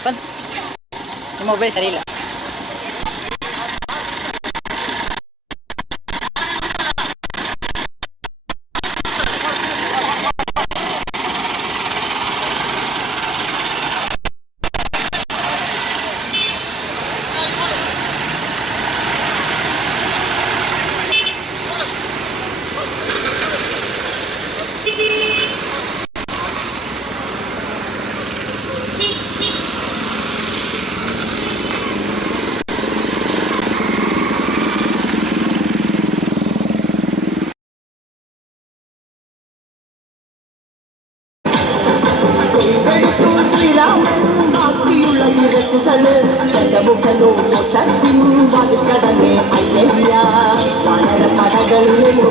ನಿಮ್ಮ ಮೊಬೈಲ್ ಸರಿ ಇಲ್ಲ. ಗಜಮುಖನು ಮೋಕ್ಷದಿಂಬಾದ ಕಡಲೆ ಅಯ್ಯಯ್ಯ ವಾನರ ಪಡಗಳು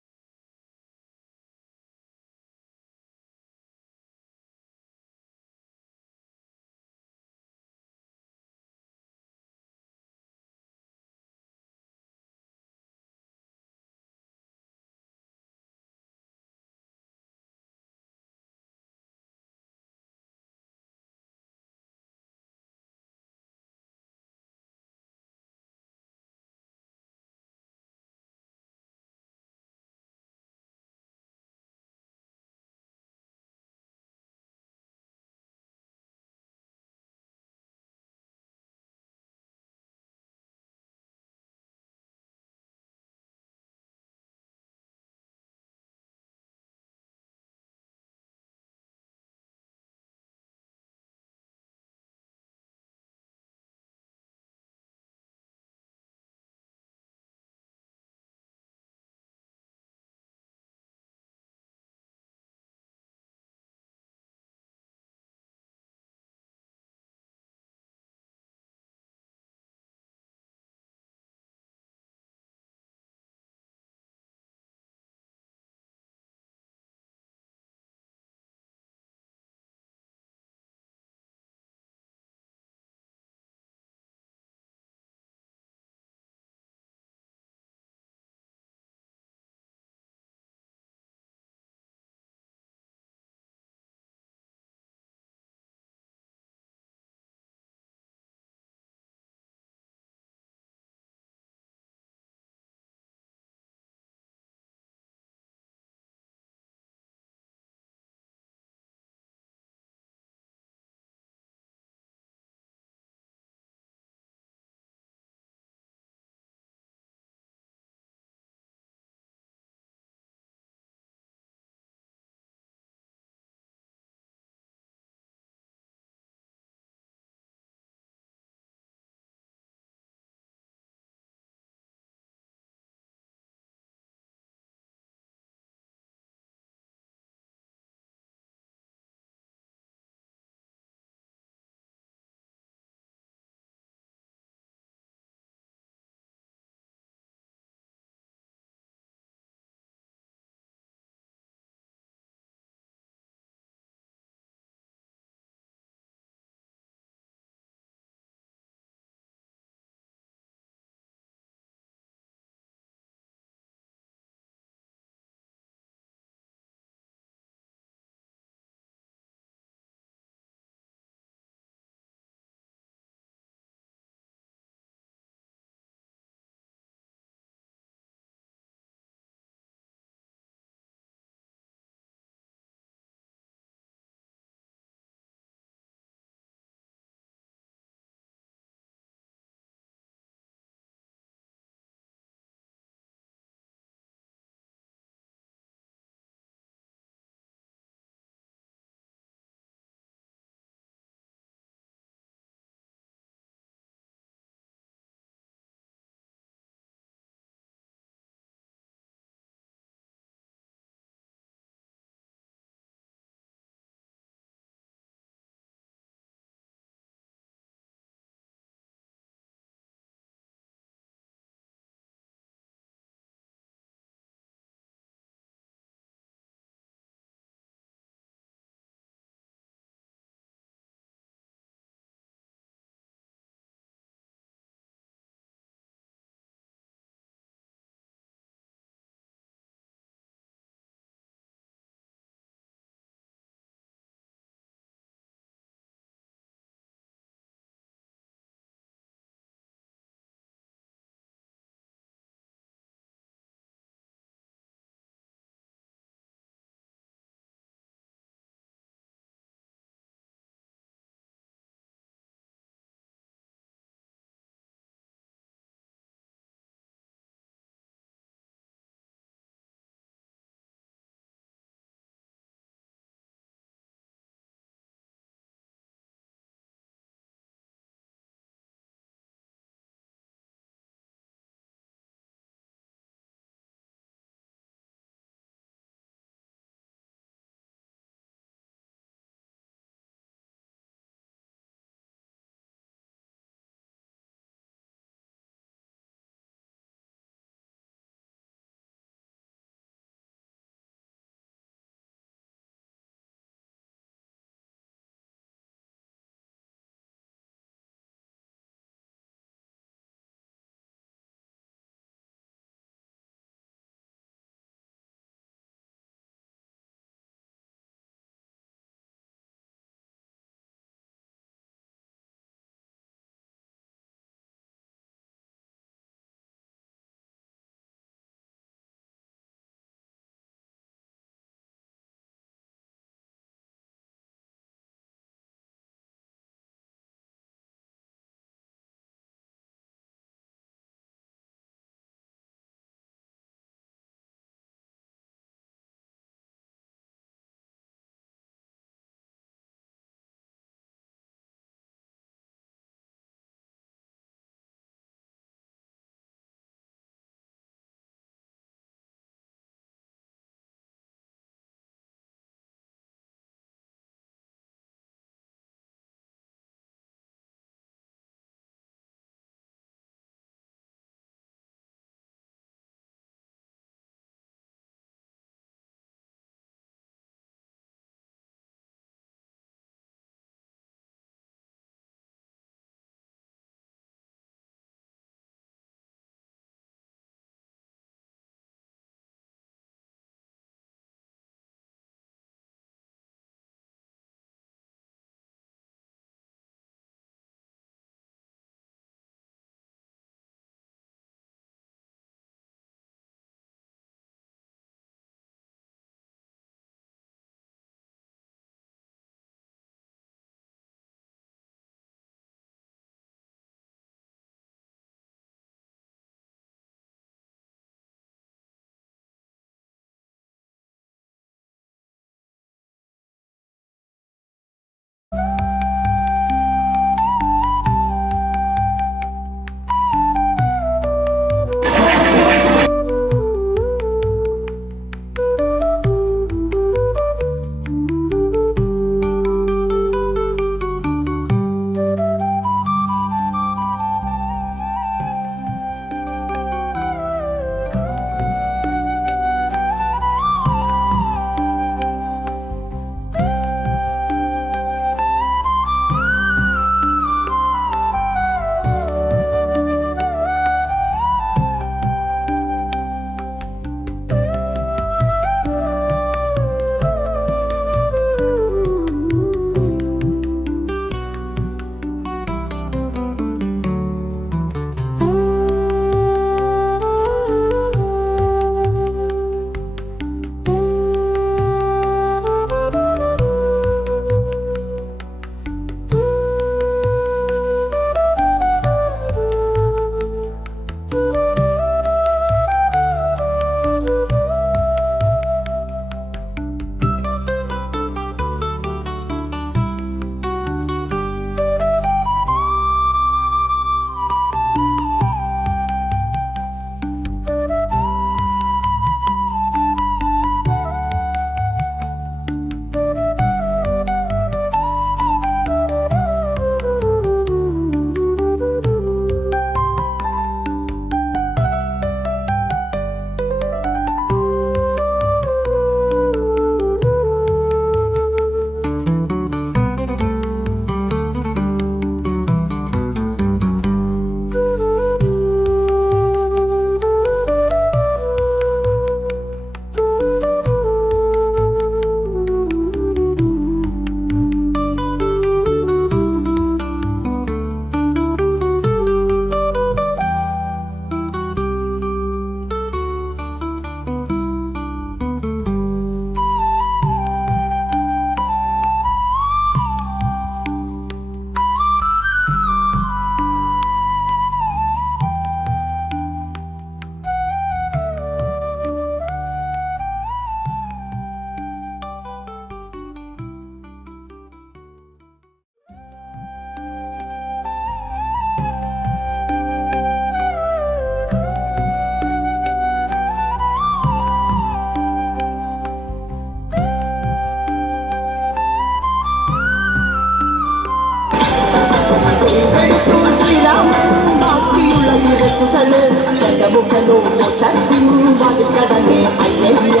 മനസ്സുകള് ഗജമുഖനോ മോക്ഷത്തിൻ വാതിൽക്കടന്നേ അയ്യയ്യ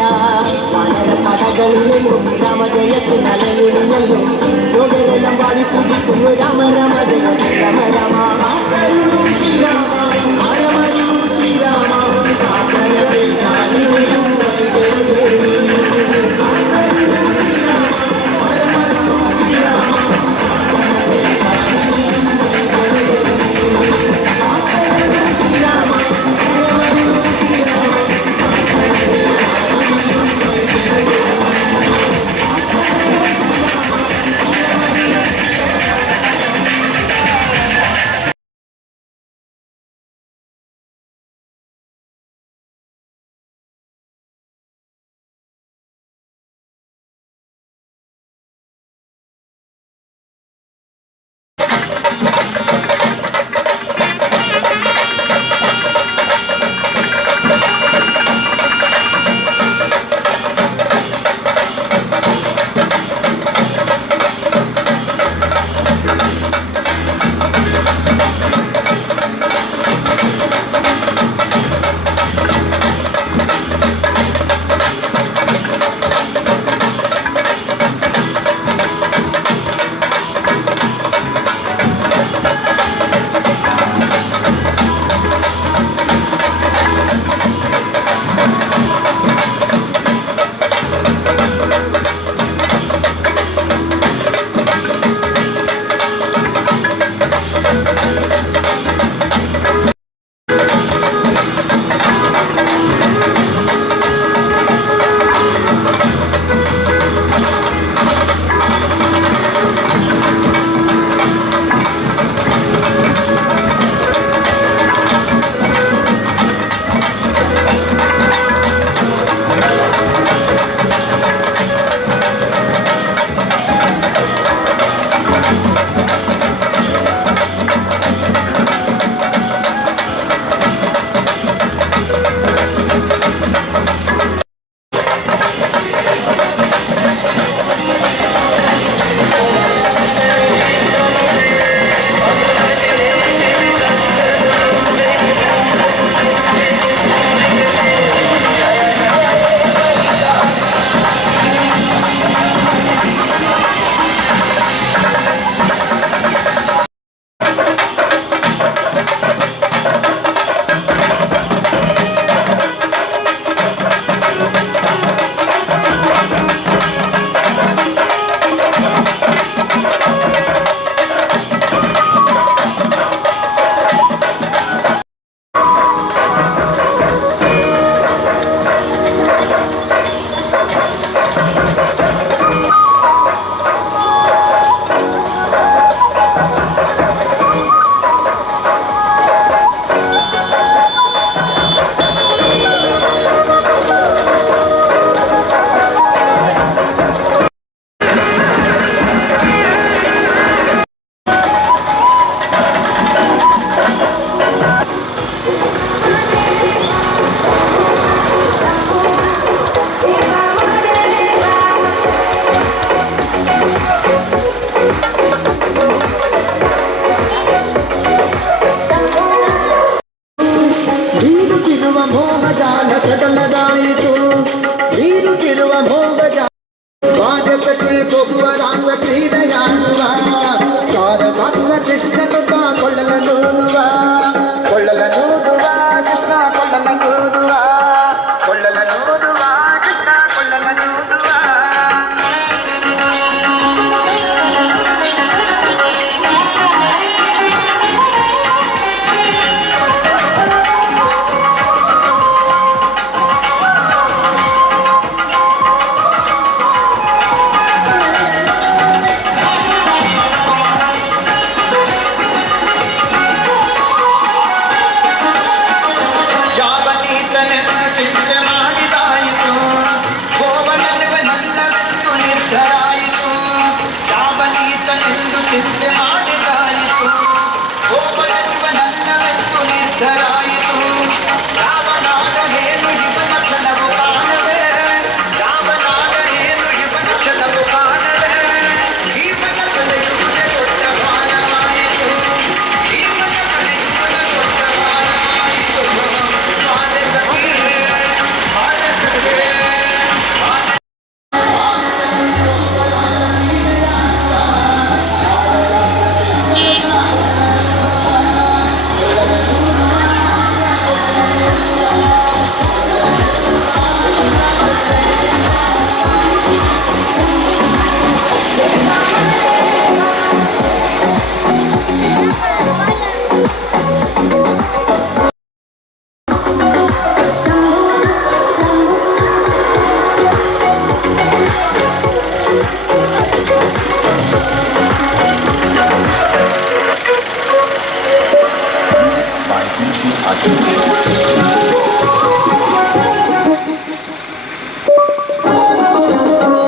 വാനര പടകളിൽ രാമജയത്തിനലയുന്നല്ലോ യോഗരെല്ലാം പാടി സ്തുതിക്കുന്നു രാമ രാമ ജയ രാമ രാമ ശ്രീരാമ ശ്രീരാമ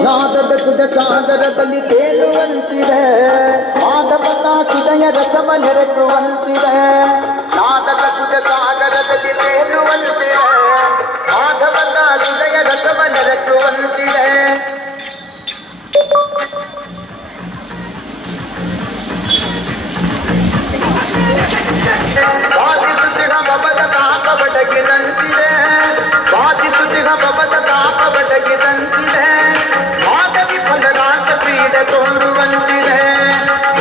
ನಾದದ ಕುದ ಸಾಗರದಲ್ಲಿ ತೇಲುವಂತಿದೆ, ಮಾಧವನ ಸುದಯ ರಸವ ನೆರೆಸುವಂತಿದೆ. ನಾದದ ಕುದ ಸಾಗರದಲ್ಲಿ ತೇಲುವಂತಿದೆ, ಮಾಧವನ ಸುದಯ ರಸವ ನೆರೆಸುವಂತಿದೆ. ವಾದಿಸುತ್ತಿರ ಬಬದ ತಾಪ ಬಡಗಿದಂತಿದೆ, ವಾದಿಸುತ್ತಿರ ಬಬದ ತಾಪ ಬಡಗಿದಂತಿದೆ. ಮಾಧವಿ ಫಲರಾಸ ಕ್ರೀಡೆ ತೋರುವಂತಿದೆ,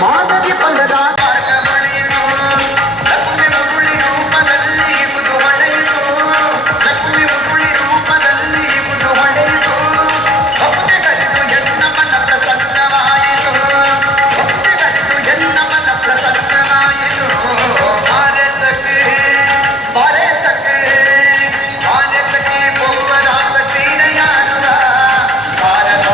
ಮಾಧವಿ ಫಲರಾಸ ಲಕ್ಷ್ಮಿ ಮುರುಳಿ ರೂಪದಲ್ಲಿ ಇವುದು ಹೊಳೆಯಿತು, ಲಕ್ಷ್ಮಿ ಮುರುಳಿ ರೂಪದಲ್ಲಿ ಇವುದು ಹೊಳೆಯಿತು. ಭಕ್ತಿಗಳಿದು ಎನ್ನ ಮನ ಪ್ರಸನ್ನವಾಯಿತು, ಭಕ್ತಿಗಳಿದು ಎನ್ನ ಮನ ಪ್ರಸನ್ನವಾಯಿತು. ಮಾರೆ ಸಖಿ ಮಾರೆ ಸಖಿ ಮಾರೆ ಸಖಿ ಬಹುವರಾಸ ಕ್ರೀಡೆಯಾಡುವ ಭಾರತ.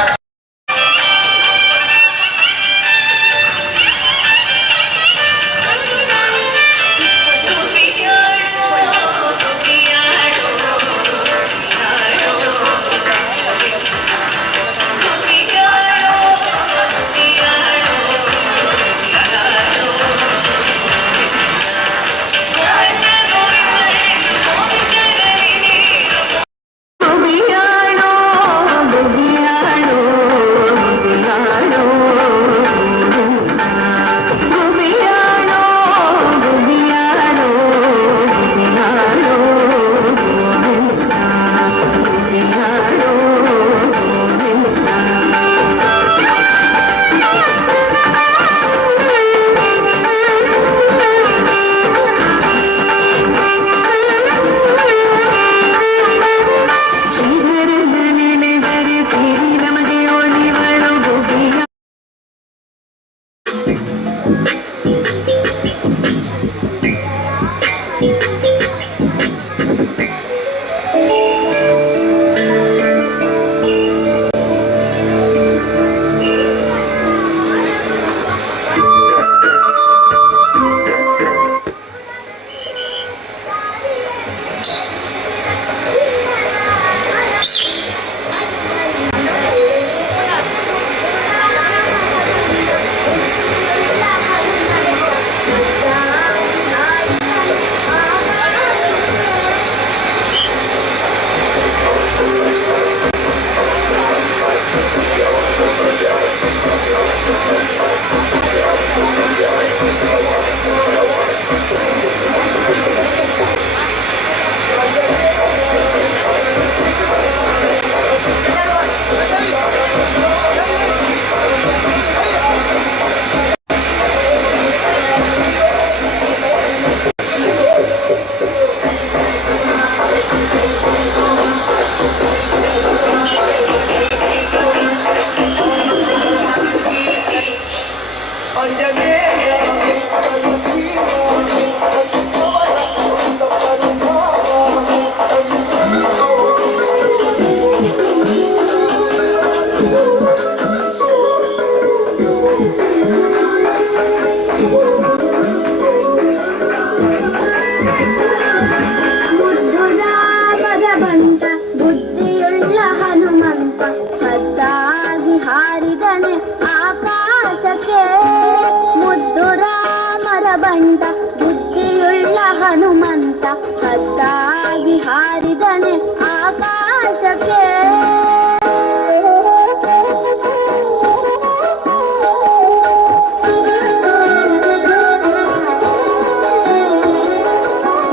ಹನುಮಂತ ಹದ್ದಾಗಿ ಹಾರಿದನೆ ಆಕಾಶಕ್ಕೆ.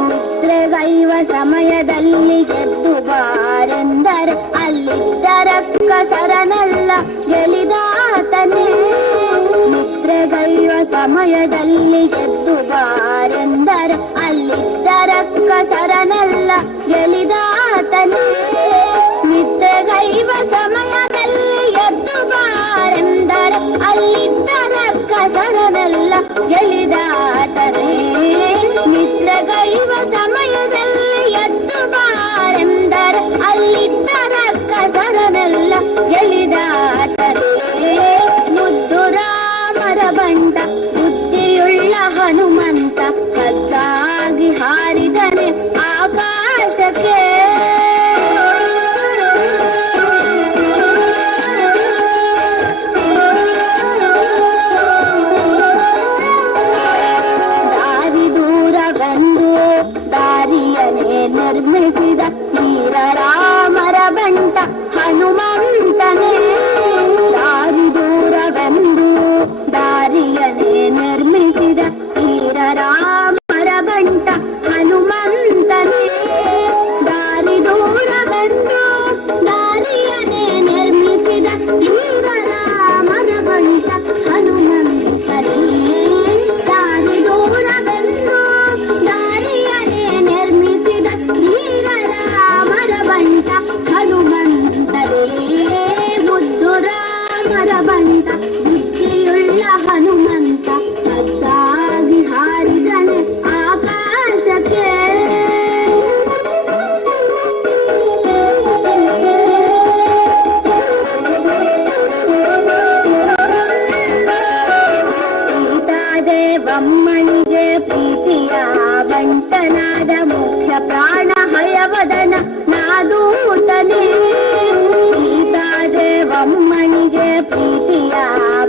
ನಿದ್ರೆಗೈವ ಸಮಯದಲ್ಲಿ ಎದ್ದು ಬಾರೆಂದರೆ ಅಲ್ಲಿದ್ದ ರಕ್ಕಸರನೆಲ್ಲ ಗೆಲಿದಾತನೇ. ನಿದ್ರೆಗೈವ ಸಮಯದಲ್ಲಿ ಎದ್ದು ಬಾರೆಂದರೆ ಅಲ್ಲಿದ್ದ ರಕ್ಕಸರನೆಲ್ಲ ಗೆಲಿದಾತನೇ. ನಿದ್ರೆಗೈವ ಸಮಯದಲ್ಲಿ ಎದ್ದು ಬಾರೆಂದರೆ ಅಲ್ಲಿದ್ದ ರಕ್ಕಸರನೆಲ್ಲ ಗೆಲಿದಾತನೇ. ನಿದ್ರೆಗೈವ ಸಮಯದಲ್ಲಿ ಎದ್ದು ಬಾರೆಂದರೆ ಅಲ್ಲಿದ್ದ ರಕ್ಕಸರನೆಲ್ಲ ಗೆಲಿದಾತನೇ. ಮುದ್ದು ರಾಮರ ಬಂಟ ಬುದ್ಧಿಯುಳ್ಳ ಹನುಮಂತ ಹದ್ದಾಗಿ ಹಾರಿದನೆ ಪ್ರೀತಿಯ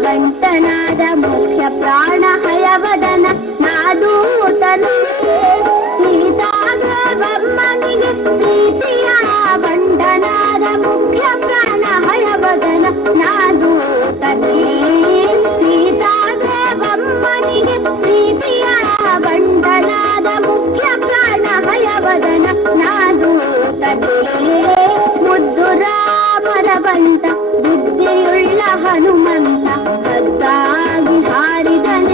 ಬಂಟನಾದ ಮುಖ್ಯ ಪ್ರಾಣ ಹಯವದನ ನಾದೂತನೇ ಸೀತಾದೇವಮ್ಮನಿಗೆ ಪ್ರೀತಿಯ ಬಂಟನಾದ ಮುಖ್ಯ ಪ್ರಾಣ ಹಯವದನ ನಾದೂತನೇ ಸೀತಾದೇವಮ್ಮನಿಗೆ ಪ್ರೀತಿಯ ಬಂಟನಾದ ಮುಖ್ಯ ಪ್ರಾಣ ಹಯವದನ ನಾದೂತನೇ ಮುದ್ದು ರಾಮರ ಬಂಟ ಬುದ್ಧಿಯುಳ್ಳ ಹನುಮಂತ ಕದ್ದಾಗಿ ಹಾರಿದನ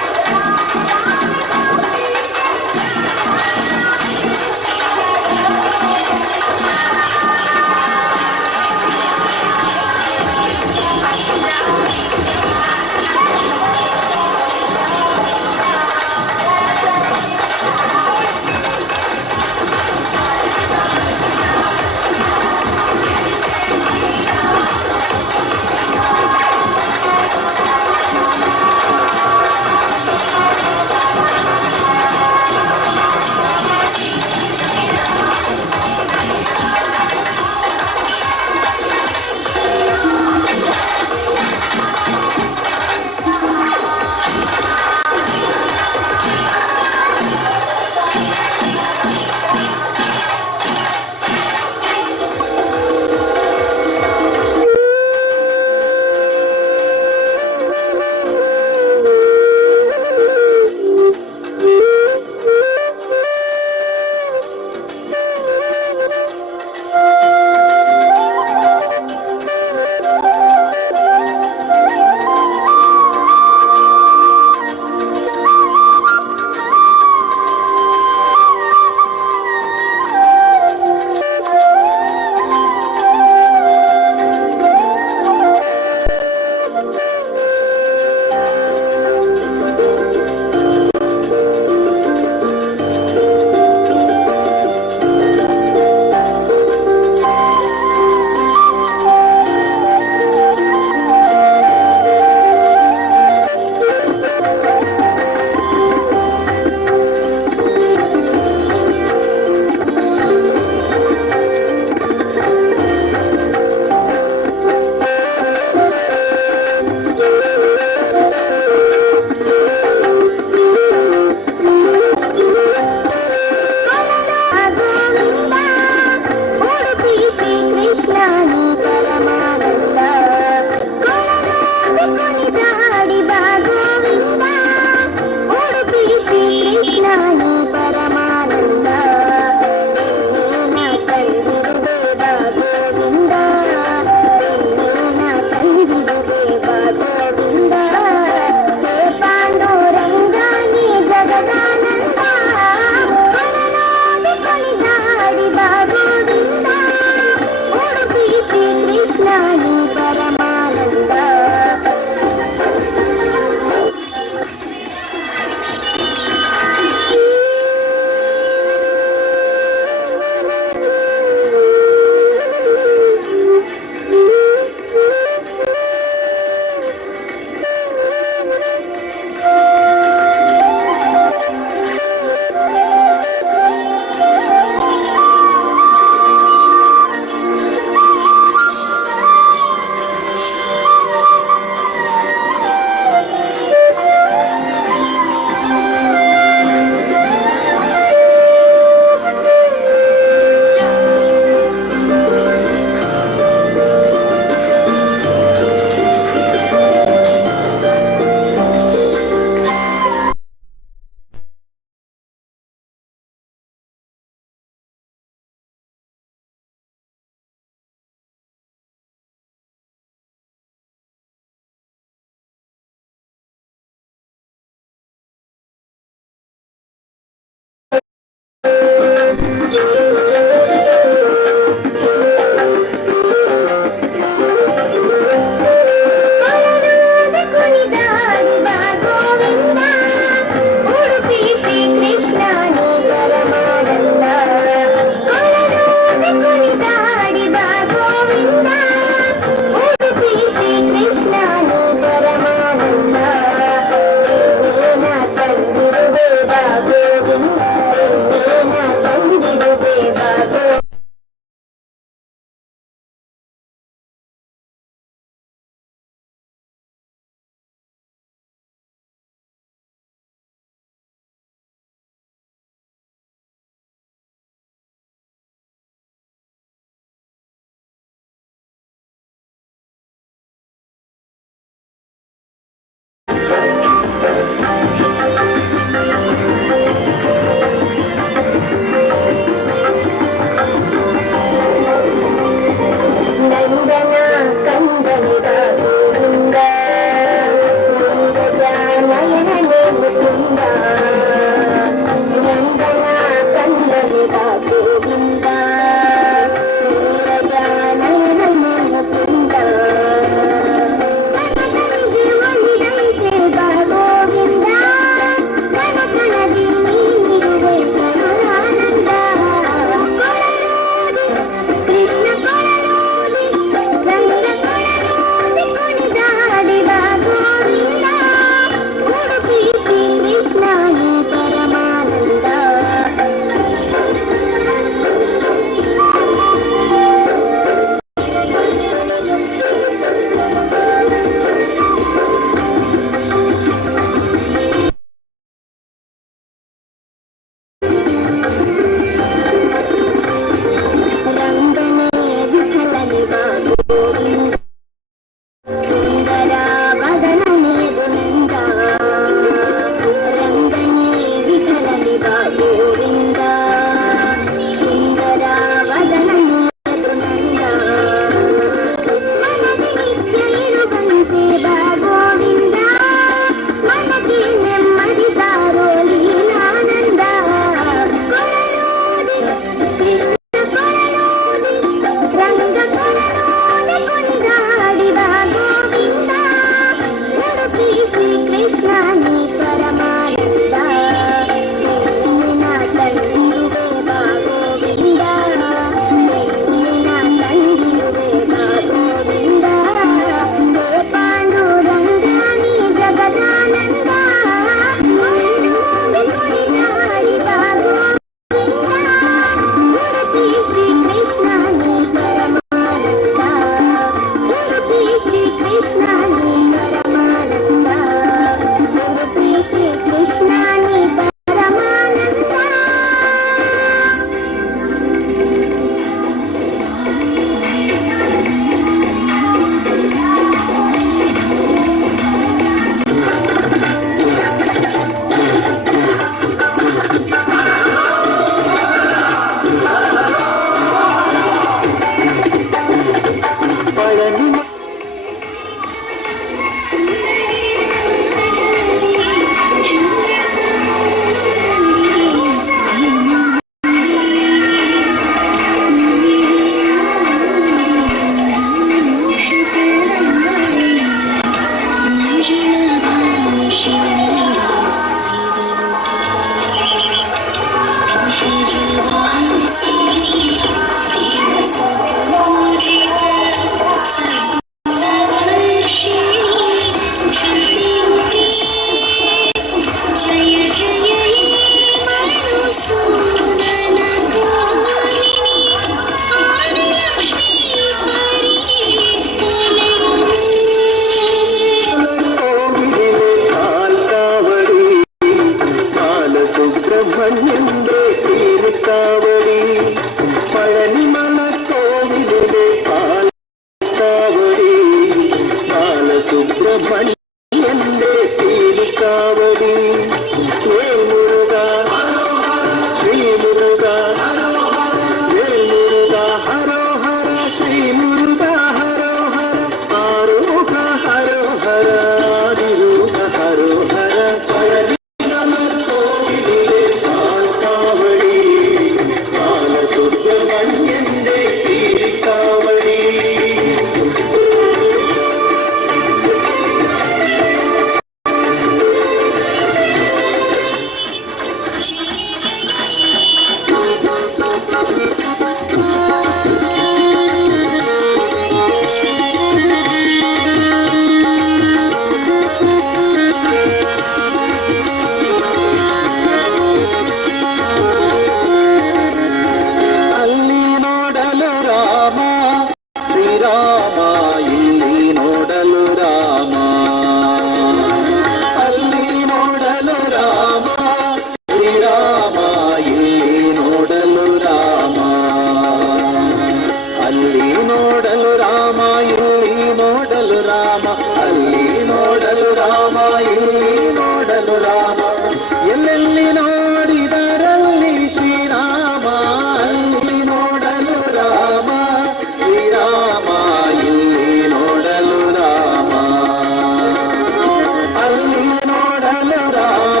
ನೋಡಲು ರಾಮ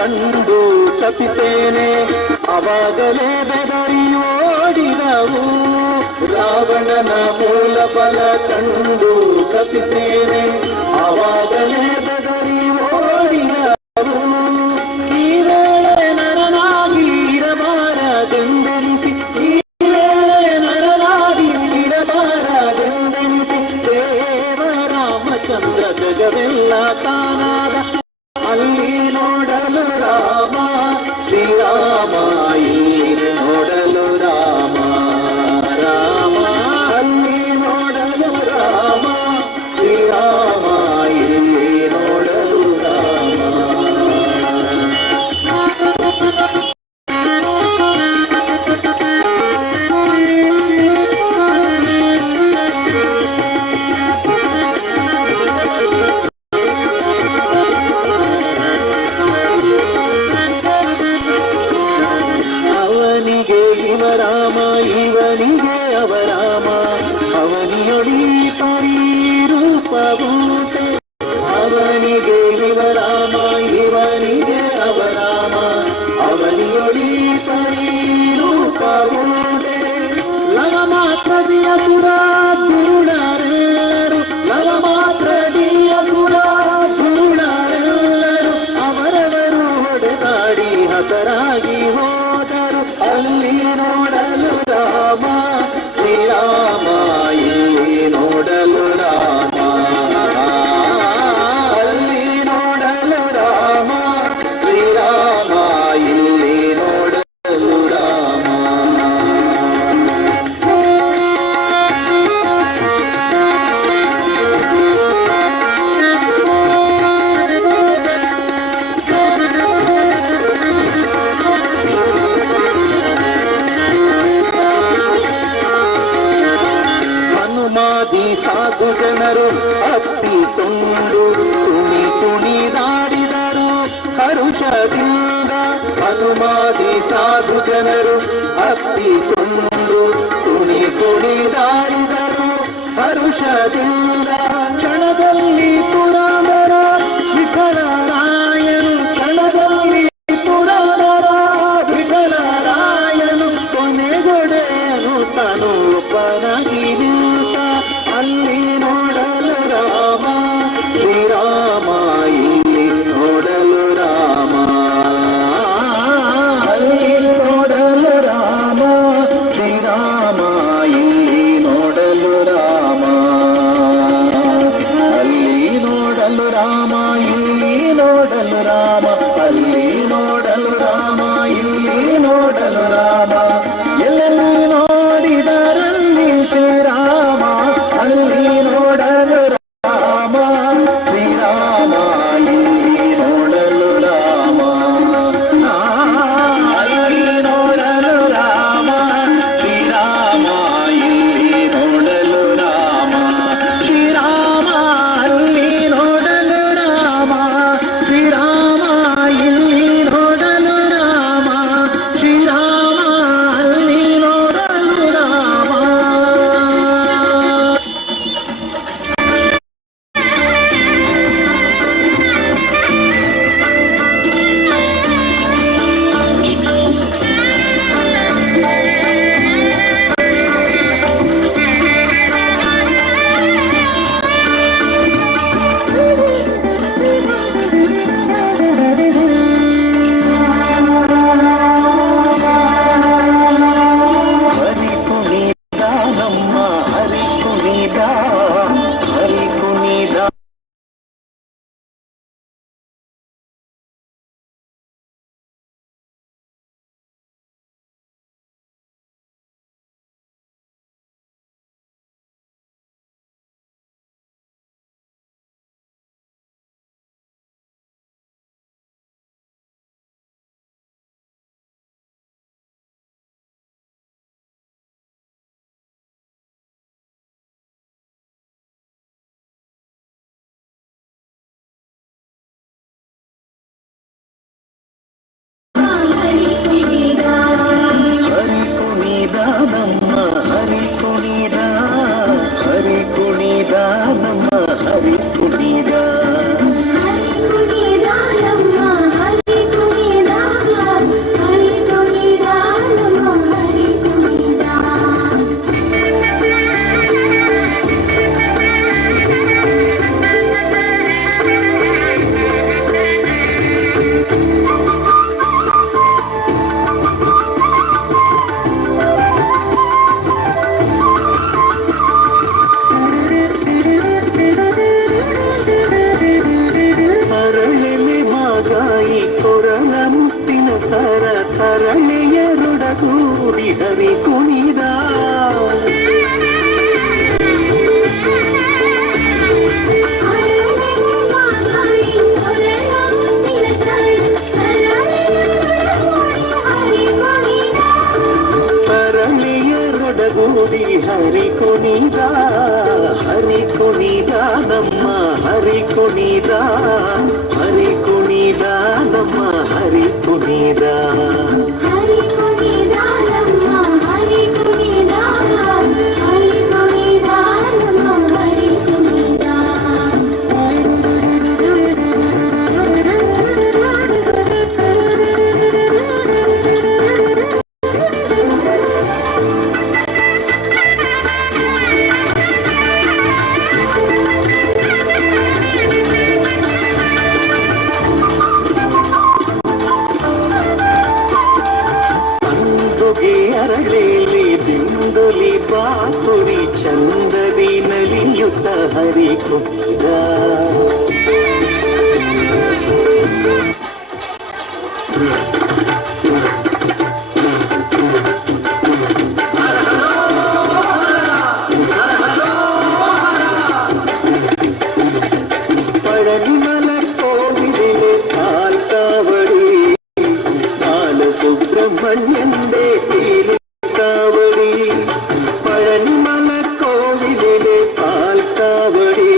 ಕಂಡು ತಪ್ಪಿಸೇನೆ ಅವಾಗಲೇ ಬೆದರಿ ಓಡಿದವು ರಾವಣನ ಮೂಲ ಬಲ ಕಂಡು ತಪ್ಪಿಸೇನೆ ಅವಾಗಲೇ ಬೆದರಿ ಓಡಿದವು ಈ ವೇಳೆ ನರನಾಗಿ ಇರಬಾರದೆಂದೆನಿಸಿ ಈ ವೇಳೆ ನರನಾಗಿ ಇರಬಾರದೆಂದೆನಿಸಿ ದೇವರಾಮಚಂದ್ರ ಜಗವೆಲ್ಲ ತಾನಾದ ಅಲ್ಲಿ ನೋಡಲು ರಾಮ ಶ್ರೀರಾಮ ಇಲ್ಲಿ ನೋಡಲು ರಾಮ ರಾಮ ಅಲ್ಲಿ ನೋಡಲು ರಾಮ ಶ್ರೀರಾಮ ಇಲ್ಲಿ ನೋಡಲು ರಾಮ ಅವನಿಗೆ ಇವರಾಮ ಇವನಿಗೆ ಅವರಾಮ ಅವನಿಯೊಡಿ ಪರಿರೂಪಭೂತೆ ಅವನಿಗೆ ಇವರಾಮ ಇವನಿಗೆ ಅವರಾಮ ಅವನಿಯೊಡಿ ಪರಿರೂಪಭೂತೆ ಲವ ಮಾತ್ರದಿಯ ಸುರ ಧೂಳರೆಲ್ಲರು ಲವ ಮಾತ್ರದಿಯ ಸುರ ಧೂಳರೆಲ್ಲರು ಅವರವರು ಹೊಡೆದಾಡಿ ಹತರಾಗಿ ಹೋದರು ಅಲ್ಲಿ ನೋಡಲು ರಾಮ ಶ್ರೀರಾಮ ಇಲ್ಲಿ ನೋಡಲು ರಾಮ ಅಲ್ಲಿ ನೋಡಲು ರಾಮ ಶ್ರೀರಾಮ ಇಲ್ಲಿ ನೋಡಲು ರಾಮ ಹನುಮಾದಿ ಸಾಧು ಜನರು ಅಪ್ಪಿಕೊಂಡು ಕುಣಿ ಕುಣಿದಾಡಿದರು ಹರುಷದಿಂದ ಹನುಮಾದಿ ಸಾಧು ಜನರು ಅಪ್ಪಿಕೊಂಡು ಕುಣಿ ಕುಣಿದಾಡಿದರು ಹರುಷದಿಂದ ಕ್ಷಣದಲ್ಲಿ ಪುರಾಣರ ವಿಠಲರಾಯನು ಕ್ಷಣದಲ್ಲಿ ಪುರಾಣರ ವಿಠಲರಾಯನು ಕೊನೆಗೊಡೆಯನು ತನು ಒಬ್ಬನಾಗಿ ನಿಂತ ಅಲ್ಲಿ ನೋಡಲು ರಾಮ ಶ್ರೀರಾಮ ಇಲ್ಲಿ ನೋಡಲು ರಾಮ ಅಲ್ಲಿ ನೋಡಲು ರಾಮ ಶ್ರೀರಾಮ ಇಲ್ಲಿ ನೋಡಲು ರಾಮ ಅಲ್ಲಿ ಒಡಗೂಡಿ ಹರಿ ಕುಣಿದ ತರಳೆಯರೊಡಗೂಡಿ ಹರಿ ಕುಣಿದ ನಮ್ಮ ಹರಿ ಕುಣಿದ ನಮ್ಮ ಹರಿ ಕುಣಿದ ಅರಳೇಲಿ ಬಿಂದುಲಿ ಬಾಕುರಿ ಚಂದದಿ ನಲಿಯುತ್ತ ಹರಿ ಕುಣಿದ ಪಳನಿಮಲ ಕೋವಿಲಿಗೆ ಕಾಲ್ಕಾವಡಿ ಸುಬ್ರಹ್ಮಣ್ಯಂದೇ ಕಾವಡಿ ಪಳನಿಮಲ ಕೋವಿಲಿಗೆ ಕಾಲ್ಕಾವಡಿ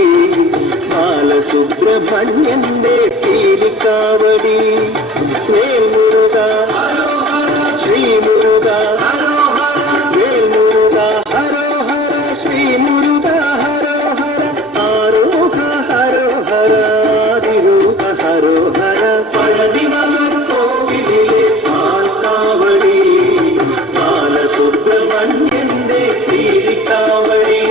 ಸುಬ್ರಹ್ಮಣ್ಯಂದೇ ಕಾವಡಿ ವೇಲ್ಮುರುಗ ಶ್ರೀ ಮುರುಗ ವೇಲ್ಮುರುಗ ಹರೋ ಹರ ಶ್ರೀ ಮುರುಗ ಹರೋ ಹರ ಆರೋಹ ಹರೋ ಹರ ಆದಿರೂಪ ಹರೋ ಹರ ಪಳನಿಮಲ ಕೋವಿಲಿಗೆ ಕಾಲ್ಕಾವಡಿ ಸುಬ್ರಹ್ಮಣ್ಯಂದೇ ಕಾವಡಿ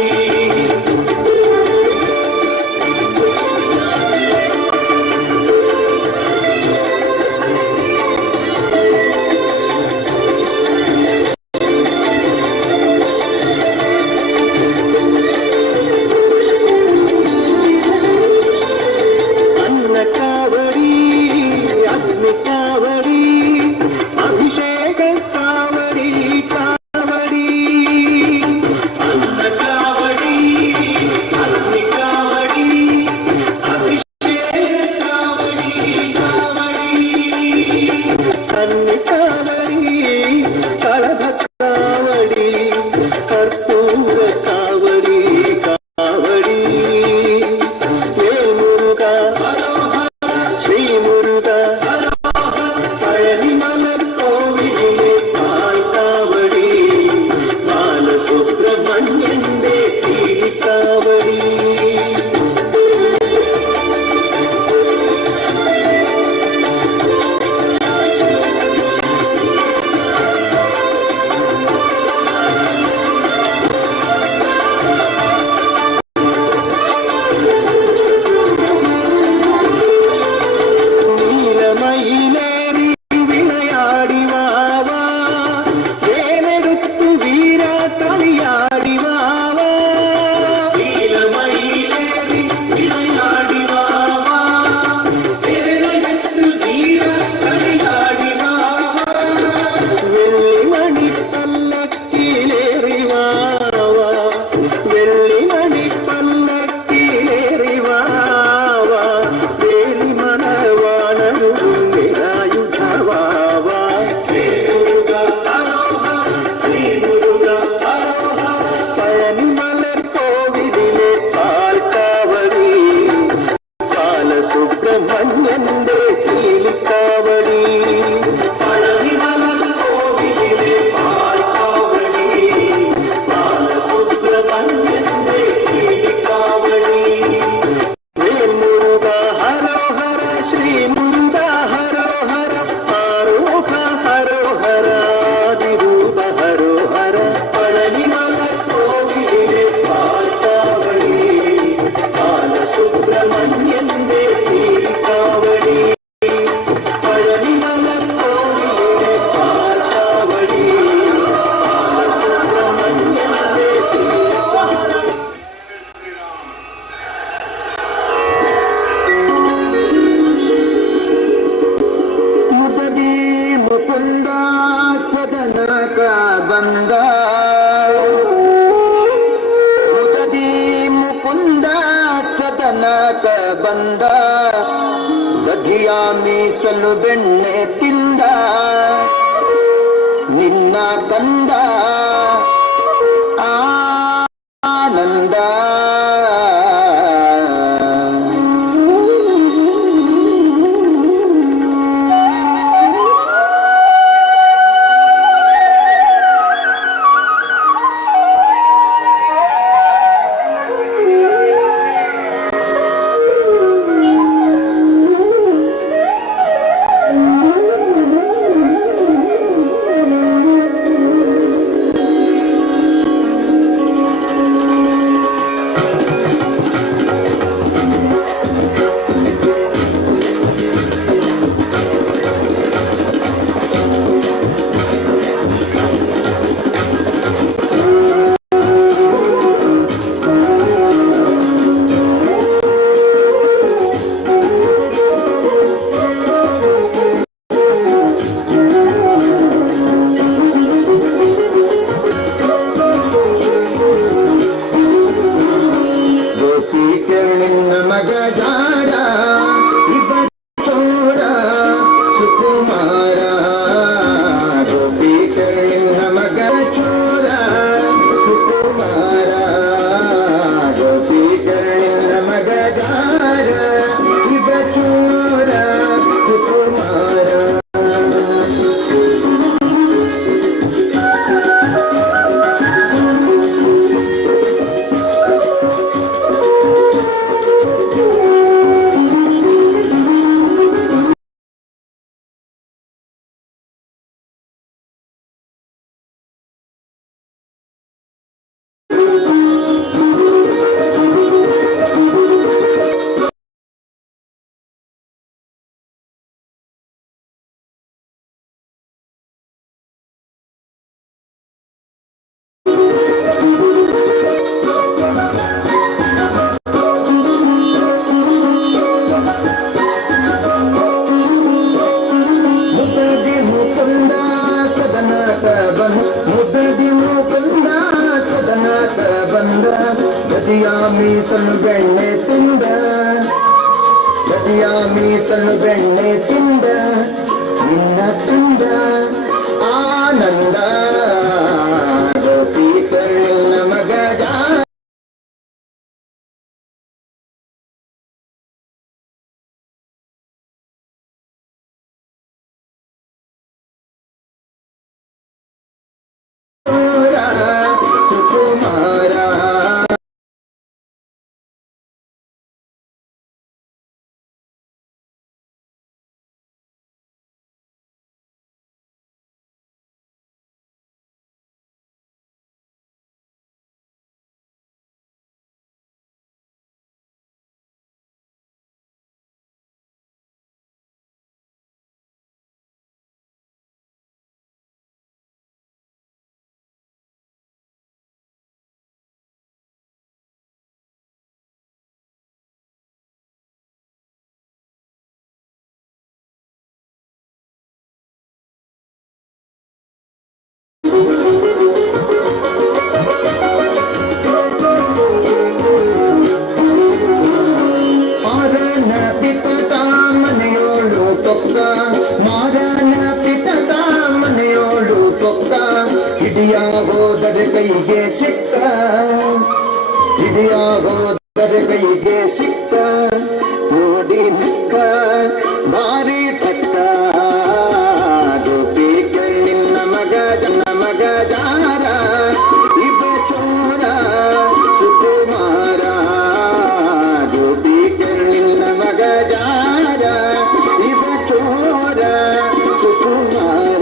ಆನಂದ ಮುದದಿ ಮುಕುಂದ ಸದನಕ ಬಂದ ದಧಿಯ ಮೀಸಲು ಬೆಣ್ಣೆ ತಿಂದ ನಿನ್ನ ಕಂದ ಆನಂದ ಮೀಸಲು ಬೆಣ್ಣೆ ತಿಂದ ಗದಿಯ ಮೀಸಲು ಬೆಣ್ಣೆ ತಿಂದ ನಿನ್ನ ತಿಂದ ಆನಂದ ಗೋಪಿಕಳ್ಳ ಮಗಜ ಸುಕುಮಾರ ಹಿಡಿಯ ಹೋದರೆ ಕೈಗೆ ಸಿಕ್ಕ ಹಿಡಿಯ ಹೋದರೆ ಕೈಗೆ ಸಿಕ್ಕ ನೋಡಿ ನಿಕ್ಕ ಭಾರಿ ತಕ್ಕ ಗೋಪಿ ಕಣ್ಣಿನ ಮಗ ಜಾರ ಇಬ್ಬ ಚೋರ ಸುಕುಮಾರ ಗೋಪಿ ಕಣ್ಣಿನ ಮಗ ಜಾರ ಇಬ್ಬ ಚೋರ ಸುಕುಮಾರ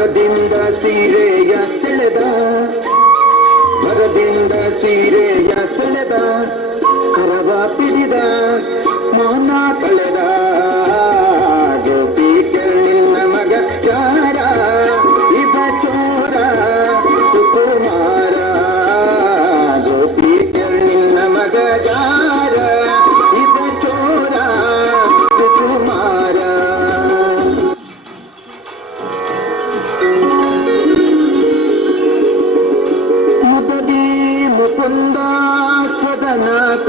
ಭರದಿಂದ ಸೀರೆಯ ಸೆಳೆದ, ಭರದಿಂದ ಸೀರೆಯ ಸೆಳೆದ, ಕರವ ಪಿಡಿದ ಮೌನ ಕಳೆದ. ಗೋಪಿ ಕೇಳಿಲ್ಲ ಮಗ ಯಾರ, ಇದ ಚೋರ ಸುಕುಮಾರ. ಗೋಪಿ ಕೇಳಿಲ್ಲ ಮಗ ಯಾರ, ಇದ ಚೋರ ಸುಕುಮಾರ. ಮುದದಿ ಮುಕುಂದ ಸದನಕ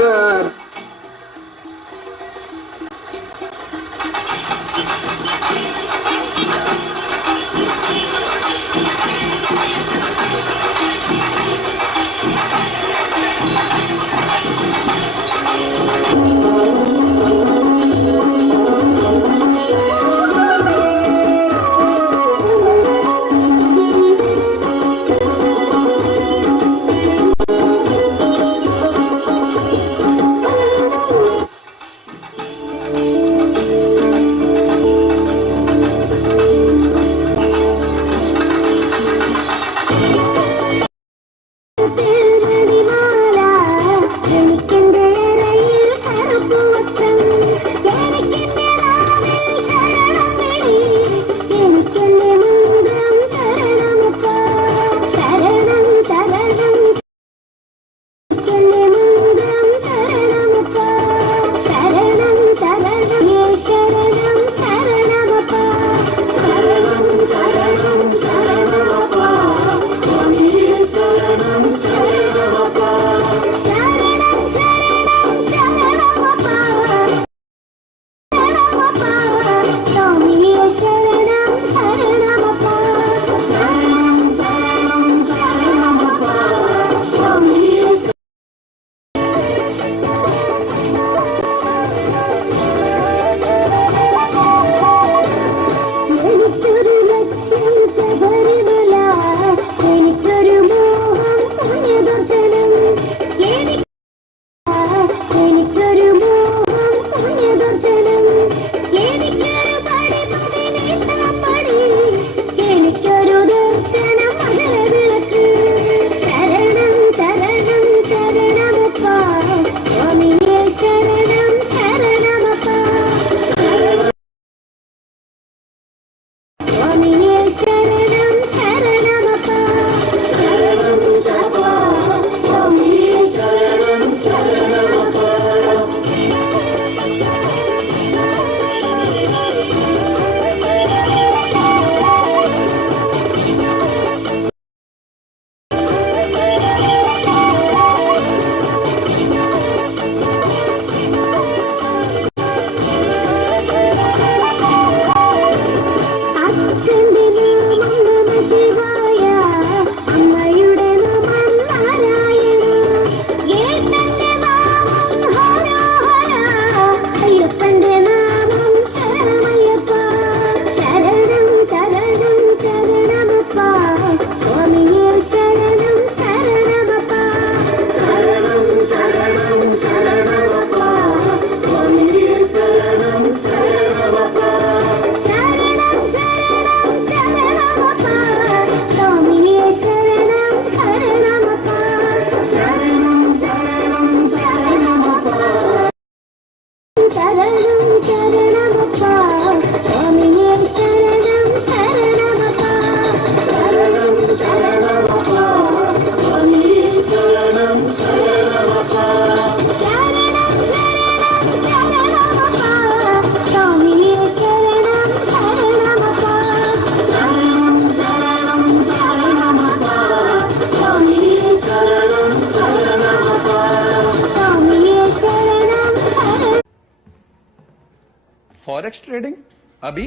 फॉरेक्स ट्रेडिंग अभी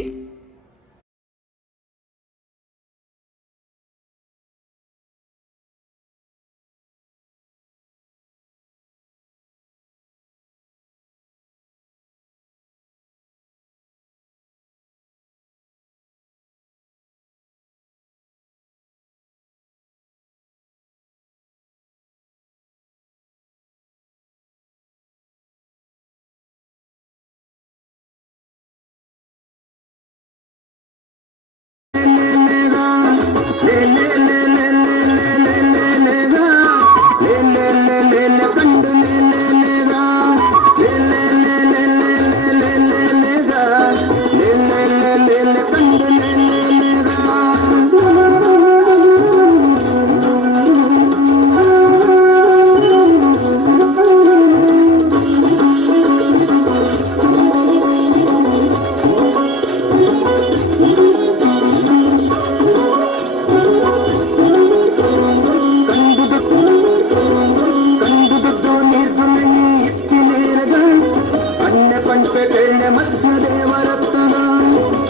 ದೇವರತ್ತನ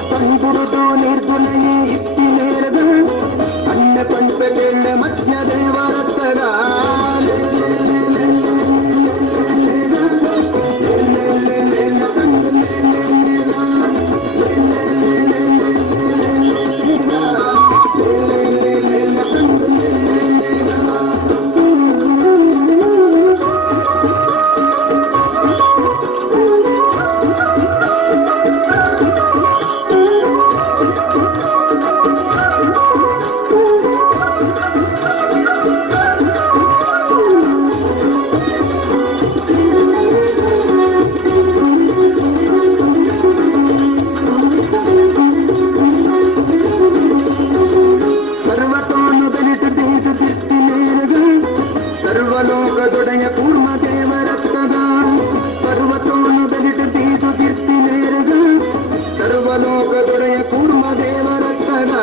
ಕಣ್ಗುರುತು ನಿರ್ಗುಣಯೇ ಇತ್ತಿ ನೇರದ ಅನ್ನ ಪಂಪೆಳ್ಳ ಮಧ್ಯ ದೇವರತ್ತದ ಸರ್ವತೋನು ಬೆಲಿತು ದೇದು ತಿರ್ತಿ ನೇರದ ಸರ್ವಲೋಕದೊಡೆಯ ಕೂರ್ಮ ದೇವರತ್ತದ ಸರ್ವತೋನು ಬೆಲಿತು ದೇದು ತಿರ್ತಿ ನೇರದ ಸರ್ವಲೋಕದೊಡೆಯ ಕೂರ್ಮ ದೇವರತ್ತದ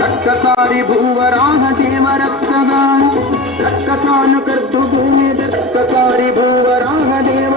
ರಕ್ಕಸಾರಿ ಭೂವರಾಹ ದೇವರತ್ತದ ರಕ್ಕಸಾನು ಕರ್ತು ಭೂಮಿ ರಕ್ಕಸಾರಿ ಭೂವರಾಹ ದೇವ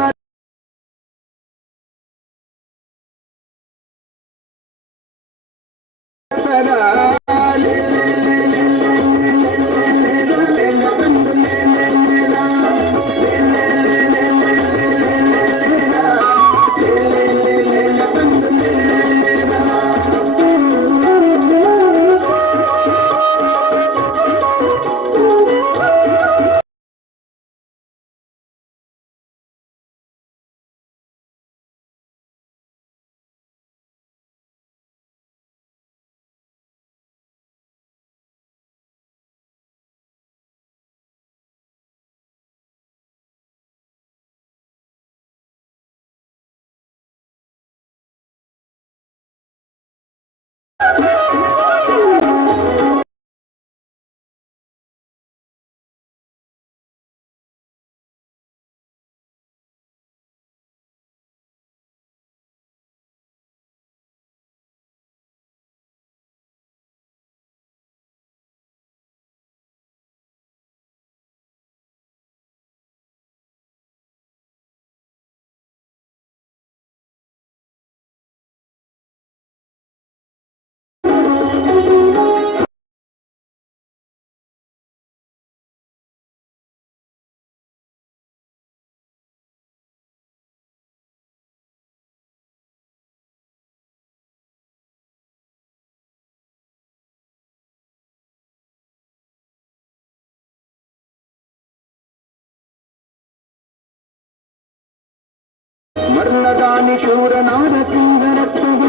ಮರ್ಲದಾನಿ ಶೂರ ನಾರಸಿಂಹರತ್ನದ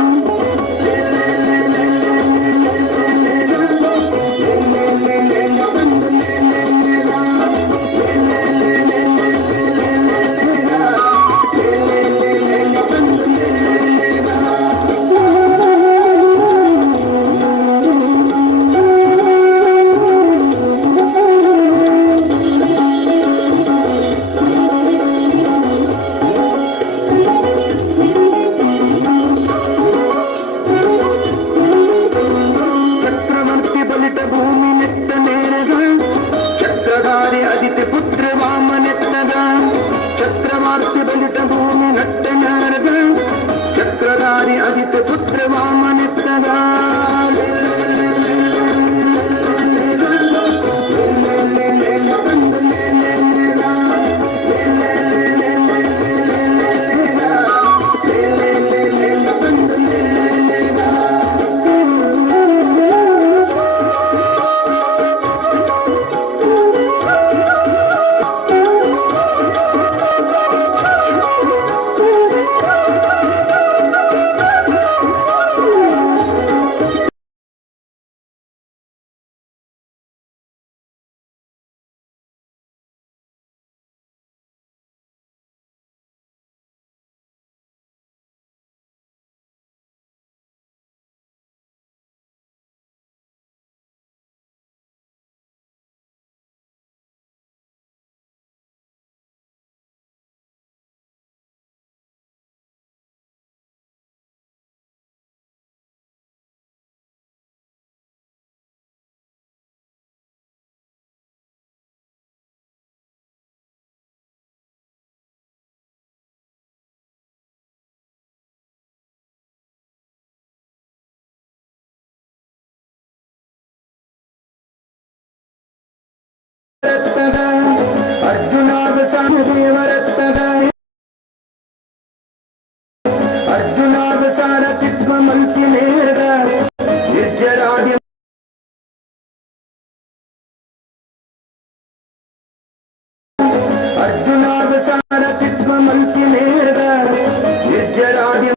ರಕ್ತದ ಅರ್ಜುನಾಗ ಸಾಮದೇವ ರಕ್ತದ ಅರ್ಜುನಾಗ ಸಾರಥಿತ್ವ ಮಲ್ತಿ ನೇರ್ಗ ನಿರ್ಜರಾದಿ ಅರ್ಜುನಾಗ ಸಾರಥಿತ್ವ ಮಲ್ತಿ ನೇರ್ಗ ನಿರ್ಜರಾದಿ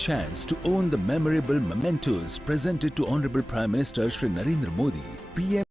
chance to own the memorable mementos presented to Honorable Prime Minister Shri Narendra Modi, PM.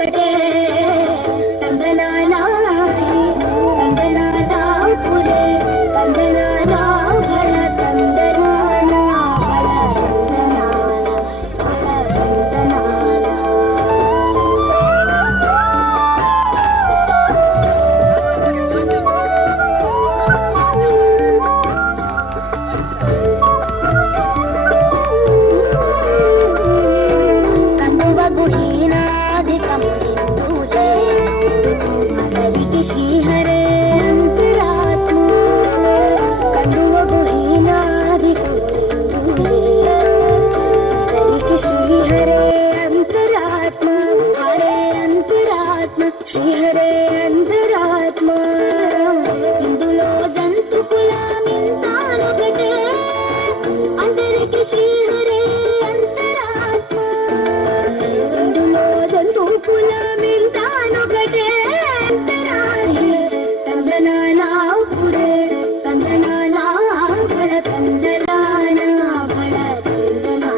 ఎందొకటే తందనానా తందనానా పురే తందనానా భళ తందనానా భళ తందనానా శ్రీహరే అంతరాత్మ శ్రీహరే అంతరాత్మ హరే అంతరాత్మ శ్రీహరే అంతరాత్మ ఇందులో జంతు కులమింతానొకటే అందరికి శ్రీహరే అంతరాత్మ ఇందులో జంతు కులమింతానొకటే తందనానా పురే తందనానా భళ తందనానా భళ తందనానా భళ తందనానా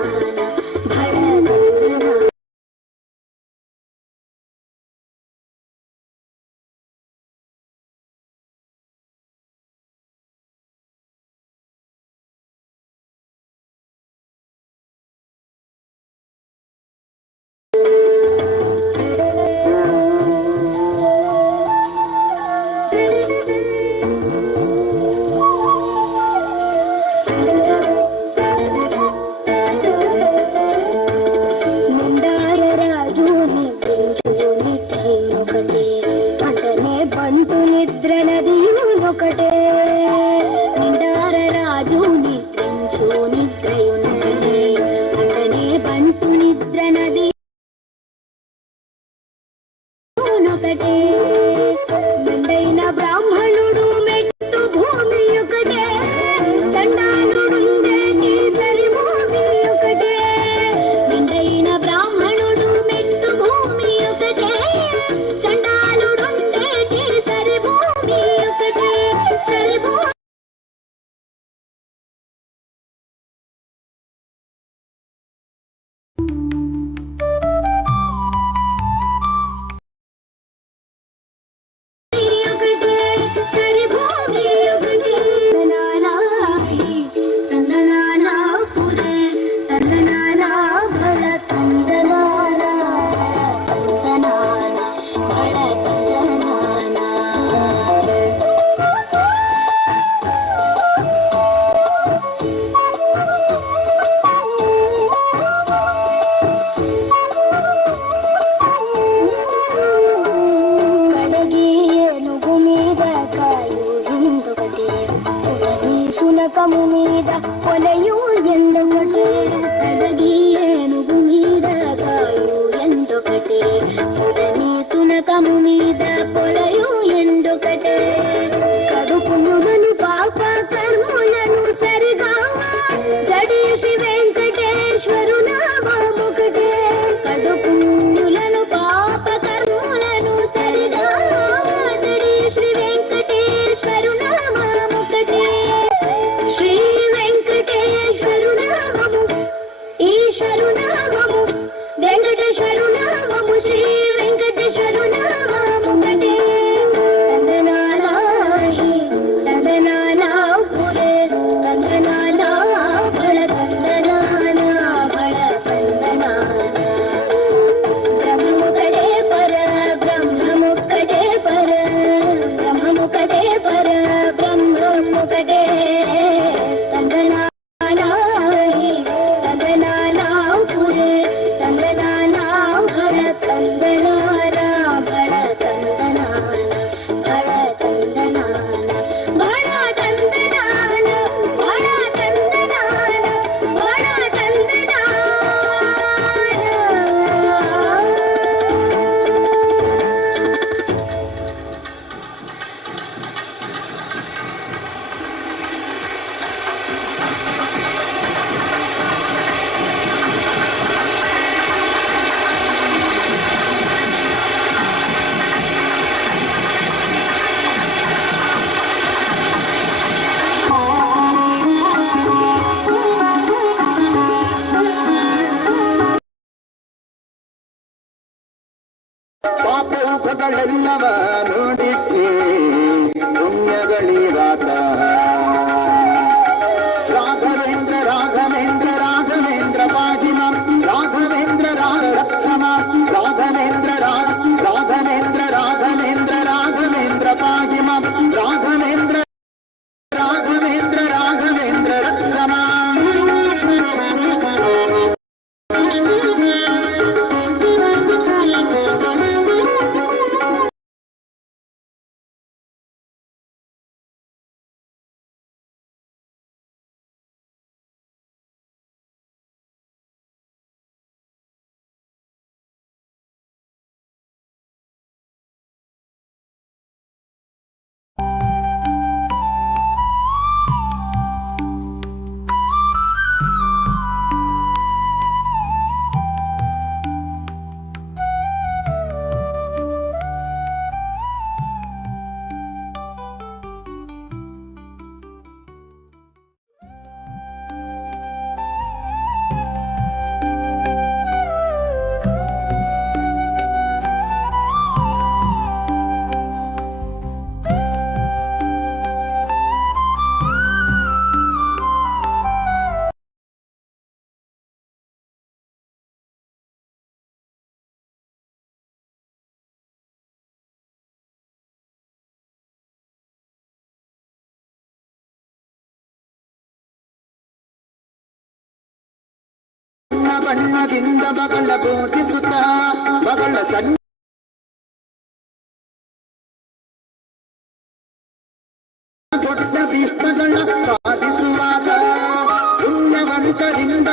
బంటు నిద్ర నదియునొకటే నిండార రాజు నిద్రించు నిద్రయునొకటే అంటనే బంటు నిద్ర నదియునొకటే మెండైన బ్రాహ్మణుడు మెట్టు భూమి ఒకటే చండాలుడుండేటి సరి భూమి ఒకటే మెండైన బ్రాహ్మణుడు మెట్టు భూమి ఒకటే చండాలుడుండేటి సరి భూమి ఒకటే సరి భూమి ఒకటే సరి భూమి ఒకటే తందనానా పురే తందనానా భళ తందనానా తందనానా భళ తందనానా కడగి ఏనుగు మీద కాయు ఎందొకటే పుడమి శునకము మీద కొలయు ఎందొకటే కడగి ఏనుగు మీద కాయు ఎందొకటే పుడమి శునకము మీద కొలయు ఎందొకటే కడుపునుగను పాప కర్ములను సరిగా జడేసి వెంకటేశ్వరు నామముకటే కడుపుణ్యులను పాప కర్ములను సరిగా జడే శ్రీ వెంకటేశ్వరు నామముకటే శ్రీ వెంకటేశ్వరు నామము ఈశ్వరు నామము వెంకటేశ్వరు నామము శ్రీ వెంకటేశ్వరు నామముకటే ರಾಗಗಳೆಲ್ಲವ ನುಡಿಸಿ ಪುಣ್ಯಗಳಿರಾತ ರಾಘವೇಂದ್ರ ರಾಘವೇಂದ್ರ ರಾಘವೇಂದ್ರ ಪಾಹಿಮ ರಾಘವೇಂದ್ರ ರಕ್ಷಮ ರಾಘವೇಂದ್ರ ರಾಘವೇಂದ್ರ ರಾಘವೇಂದ್ರ ರಾಘವೇಂದ್ರ ಪಾಹಿಮ ರಾಘವೇಂದ್ರ ರಾಘವೇಂದ್ರ ರಾಘವೇಂದ್ರ ರಕ್ಷಮ ಬಣ್ಣದಿಂದ ಮಗಳ ಬೋಧಿಸುತ್ತ ಮಗಳ ಸಣ್ಣ ದೊಡ್ಡ ಭೀಷ್ಮಗಳ ಸಾಧಿಸುವಾಗ ಪುಣ್ಯವಂತರಿಂದ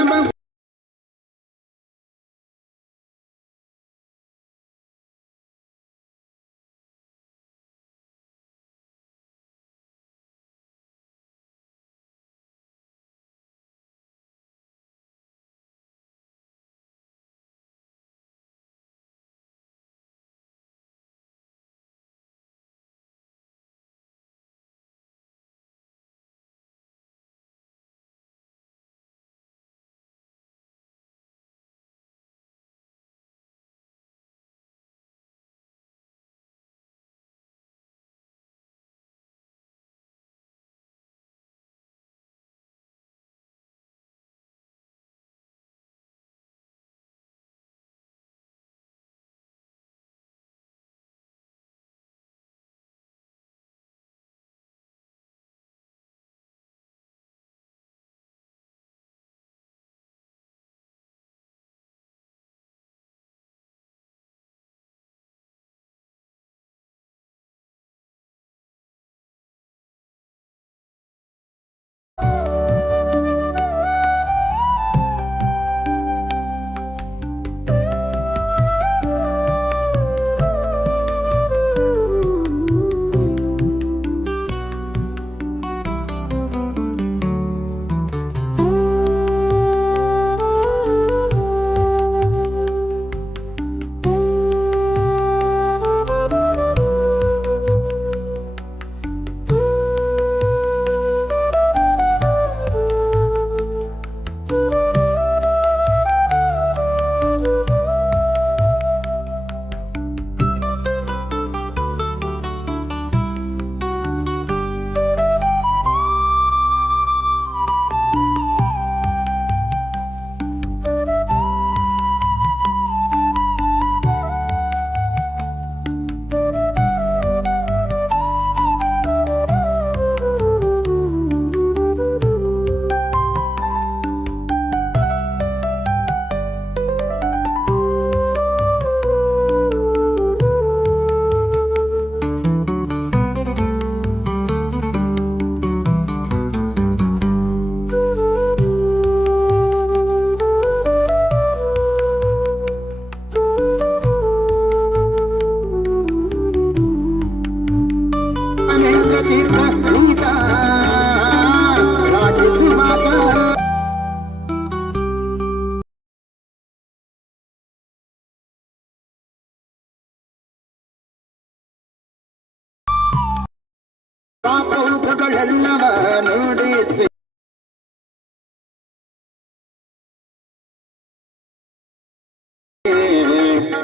ಪಾಪಗಳೆಲ್ಲವ ನುಡಿಸಿ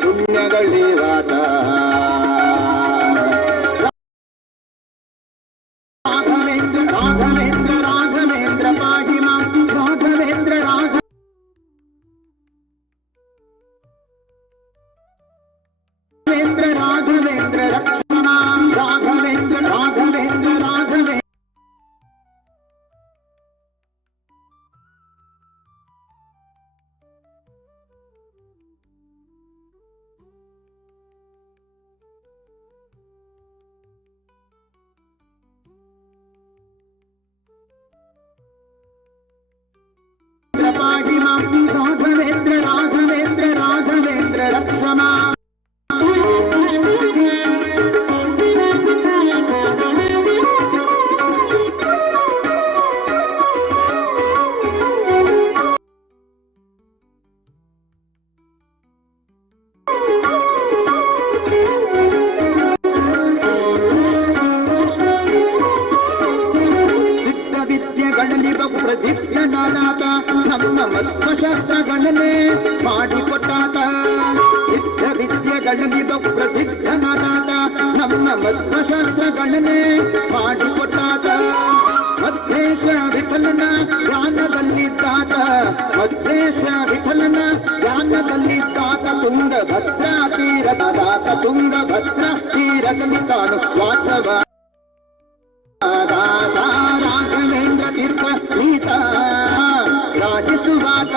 ಪುಣ್ಯಗಳಿರಾದ ವಿದ್ಯೆಗಳಲ್ಲಿ ಬಹು ಪ್ರಸಿದ್ಧನಾದಾತ ನಮ್ಮ ಮಧ್ವಶಾಸ್ತ್ರಗಳನ್ನೇ ಮಾಡಿಕೊಟ್ಟಾತ. ವಿದ್ಯೆಗಳಲ್ಲಿ ಬಹು ಪ್ರಸಿದ್ಧನಾದಾತ ನಮ್ಮ ಮಧ್ವಶಾಸ್ತ್ರಗಳನ್ನೇ ಮಾಡಿಕೊಟ್ಟಾತ. ಮಧ್ವೇಶ ವಿಠಲನ ಧ್ಯಾನದಲ್ಲಿದ್ದಾತ, ಮಧ್ವೇಶ ವಿಠಲನ ಧ್ಯಾನದಲ್ಲಿದ್ದಾತ. ತುಂಗಭದ್ರಾ ತೀರದಾತ, ತುಂಗಭದ್ರಾ ತೀರದಲ್ಲಿ ತಾನು ವಾಸವ. ರಾಘವೇಂದ್ರ ತೀರ್ಥ ನೀತ ರಾಜಿಸುವಾತ.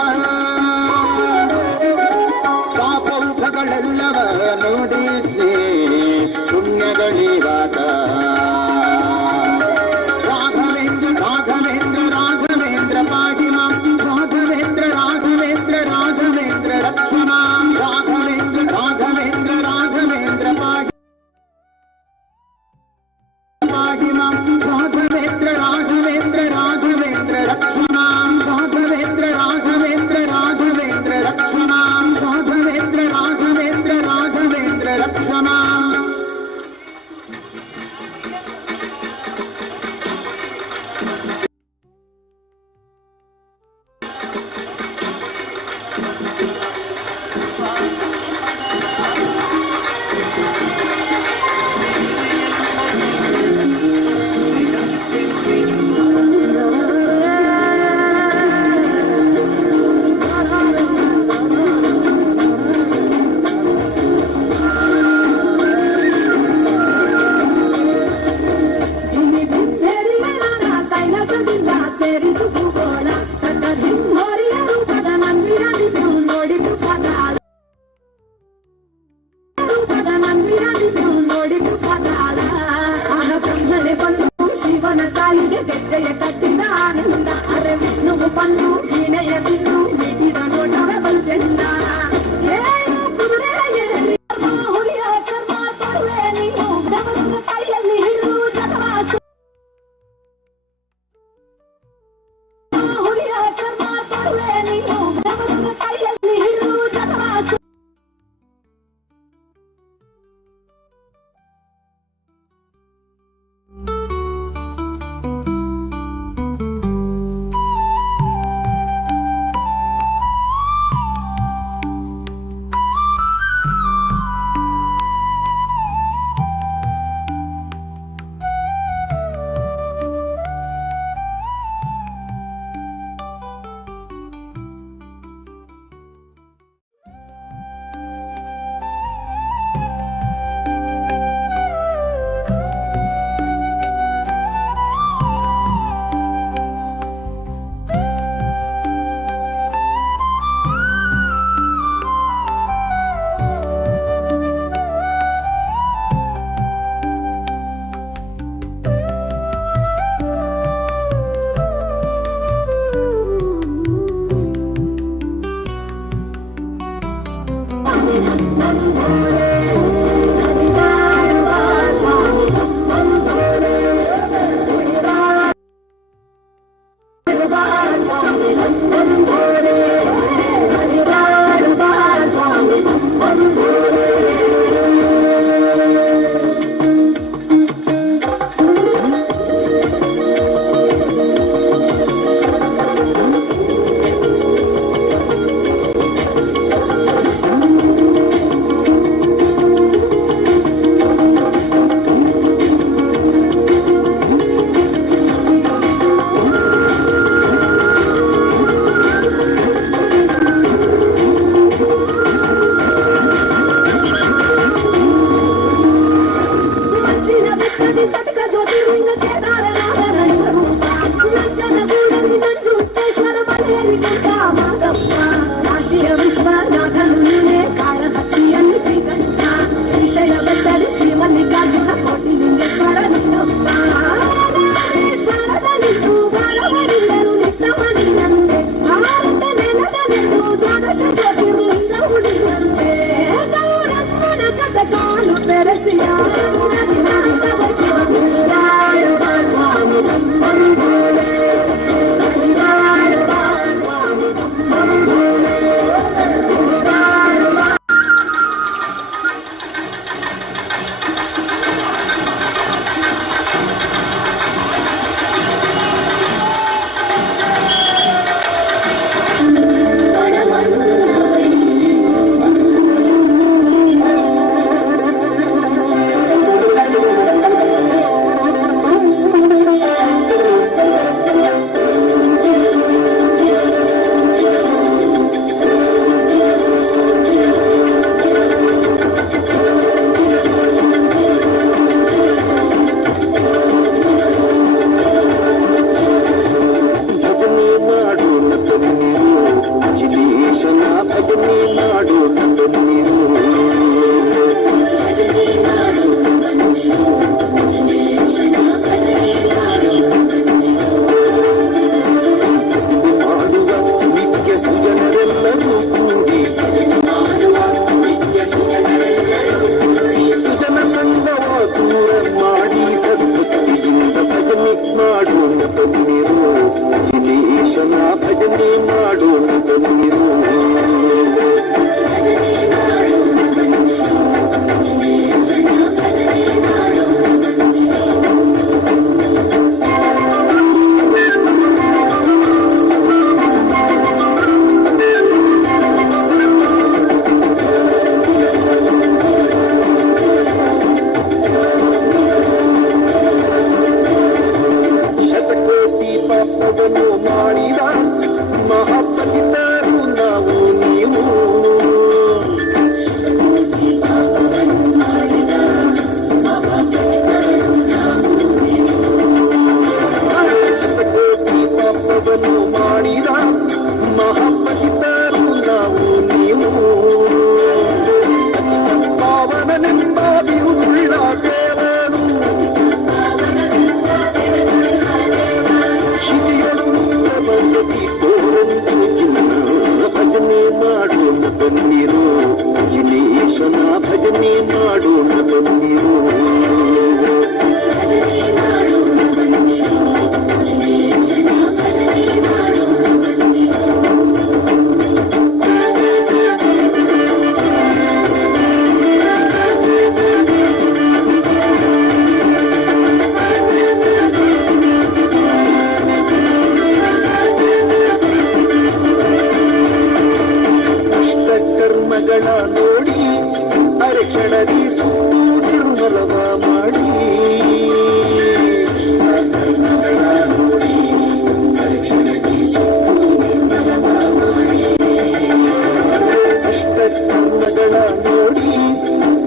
ಪಾಪೌಘಗಳೆಲ್ಲವ ನೋಡಿಸಿ ಪುಣ್ಯಗಳಿವಾತ. ರಾಘವೇಂದ್ರ ರಾಘವೇಂದ್ರ ರಾಘವೇಂದ್ರ ಪಾಹಿಮ, ರಾಘವೇಂದ್ರ ರಾಘವೇಂದ್ರ ರಾಘವೇಂದ್ರ ರಕ್ಷಣ, ರಾಘವೇಂದ್ರ ರಾಘವೇಂದ್ರ ರಾಘವೇಂದ್ರ ಪಾಹಿಮ, ರಾಘವೇಂದ್ರ ರಾಘವೇಂದ್ರ ರಾಘವೇಂದ್ರ ರಕ್ಷಣ, ರಾಘವೇಂದ್ರ ರಾಘವೇಂದ್ರ ರಾಘವೇಂದ್ರ ರಕ್ಷಣ, ರಾಘವೇಂದ್ರ ರಾಘವೇಂದ್ರ ರಾಘವೇಂದ್ರ ರಕ್ಷಣ. ಶಿವನ ಕಾಲಿಗೆ ಗೆಜ್ಜೆಯ ಕಟ್ಟಿದ ಆನಂದ, ಅರೆ ವಿಷ್ಣುವು ಬಂದು ವೀಣೆಯ ಬಿಟ್ಟು ಮಿಡಿದ ನೋಟವ ಬಂಚೆಂದ. ಏನು ಕುದುರೆಯ ಹುಲಿಯ ಚರ್ಮ ತೊಡುವೆ ನೀನು, ಗಮನದ ಕೈಯಲ್ಲಿ ಹಿಡಿದು ಜಗವಾಸು. ಹುಲಿಯ ಚರ್ಮ ತೊಡುವೆ ನೀನು, ಗಮನದ ಕೈಯಲ್ಲಿ ಹಿಡಿದು ಜಗವಾಸು. ಮಾಡಿದ ಮಹಾಪತಿತರು ನಾವು ನೀವು ಶತಕೋಟಿ ಪಾಪವನ್ನು ಮಾಡಿದ ಮಹಾಪತಿತರು ನಾವು ನೀವು ಪಾವನನೆಂಬ ಬಿರುದುಳ್ಳ ದೇವರು ಶಿವಿಯೊಳು ಬಂದತಿ ತೋರಂದು ಭಜನೆ ಮಾಡೋಣ ಬಂದಿರು ಜಿನೇಶನ ಭಜನೆ ಮಾಡೋಣ ಬಂದಿರು ಕರ್ಮಗಳ ನೋಡಿ ಅರೆಕ್ಷಣದಿ ಸುತ್ತು ನಿರ್ಮಲವ ಮಾಡಿ ಅಷ್ಟ ಕರ್ಮಗಳ ನೋಡಿ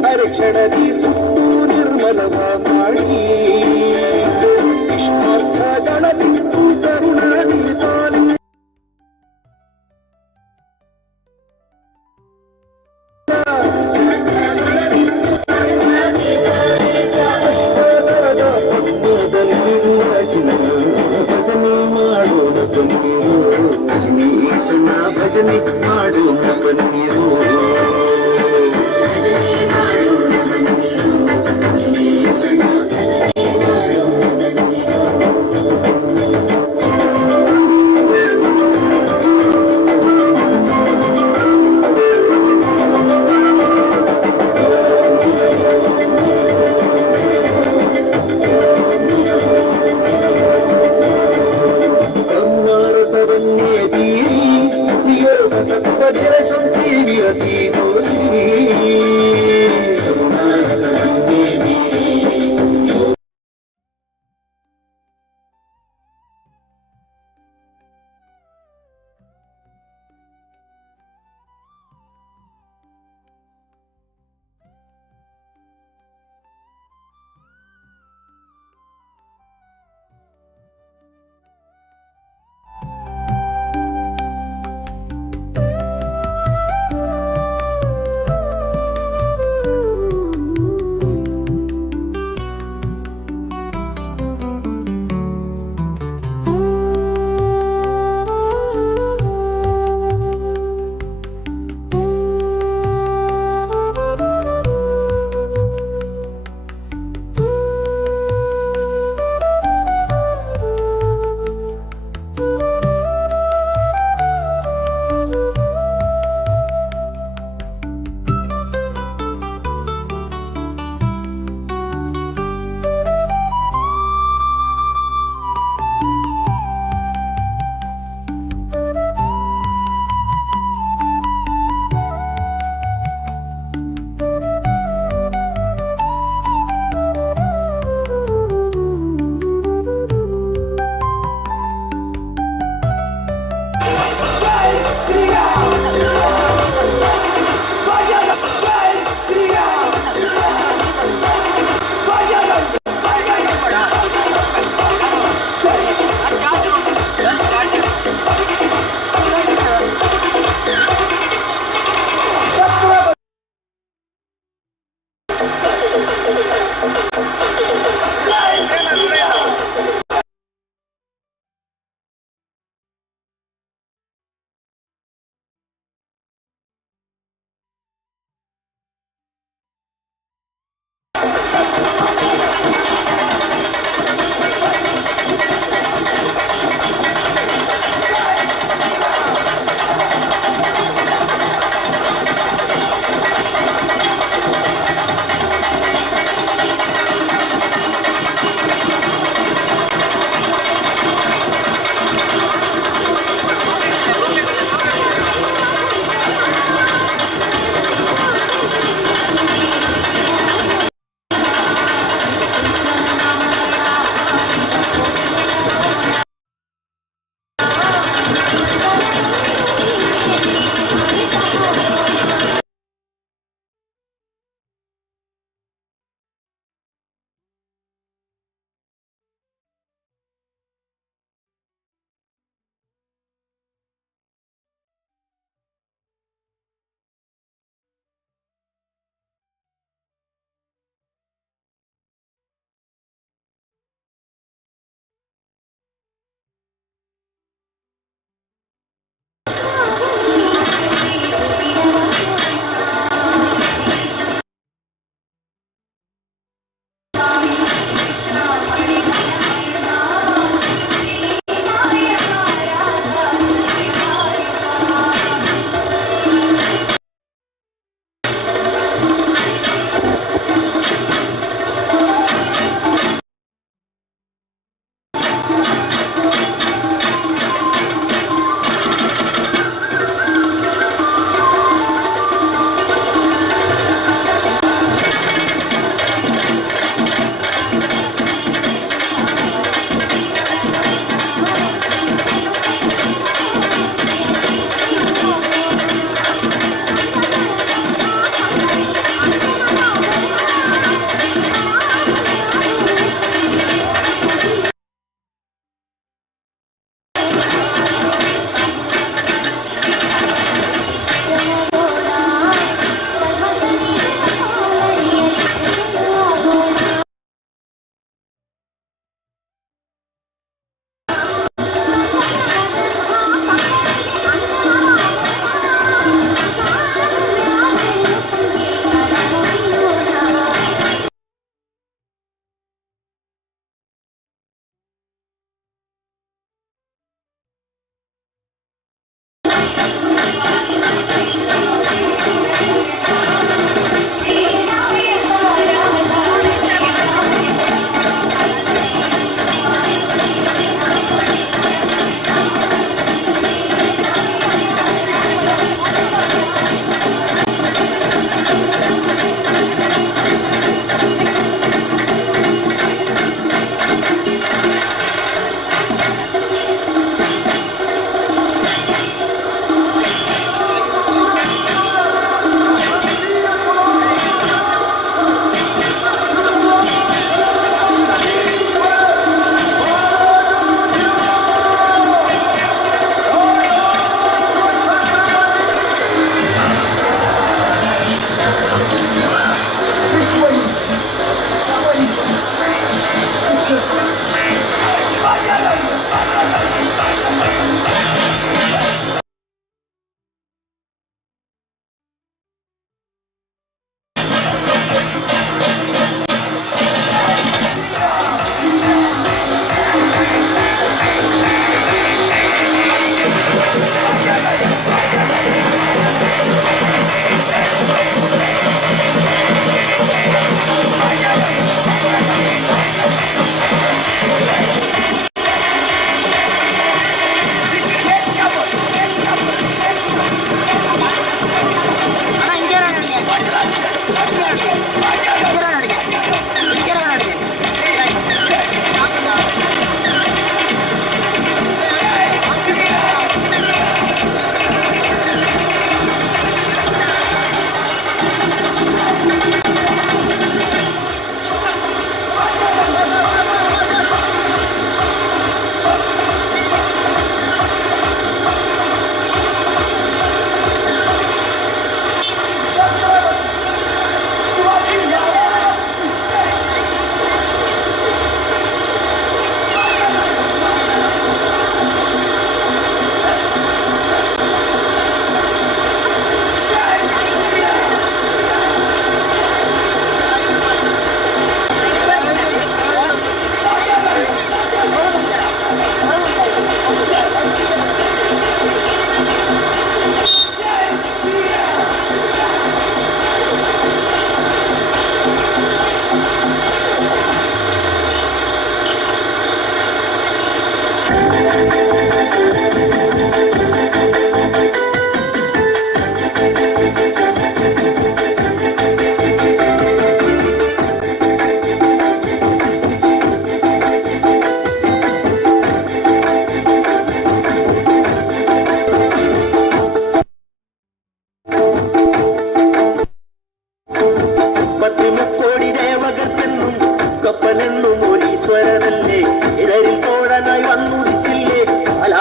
ಅರೆಕ್ಷಣದಿ ಸುತ್ತು ನಿರ್ಮಲವ ಮಾಡಿ ಇಷ್ಟಾರ್ಥಗಳ ಬಿಟ್ಟು ಕರುಣಾದಿ ಪಾಲಿ ಭಜನೆ ಮಾಡೋಣ ಬನ್ನಿರು ಜಿನೇಶನ ಭಜನೆ ಮಾಡೋಣ ಬನ್ನಿರು ಕರುಣಾರಸವನ್ನೇ ತೀರಿ ಯೋಗ ತತ್ವದೇಶಂ ತೀವಿರತಿ ತೋರಿ ಕರುಣಾರಸವನ್ನೇ ಮೀರಿ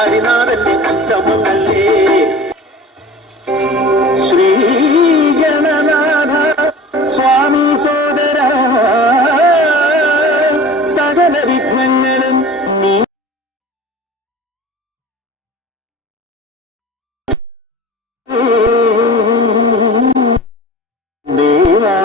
ಜಾರಿನಾರಲ್ಲಿ ಸಂಗಮನಲ್ಲೇ ಶ್ರೀ ಗಣನಾಥ ಸ್ವಾಮಿ ಸೋದರ സകല വിഘ്നങ്ങളും നീ ദേവാ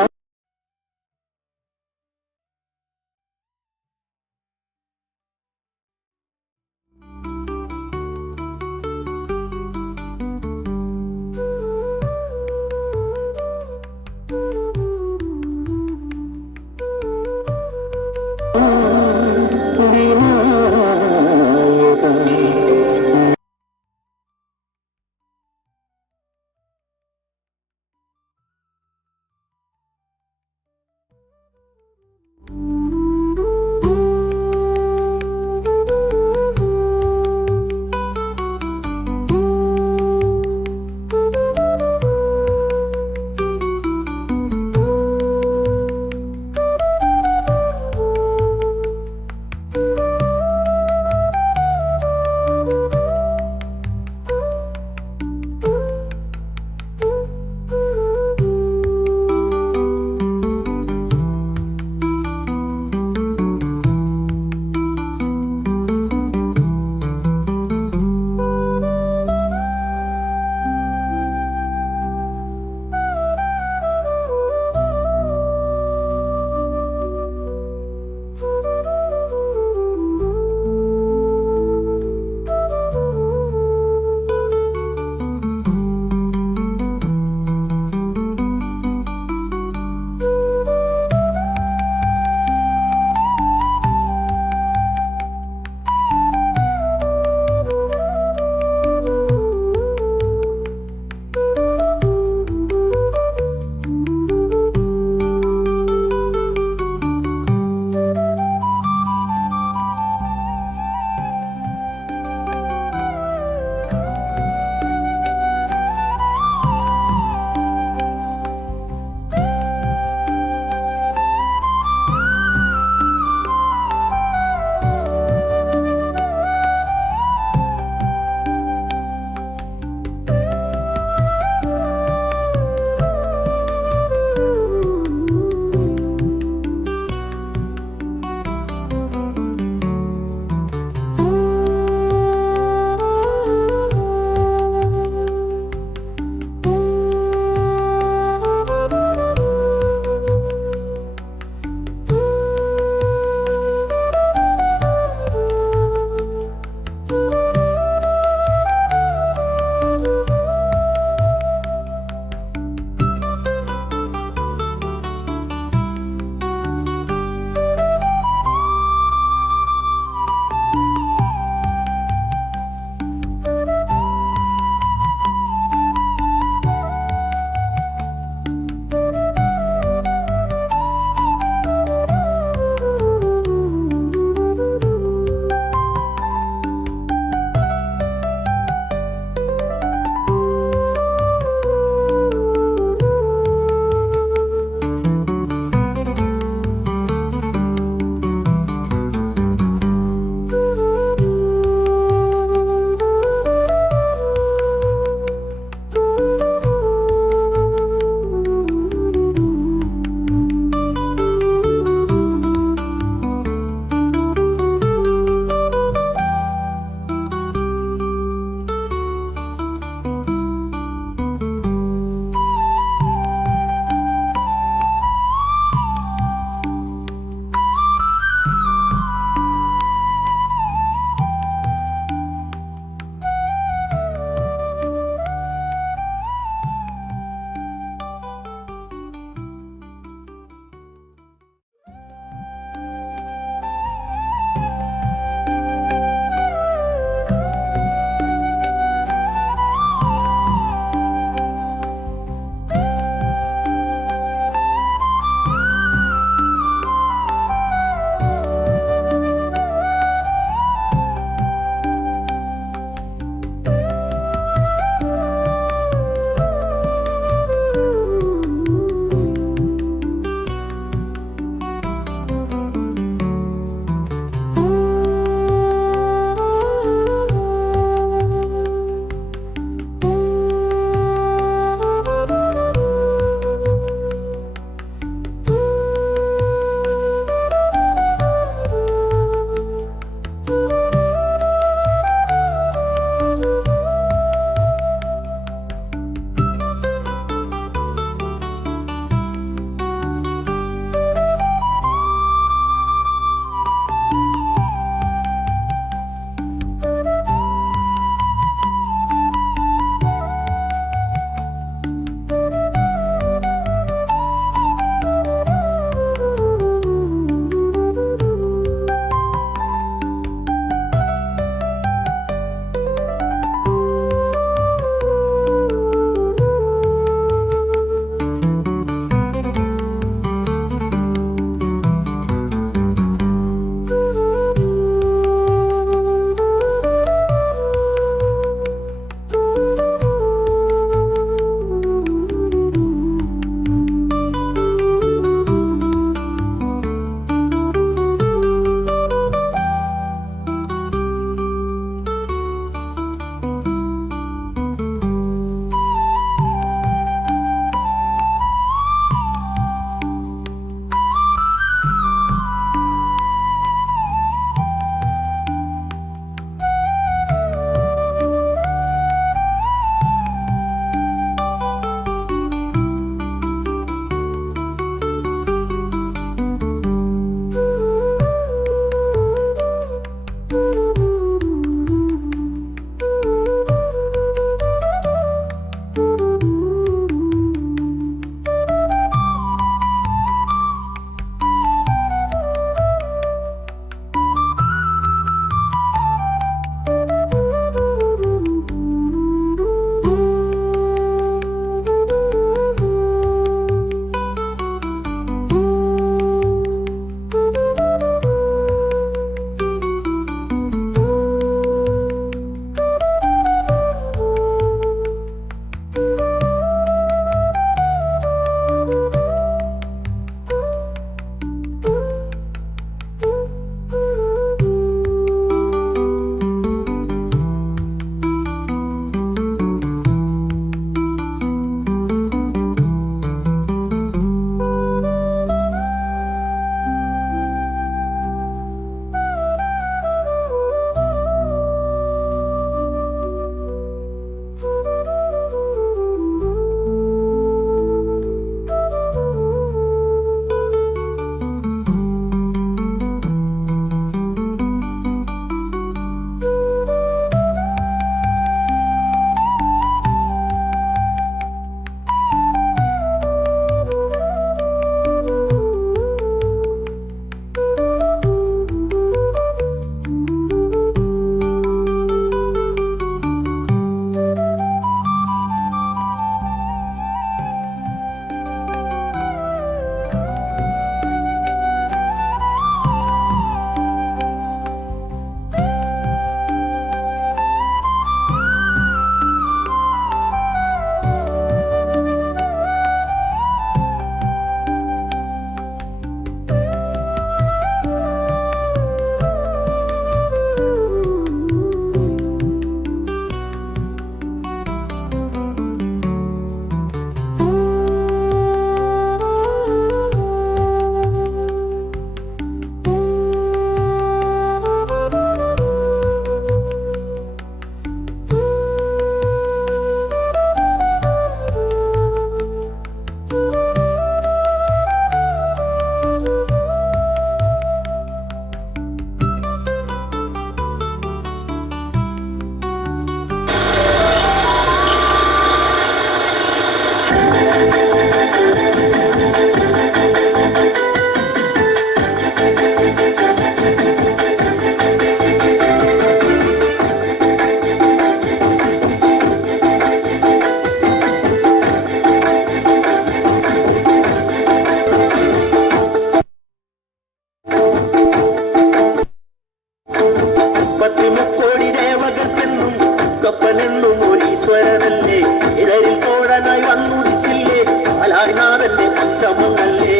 എന്നും ഒരീശ്വരനല്ലേ ഇടരിൽ തോഴനായി വന്നുദിച്ചില്ലേ അലാനാഥന്റെ അംശമല്ലേ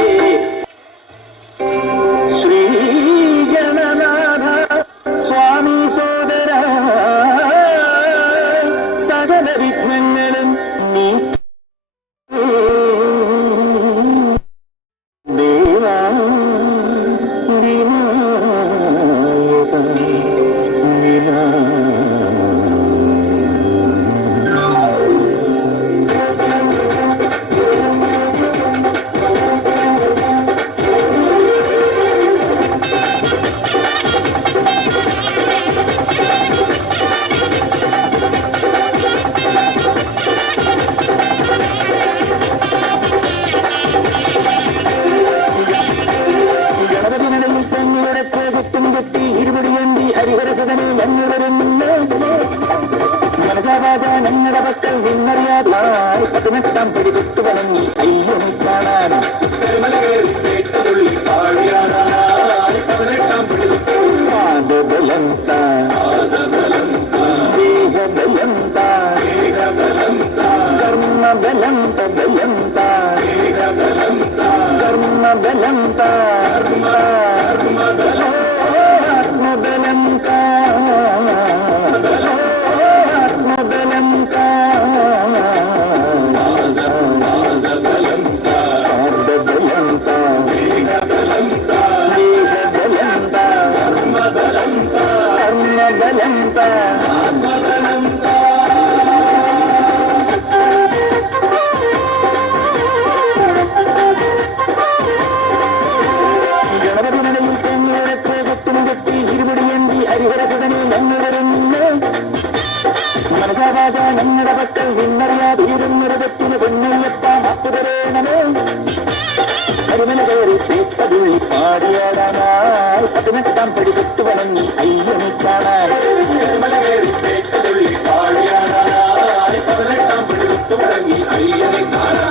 ശ്രീ ഗണനാഥ സ്വാമി സോദര സകല വിഘ്നങ്ങളും നീ ദേവാ വിനായക മനസാവാത ഞങ്ങളുടെ പക്കൽ നിന്നറിയാതായി 18 പടി തൊട്ടു വണങ്ങി അയ്യനെ കാണാൻ പാദബലം ദേഹബലം കർമ്മബലം ബലം കർമ്മബലം ആത്മബലം ആത്മബലം പാദബലം ദേഹബലം കർമ്മബലം ഗണപതി നടയിൽ തെങ്ങുടത്തെ കൊത്തുമുകത്തി ഇരുമുടിയേന്തി ഹരിഹരസുതനെ ഞങ്ങളുടരുന്ന് മനസാവാത ഞങ്ങളുടെ പക്കൽ നിന്നറിയാതിരുന്നൊരുതത്തിന് പൊന്നയ്യപ്പ മാപ്പുതരേണമേ കരിമല കയറി തേപ്പതുള്ളി പാടിയാടാനായി 18 പടി തൊട്ടു വണങ്ങി അയ്യനെ കാണാൻ കരിമല കയറി തേപ്പതുള്ളി പാടിയാടാനായി 18 പടി തൊട്ടു വണങ്ങി അയ്യനെ കാണാൻ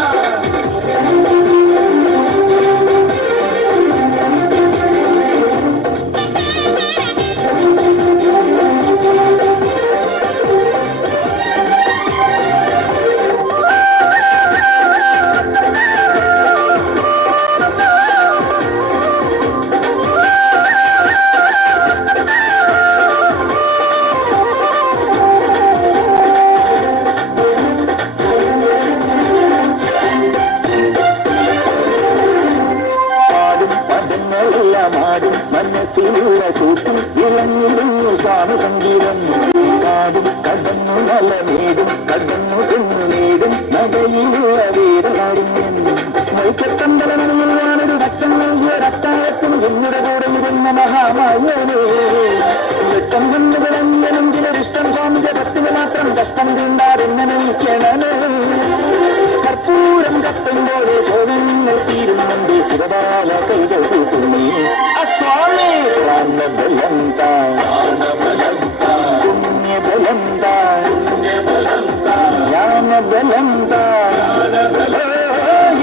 മാടും മനസ്സിലുള്ള കൂട്ടും വിളങ്ങിടുന്നു സ്വാമി സംഗീതം കാടും കടന്നു നലമേടും കടന്നു ചെന്നു നേടും നഗയിലുള്ള വീരകാരുണ്യം മൈക്കത്തമ്പലമണിയിൽ ഞാനൊരു ഭക്തം നൽകിയ രക്തായത്തിന് എന്നുടെ കൂടെ ഇരുന്ന മഹാമായനെ വെട്ടം കൊന്നു വിളങ്ങിയനും ചിലരിഷ്ടം സ്വാമിയുടെ ഭക്തിന് മാത്രം കഷ്ടം തീണ്ടാതെന്നെ നയിക്കണമേ കർപ്പൂരം കത്തുമ്പോഴേ സോനങ്ങൾ തീരുന്നുണ്ട് ശിവബാല കൈകൾ കൂട്ടുന്നേ സ്വാമി പ്രാണബലം പുണ്യബലം ജ്ഞാനബലം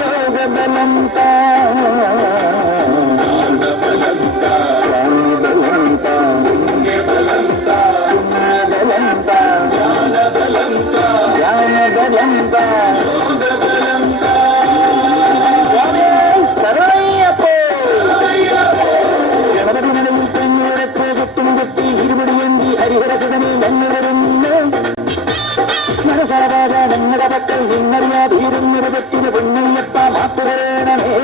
യോഗബലം പ്രാണിബലം പുണ്യബലം ജ്ഞാനബലം ഗണപതി നടയിൽ തെങ്ങുടത്തെ കൊത്തുമുകത്തി ഇരുമുടിയേന്തി ഹരിഹരസുതനെ ഞങ്ങളുടരുന്ന് മനസാവാത ഞങ്ങളുടെ പക്കൽ നിന്നറിയാതിരുന്നൊരുതത്തിന് പൊന്നയ്യപ്പ മാപ്പുതരേണമേ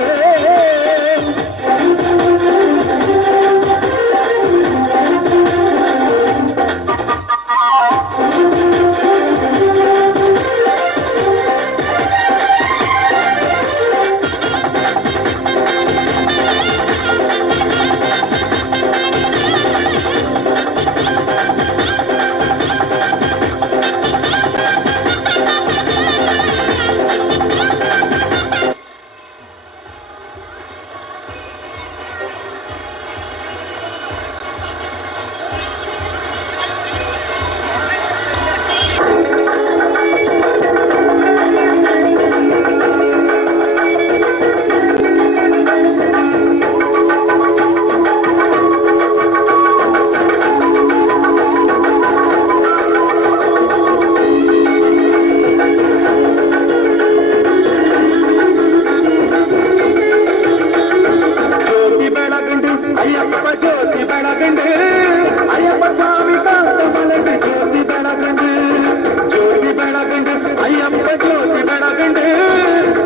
ಅಯ್ಯಪ್ಪ ಜ್ಯೋತಿ ಬೆಳಗುಂಡು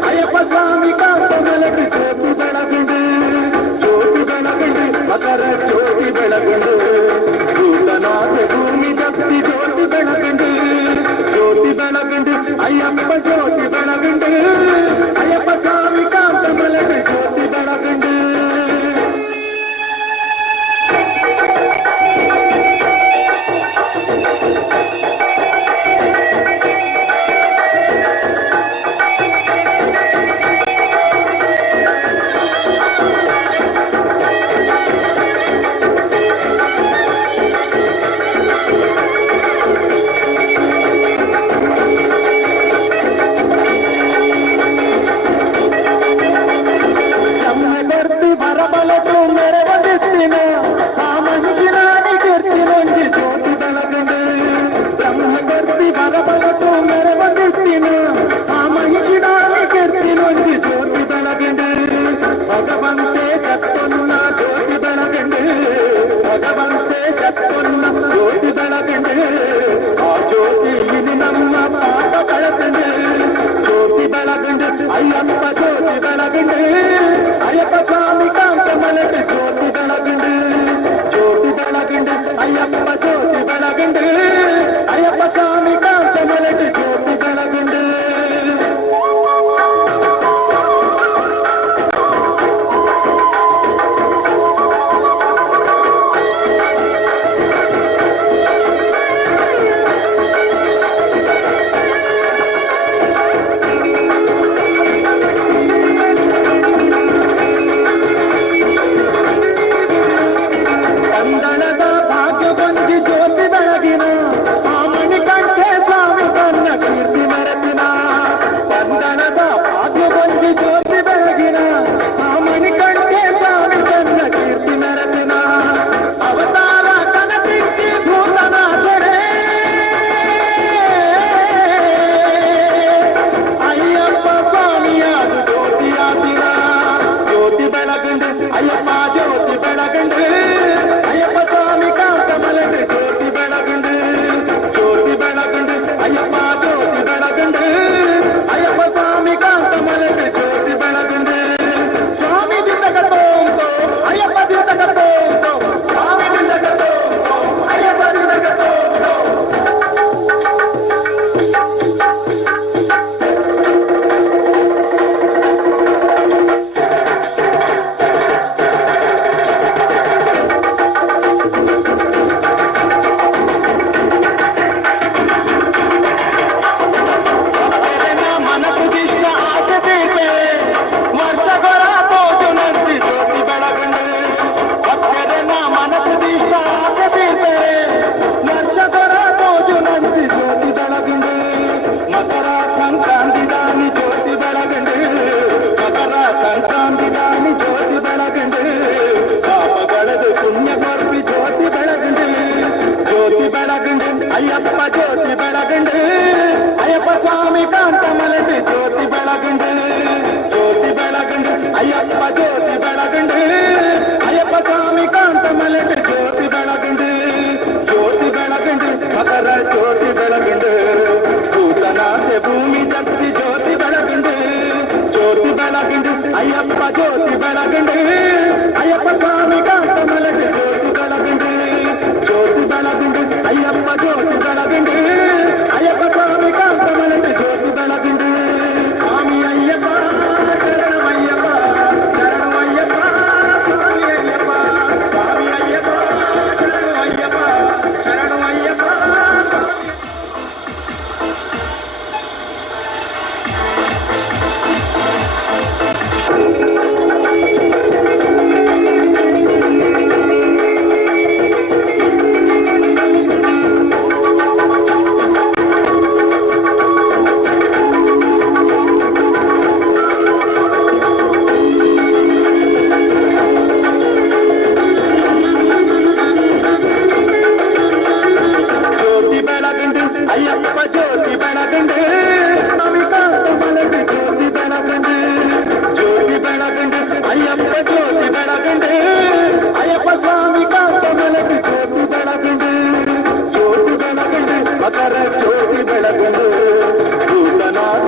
ಅಯ್ಯಪ್ಪ ಸ್ವಾಮಿ ಕಾಂತ ಮಲಗಿ ಜ್ಯೋತಿ ಬೆಳಗುಂಡು ಜ್ಯೋತಿ ಬೆಳಗುಂಡು ಮಕರ ಜ್ಯೋತಿ ಬೆಳಗುಂಡು ಭೂತನಾಥ ಭೂಮಿ ದತ್ತಿ ಜ್ಯೋತಿ ಬೆಳಗುಂಡು ಜ್ಯೋತಿ ಬೆಳಗುಂಡು ಅಯ್ಯಪ್ಪ ಜ್ಯೋತಿ ಬೆಳಗುಂಡು ಅಯ್ಯಪ್ಪ ಸ್ವಾಮಿ ಕಾಂತ ಮಲಗಿ ಜ್ಯೋತಿ ಬೆಳಗುಂಡು ಬರಬಲಟು ಮೆರವದಿಸ್ತಿನ ಆ ಮನುಷ್ಯನಾಗಿ ಕೀರ್ತಿನೊಂದಿ ಜ್ಯೋತಿ ಬೆಳಗುಂಡು ಬ್ರಹ್ಮಗರ್ತಿ ಬರಬಲಟು ಮೆರವದಿಸ್ತಿನ ಆ ಮನುಷ್ಯನಾಗಿ ಕೀರ್ತಿನೊಂದಿ ಜ್ಯೋತಿ ಬೆಳಗುಂಡು ಭಗವಂತೆ ಕತ್ತೊನ್ನ ಜ್ಯೋತಿ ಬೆಳಗುಂಡು ಭಗವಂತೆ ಕತ್ತೊನ್ನ ಜ್ಯೋತಿ ಬೆಳಗುಂಡು ಆ ಜ್ಯೋತಿ ಇದು ನಮ್ಮ ಪಾಪ ಬೆಳಗುಂಡು ಜ್ಯೋತಿ ಬೆಳಗುಂಡು ಅಯ್ಯಪ್ಪ ಜ್ಯೋತಿ ಬೆಳಗುಂಡು ಅಯ್ಯಪ್ಪ ಸ್ವಾಮಿ ಕಾಂತ ಮಲಗಿ ಜ್ಯೋತಿ ಬೆಳಗುಂಡು ಜ್ಯೋತಿ ಬೆಳಗುಂಡು ಅಯ್ಯಪ್ಪ ಜ್ಯೋತಿ ಬೆಳಗುಂಡು ಅಯ್ಯಪ್ಪ ಸ್ವಾಮಿ ಕಾಂತ ಮಲಗಿ ಜ್ಯೋತಿ ಬೆಳಗುಂಡು ಅಯ್ಯಪ್ಪ ಜ್ಯೋತಿ ಬೆಳಗುಂಡು ಅಯ್ಯಪ್ಪ ಸ್ವಾಮಿ ಕಾಂತ ಮಲಗಿ ಜ್ಯೋತಿ ಬೆಳಗುಂಡು ಜ್ಯೋತಿ ಬೆಳಗುಂಡು ಅಯ್ಯಪ್ಪ ಜ್ಯೋತಿ ಬೆಳಗುಂಡು ಅಯ್ಯಪ್ಪ ಸ್ವಾಮಿ ಕಾಂತ ಮಲಗಿ ಜ್ಯೋತಿ ಬೆಳಗುಂಡು ಸ್ವಾಮಿ ದಿಂದ ಕಟ್ಟೋಂಟು ಅಯ್ಯಪ್ಪ ದಿಂದ ಕಟ್ಟೋಂಟು ಸ್ವಾಮಿ ದಿಂದ ಕಟ್ಟೋಂಟು ಅಯ್ಯಪ್ಪ ದಿಂದ ಕಟ್ಟೋಂಟು ಮಕರ ಸಂಕ್ರಾಂತಿ ದಾನಿ ಜ್ಯೋತಿ ಬೆಳಗುಂಡು ಮಕರ ಸಂಕ್ರಾಂತಿ ದಾನಿ ಜ್ಯೋತಿ ಬೆಳಗುಂಡು ಪಾಪಗಳದು ಪುಣ್ಯ ಕೊರ್ಪಿ ಜ್ಯೋತಿ ಬೆಳಗುಂಡು ಜ್ಯೋತಿ ಬೆಳಗುಂಡು ಅಯ್ಯಪ್ಪ ಜ್ಯೋತಿ ಬೆಳಗುಂಡು ಅಯ್ಯಪ್ಪ ಸ್ವಾಮಿ ಕಾಂತ ಮಲಗಿ ಜ್ಯೋತಿ ಬೆಳಗುಂಡು ಜ್ಯೋತಿ ಬೆಳಗುಂಡು ಅಯ್ಯಪ್ಪ ಜ್ಯೋತಿ ಬೆಳಗುಂಡು ಅಯ್ಯಪ್ಪ ಸ್ವಾಮಿ ಕಾಂತ ಮಲಗಿ ಜ್ಯೋತಿ ಬೆಳಗುಂಡು ಜ್ಯೋತಿ ಬೆಳಗುಂಡು ಮಕರ ಜ್ಯೋತಿ ಬೆಳಗುಂಡು ಭೂತನಾಥ ಭೂಮಿ ದತ್ತಿ ಜ್ಯೋತಿ ಬೆಳಗುಂಡು ಜ್ಯೋತಿ ಬೆಳಗುಂಡು ಅಯ್ಯಪ್ಪ ಜ್ಯೋತಿ ಬೆಳಗುಂಡು ಅಯ್ಯಪ್ಪ ಸ್ವಾಮಿ ಕಾಂತ ಮಲಗಿ ಜ್ಯೋತಿ ಬೆಳಗುಂಡು ಜ್ಯೋತಿ ಬೆಳಗುಂಡು ಅಯ್ಯಪ್ಪ ಜ್ಯೋತಿ ಬೆಳಗುಂಡು ಅಯ್ಯಪ್ಪ ಸ್ವಾಮಿ ಕಾಂತ ಮಲಗಿ ಜ್ಯೋತಿ ಬೆಳಗುಂಡು ಸ್ವಾಮಿ ಅಯ್ಯಪ್ಪ ಶರಣಮಯ್ಯಪ್ಪ ಶರಣಮಯ್ಯಪ್ಪ ಸ್ವಾಮಿ ಅಯ್ಯಪ್ಪ ಸ್ವಾಮಿ ಅಯ್ಯಪ್ಪ ಶರಣಮಯ್ಯಪ್ಪ ಶರಣಮಯ್ಯಪ್ಪ ಮಕರ ಜ್ಯೋತಿ ಬೆಳಗುಂಡು ಭೂತನಾಥ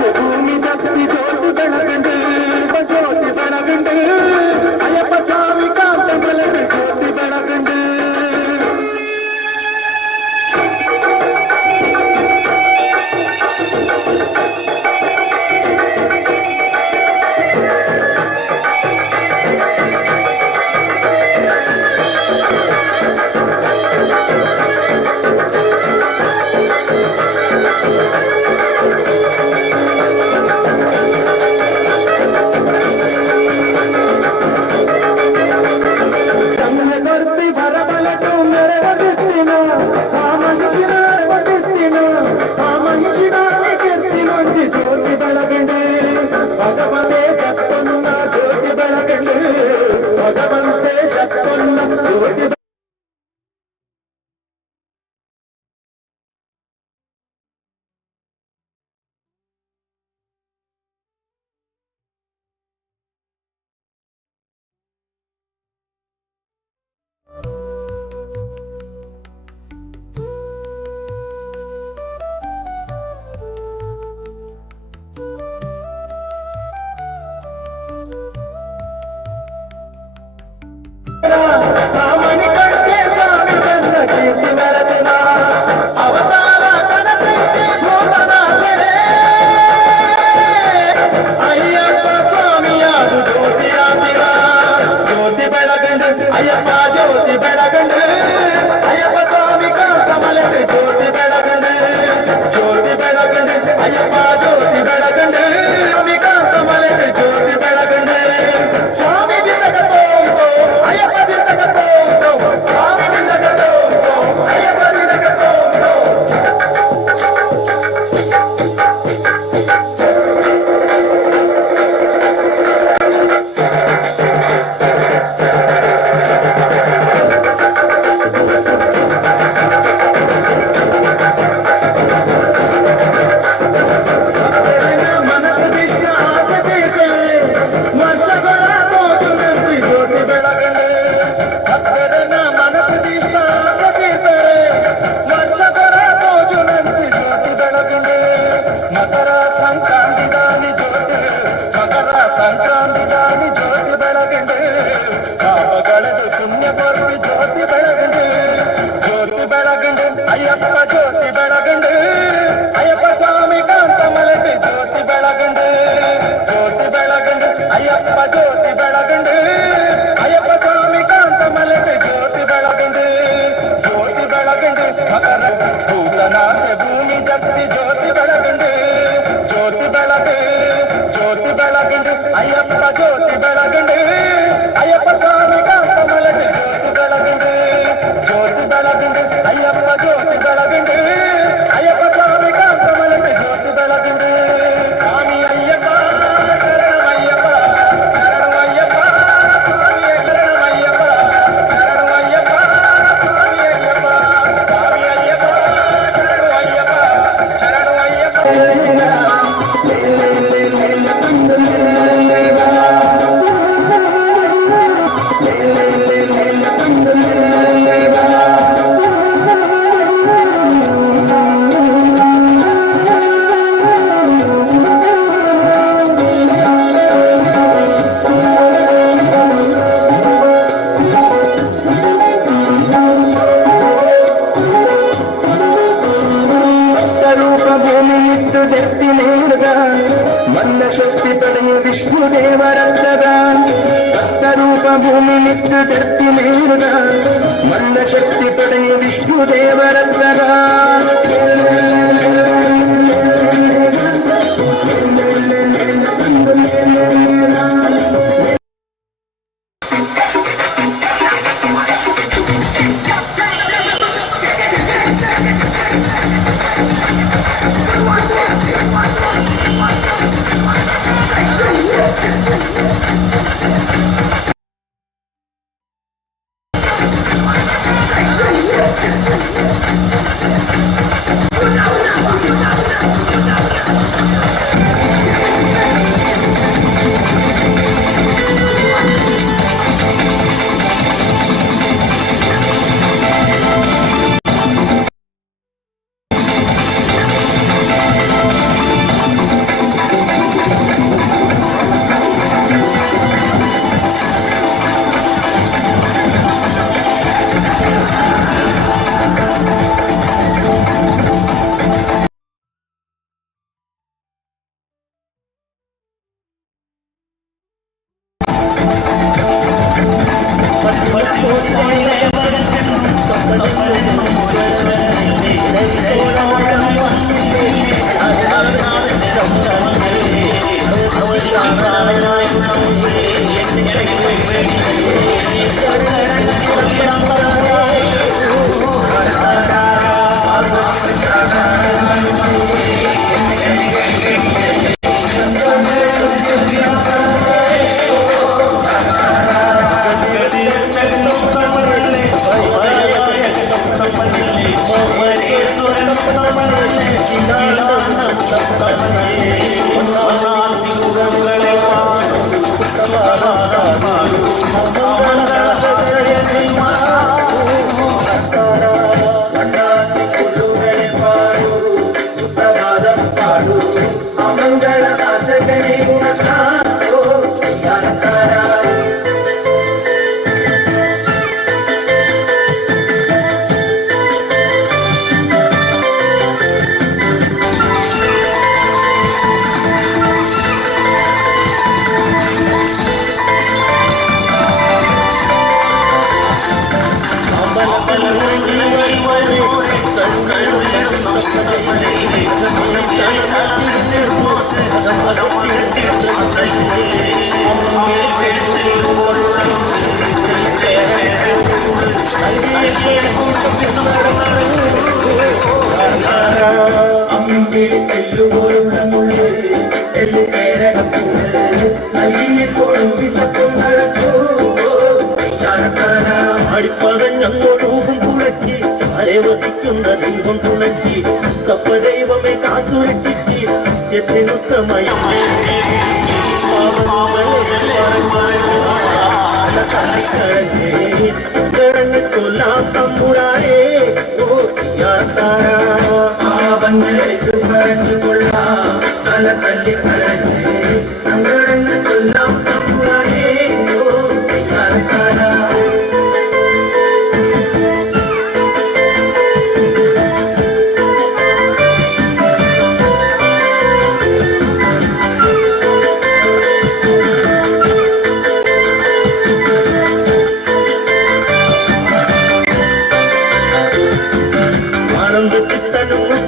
ಅಯ್ಯಪ್ಪ ಜ್ಯೋತಿ ಬೆಳಗಂಡು ಕಾಂತ ಮಲೆಗೆ ಜ್ಯೋತಿ ಬೆಳಗಂಡು ಸ್ವಾಮಿ ದಿನಗ ತೋಂತೋ ಅಯ್ಯಪ್ಪ ದಿನಗ ತೋಂತೋ ಸ್ವಾಮಿ ದಿನಗ ತೋಂತೋ ಅಯ್ಯಪ್ಪ ದಿನಗ ತೋಂತೋ ಸಂಕ್ರಾಂತಿ ಜ್ಯೋತಿ ಬೆಳಗಂಡು ಪಾಪಗಳದು ಪುಣ್ಯ ಬರ್ತಿ ಜ್ಯೋತಿ ಬೆಳಗಂಡು ಜ್ಯೋತಿ ಬೆಳಗಂಡು ಅಯ್ಯಪ್ಪ ಜ್ಯೋತಿ ಬೆಳಗಂಡು ಅಯ್ಯಪ್ಪ ಸ್ವಾಮಿ ಕಾಂತ ಮಲೆಗೆ ಜ್ಯೋತಿ ಬೆಳಗಂಡು ಜ್ಯೋತಿ ಬೆಳಗಂಡು ಅಯ್ಯಪ್ಪ ಜ್ಯೋತಿ ಬೆಳಗಂಡು ಅಯ್ಯಪ್ಪ ಸ್ವಾಮಿ ಕಾಂತ ಮಲೆಗೆ ಜ್ಯೋತಿ ಬೆಳಗಂಡು ಜ್ಯೋತಿ ಬೆಳಗಂಡು ಮಕರ ಭೂತನಾಥ ಭೂಮಿ ಜಗತಿ ಜ್ಯೋತಿ ಬೆಳಗಂಡು ಜ್ಯೋತಿ ಬೆಳಗು ಜ್ಯೋತಿ ಬೆಳಗಂಡು ಅಯ್ಯಪ್ಪ ಜ್ಯೋತಿ ಬೆಳಗಂಡು ಅಯ್ಯಪ್ಪ ಸ್ವಾಮಿ ಕಾಂತ ಮಲೆಗೆ ಜ್ಯೋತಿ ಬೆಳಗಂಡು ಜ್ಯೋತಿ ಬೆಳಗಂಡು ಅಯ್ಯಪ್ಪ ಜ್ಯೋತಿ ಬೆಳಗಂಡು ಅಯ್ಯಪ್ಪ ಸ್ವಾಮಿ ಕಾಂತ ಮಲೆಗೆ ಜ್ಯೋತಿ ಬೆಳಗಂಡು ಸ್ವಾಮಿ ಅಯ್ಯಪ್ಪ ಶರಣಮಯ್ಯಪ್ಪ ಶರಣಮಯ್ಯಪ್ಪ ಸ್ವಾಮಿ ಶರಣಮಯ್ಯಪ್ಪ ಶರಣಮಯ್ಯಪ್ಪ ಸ್ವಾಮಿ ಅಯ್ಯಪ್ಪ ಸ್ವಾಮಿ ಅಯ್ಯಪ್ಪ ಶರಣಮಯ್ಯಪ್ಪ ಶರಣಮಯ್ಯಪ್ಪ ಮಲ್ಲ ಶಕ್ತಿ ಪಡೆಯ ವಿಷ್ಣು ದೇವರತ್ತದ ಭಕ್ತರೂಪ ಭೂಮಿ ನಿತ್ತು ದತ್ತಿ ಮೇರುದ ಮಲ್ಲ ಶಕ್ತಿ ಪಡೆಯ ವಿಷ್ಣು ದೇವರತ್ತದ Thank you. അടിപ്പകഞ്ഞങ്ങോടും കുളക്കി അരവസിക്കുന്ന ദൈവം തുണക്കി കപ്പ ദൈവമേ കാത്തുരക്ഷിച്ച് എത്തിനുത്തമയ കടങ്ങൾ കൊല്ലാം തമ്പുരാനേ ഓ യാത്രങ്ങളേക്ക് പറഞ്ഞു കൊള്ളാം തല തല്ലി കരഞ്ഞേ സങ്കടങ്ങൾ കൊല്ലാം തമ്പുരാനേ ഓ യാത്ര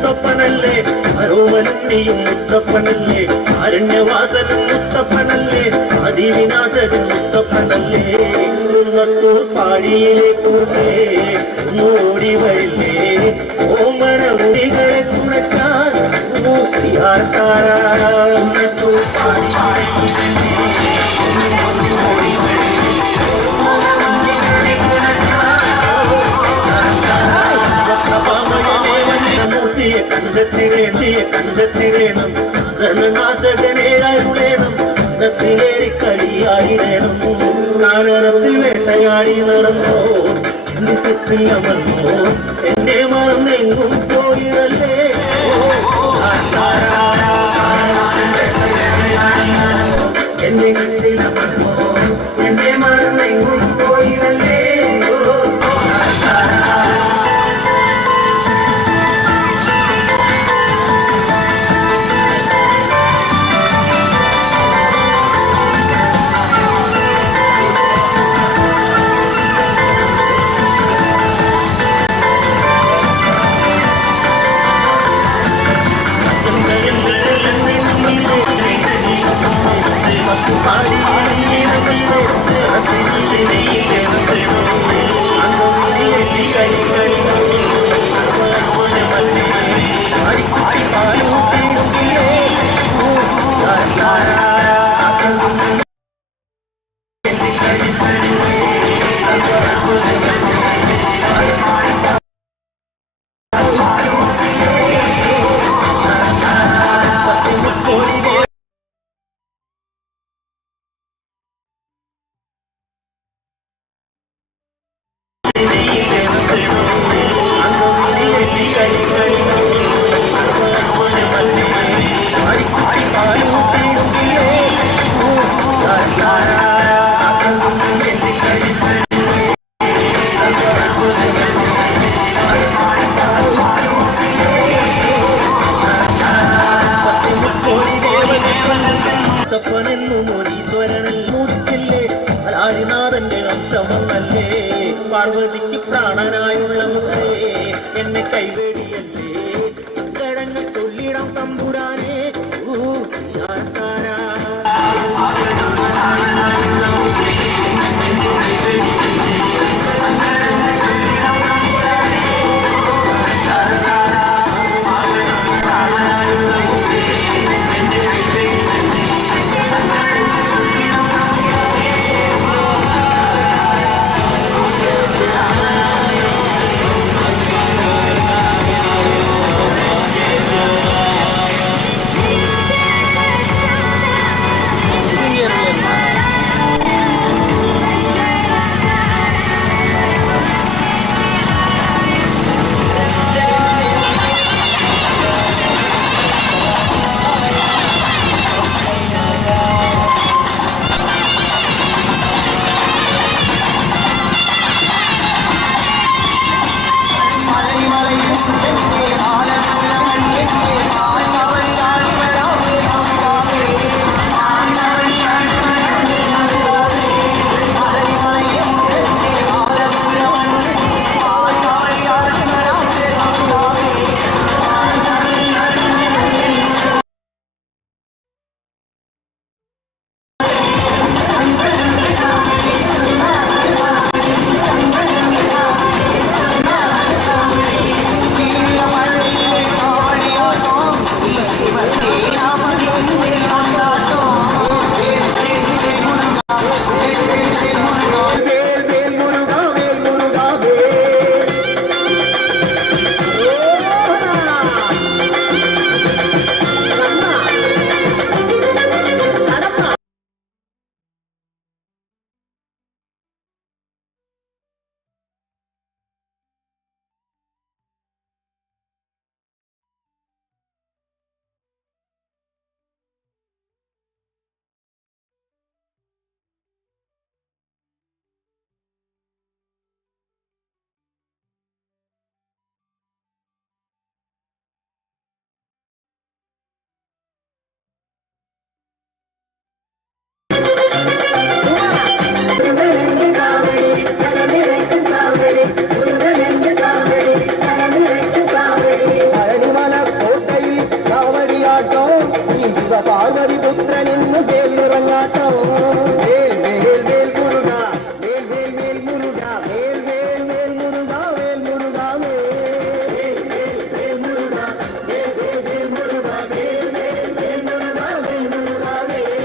മുത്തപ്പനല്ലേ അരോമനന്ദിയും മുത്തപ്പനല്ലേ അരണ്യവാസനും മുത്തപ്പനല്ലേ അതിവിനാശകൻ മുത്തപ്പനല്ലേ കുന്നത്തൂർ പാടിയിലെ കൂടെ ഓടി വരില്ലേ ഓമന മുടികളെ തുണച്ചാൽ മൂർത്തിയാർത്താരാന്നത്തൂർ കണ്ടെത്തിടേണം ധനനാശകനെ അരുളേണം നസിലേറി കളിയായിടേണം കാരണത്തിൽ വേട്ടയാടി നടന്നോ അമർന്നോ എന്നെ മറന്നെങ്കും പോയിടല്ലേ എന്റെ കണ്ണിലമർന്നോ എന്നെ മറന്നെങ്കും പോയിടല്ലേ പാർവതിക്ക് പ്രാണനായുള്ള മുത്തേ എന്നെ കൈവേടിയല്ലേ സങ്കടങ്ങൾ ചൊല്ലിടാം തമ്പുരാനേ കളിയാട്ടോ ഈ പാർവതി പുത്രനിന്ന് വേലുറങ്ങാട്ടോ വേൽ വേൽ വേൽ മുരുക വേൽ വേൽ വേൽ മുരുക വേൽ വേൽ വേൽ മുരുക വേൽ മുരുക വേൽ വേൽ വേൽ മുരുക വേൽ വേൽ വേൽ മുരുക വേൽ വേൽ വേൽ മുരുക വേൽ മുരുക വേൽ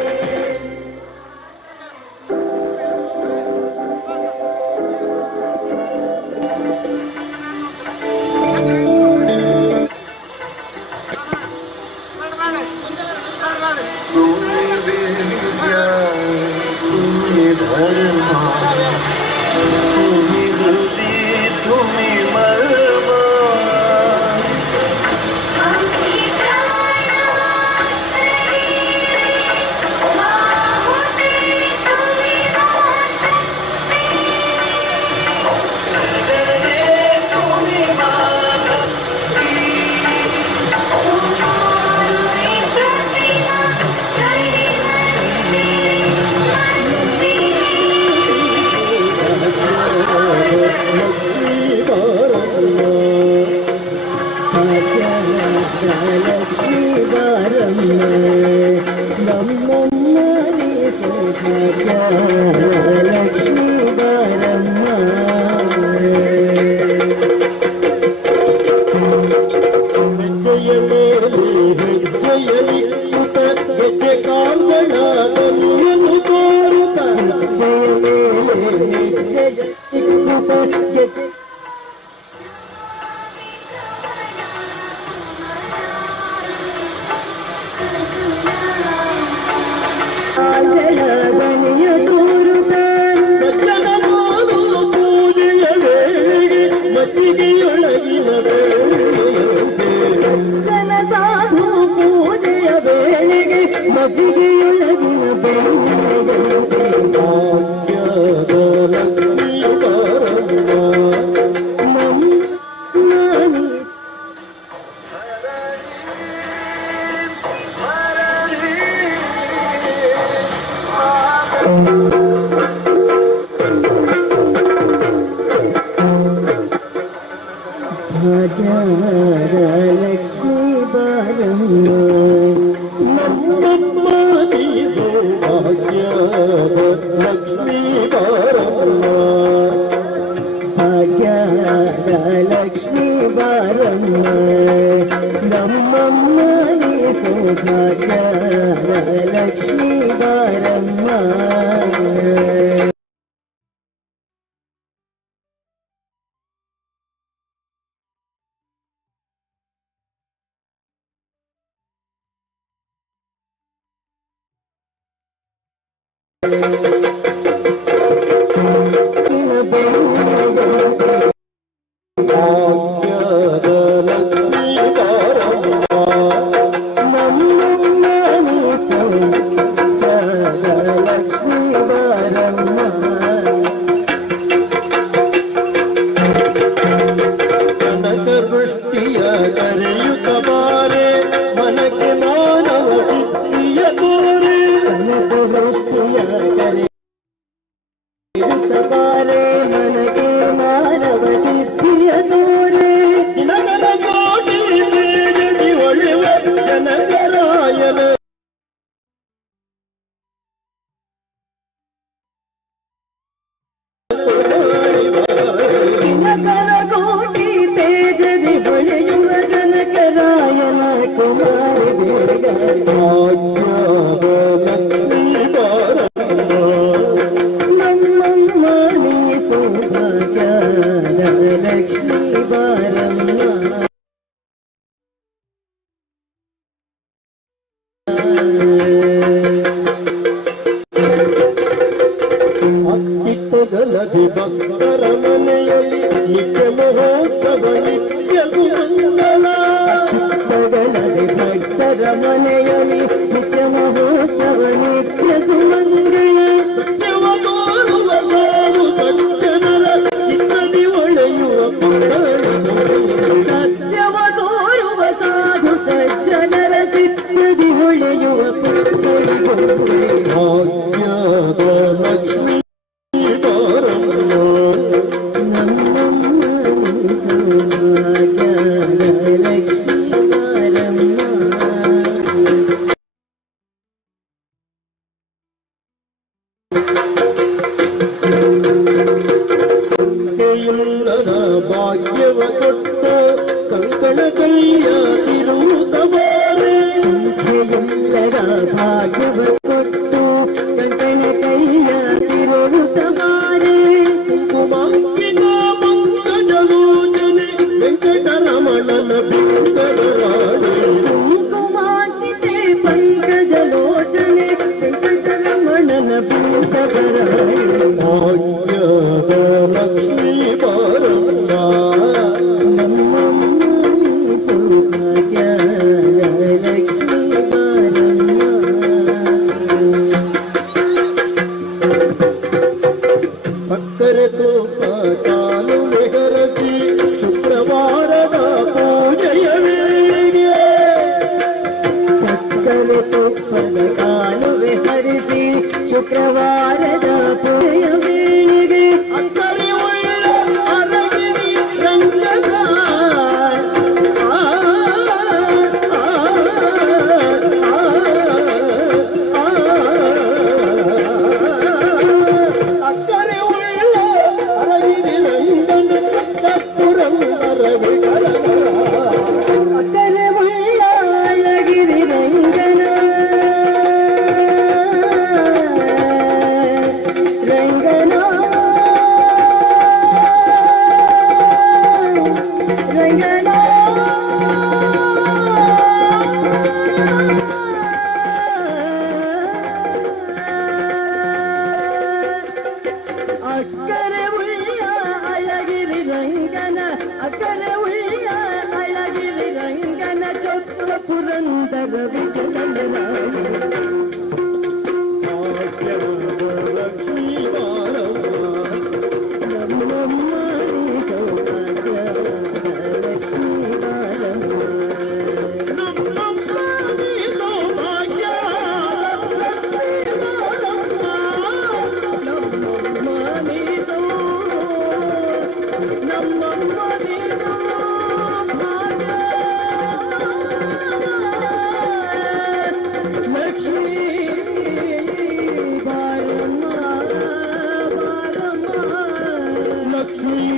ಸಂಖ್ಯೆಯಿಲ್ಲದ ಭಾಗ್ಯವ ಕೊಟ್ಟು ಗಂಟನ ಕೈಯ ತಿರುಳುತ್ತ ಬಾರೆ ಕುಂಕುಮಾಂಕಿತ ಮಂಗಜಲೋಚನೆ ವೆಂಕಟರಮಣನ ಬಿಂಕದರಾಣಿ ಕುಂಕುಮಾಂಕಿತೆ ಪಂಕಜಲೋಚನೆ ವೆಂಕಟರಮಣನ ಬಿಂಕದರಾಣಿ ಭಾಗ್ಯದ ಲಕ್ಷ್ಮೀ ಬಾರಮ್ಮ ನಮ್ಮಮ್ಮ ಸೌಭಾಗ್ಯದ ಲಕ್ಷ್ಮೀ ಬಾರಮ್ಮ ಸಕ್ಕರೆ ತೋಪ ಕಾಲು ನೆಗರಸಿ ಶುಕ್ರವಾರದ ಪೂಜೆಯ ವೇಳೆಗೆ ಸಕ್ಕರೆ ತುಪ್ಪದ ಕಾಲುವೆ ಹರಿಸಿ ಶುಕ್ರವಾರದ ಪೂಜೆಯ ವೇಳೆಗೆ ಅಕ್ಕರೆ ಉಳ್ಳ ಅರಗಿರಿ ರಂಗದ ಅಕ್ಕರೆ ಉಳ್ಳ ಅರಗಿರಿ ರಂಗನ ಕಪ್ಪುರಂಗರ ವಿಕರಗರ ಅಕ್ಕರೆ ಉಳ್ಳ ಅಳಗಿರಿ ರಂಗನ ರಂಗನ ರಂಗನ ಅಕ್ಕರೆ ಉಳ್ಳ ಅಳಗಿರಿ ರಂಗನ ಅಕ್ಕರೆ ಉಳ್ಳ ಅಳಗಿರಿ ರಂಗನ ಚೊಕ್ಕ ಪುರಂದರ ವಿಜಯನ ಲಕ್ಷ್ಮೀ ಬಾರಮ್ಮ ನಮ್ಮಮ್ಮ ಸೌಭಾಗ್ಯ ಲಕ್ಷ್ಮೀ ಬಾರಮ್ಮ ನಮ್ಮಮ್ಮ ನೀ ಸೌಭಾಗ್ಯ ಲಕ್ಷ್ಮೀ ಬಾರಮ್ಮ ನಮ್ಮಮ್ಮ ನೀನು ನಮ್ಮಮ್ಮ ನೀನು ಭಾಗ್ಯ ಲಕ್ಷ್ಮೀ ಬಾರಮ್ಮ ಬಾರಮ್ಮ ಲಕ್ಷ್ಮೀ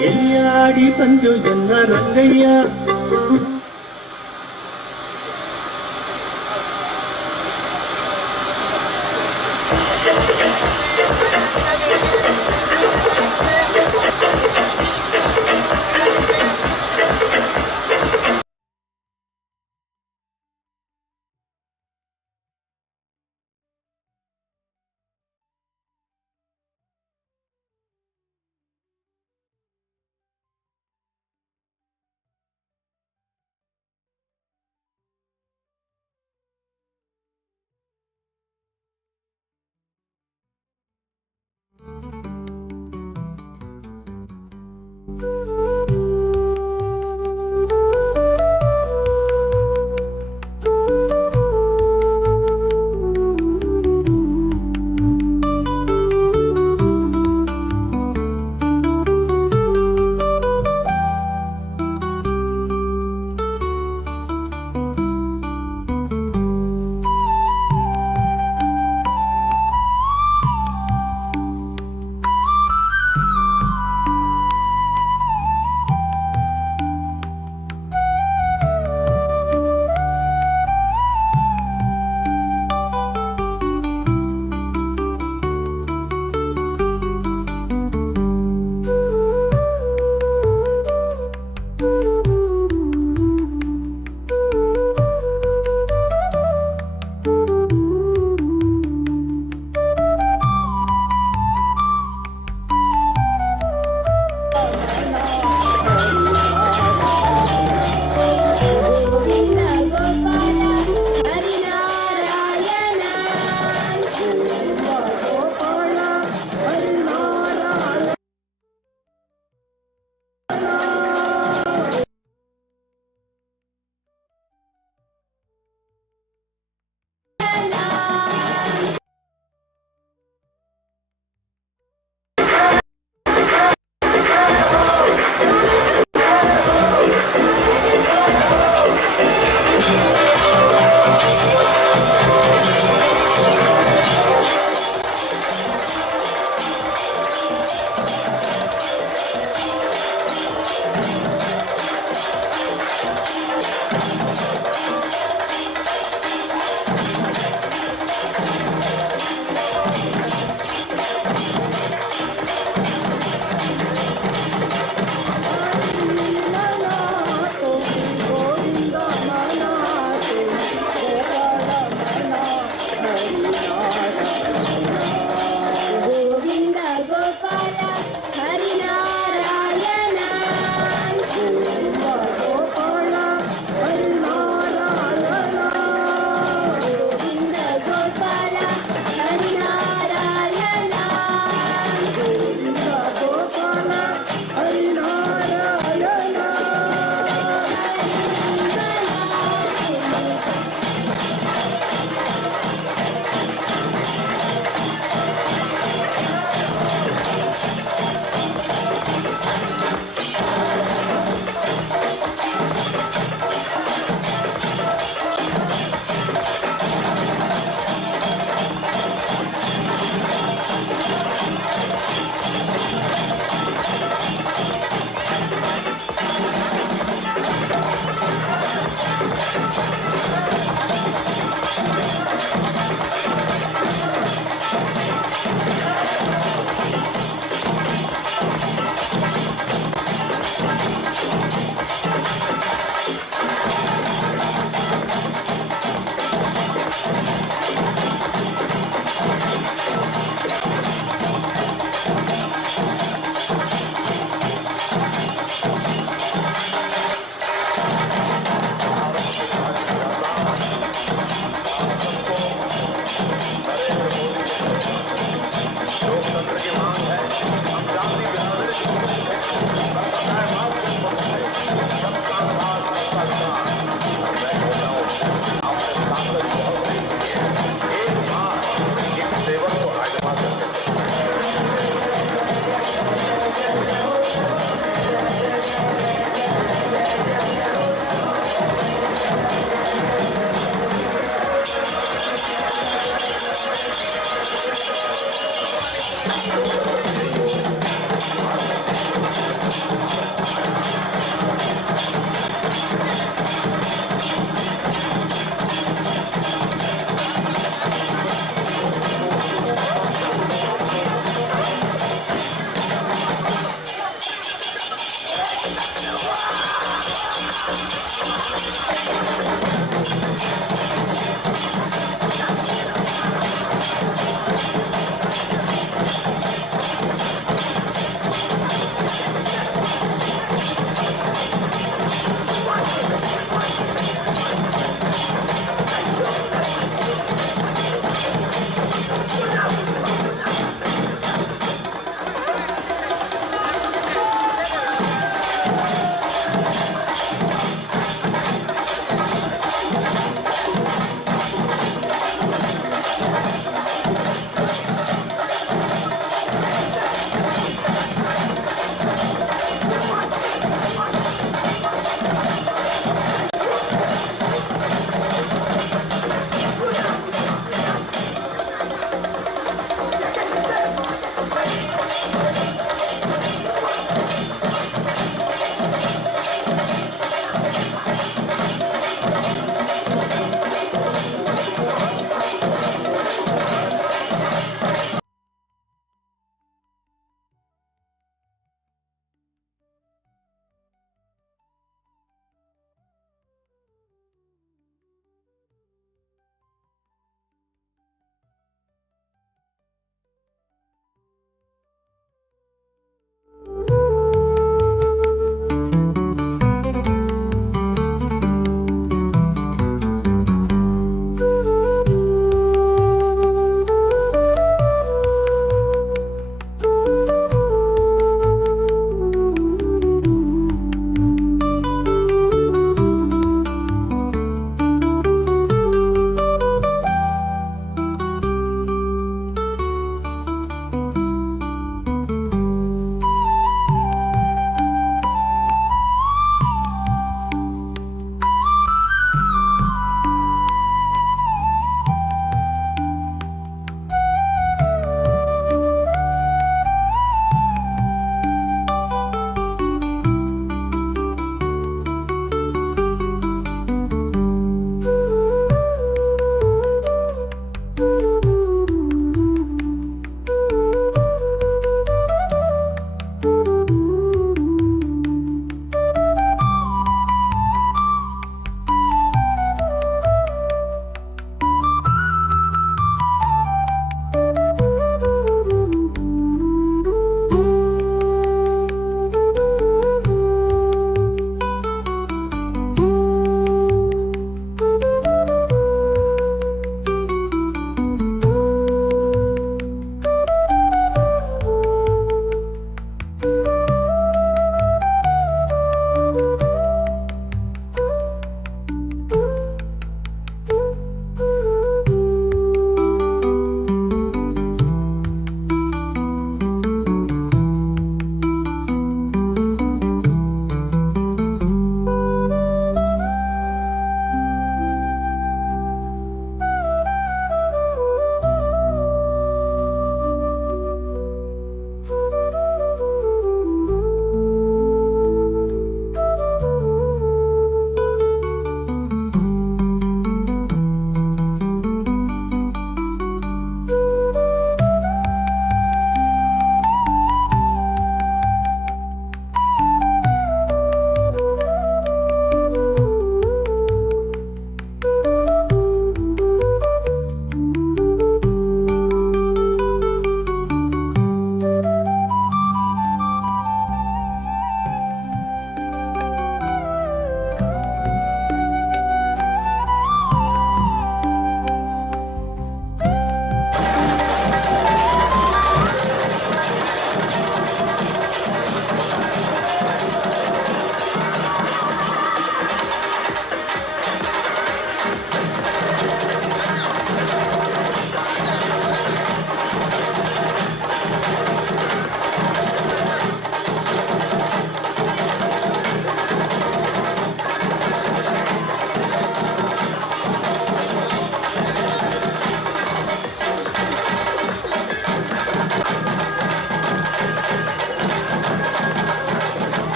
ಎಲ್ಲಿಯಾಡಿ ಬಂದು ಎನ್ನ ರಂಗಯ್ಯ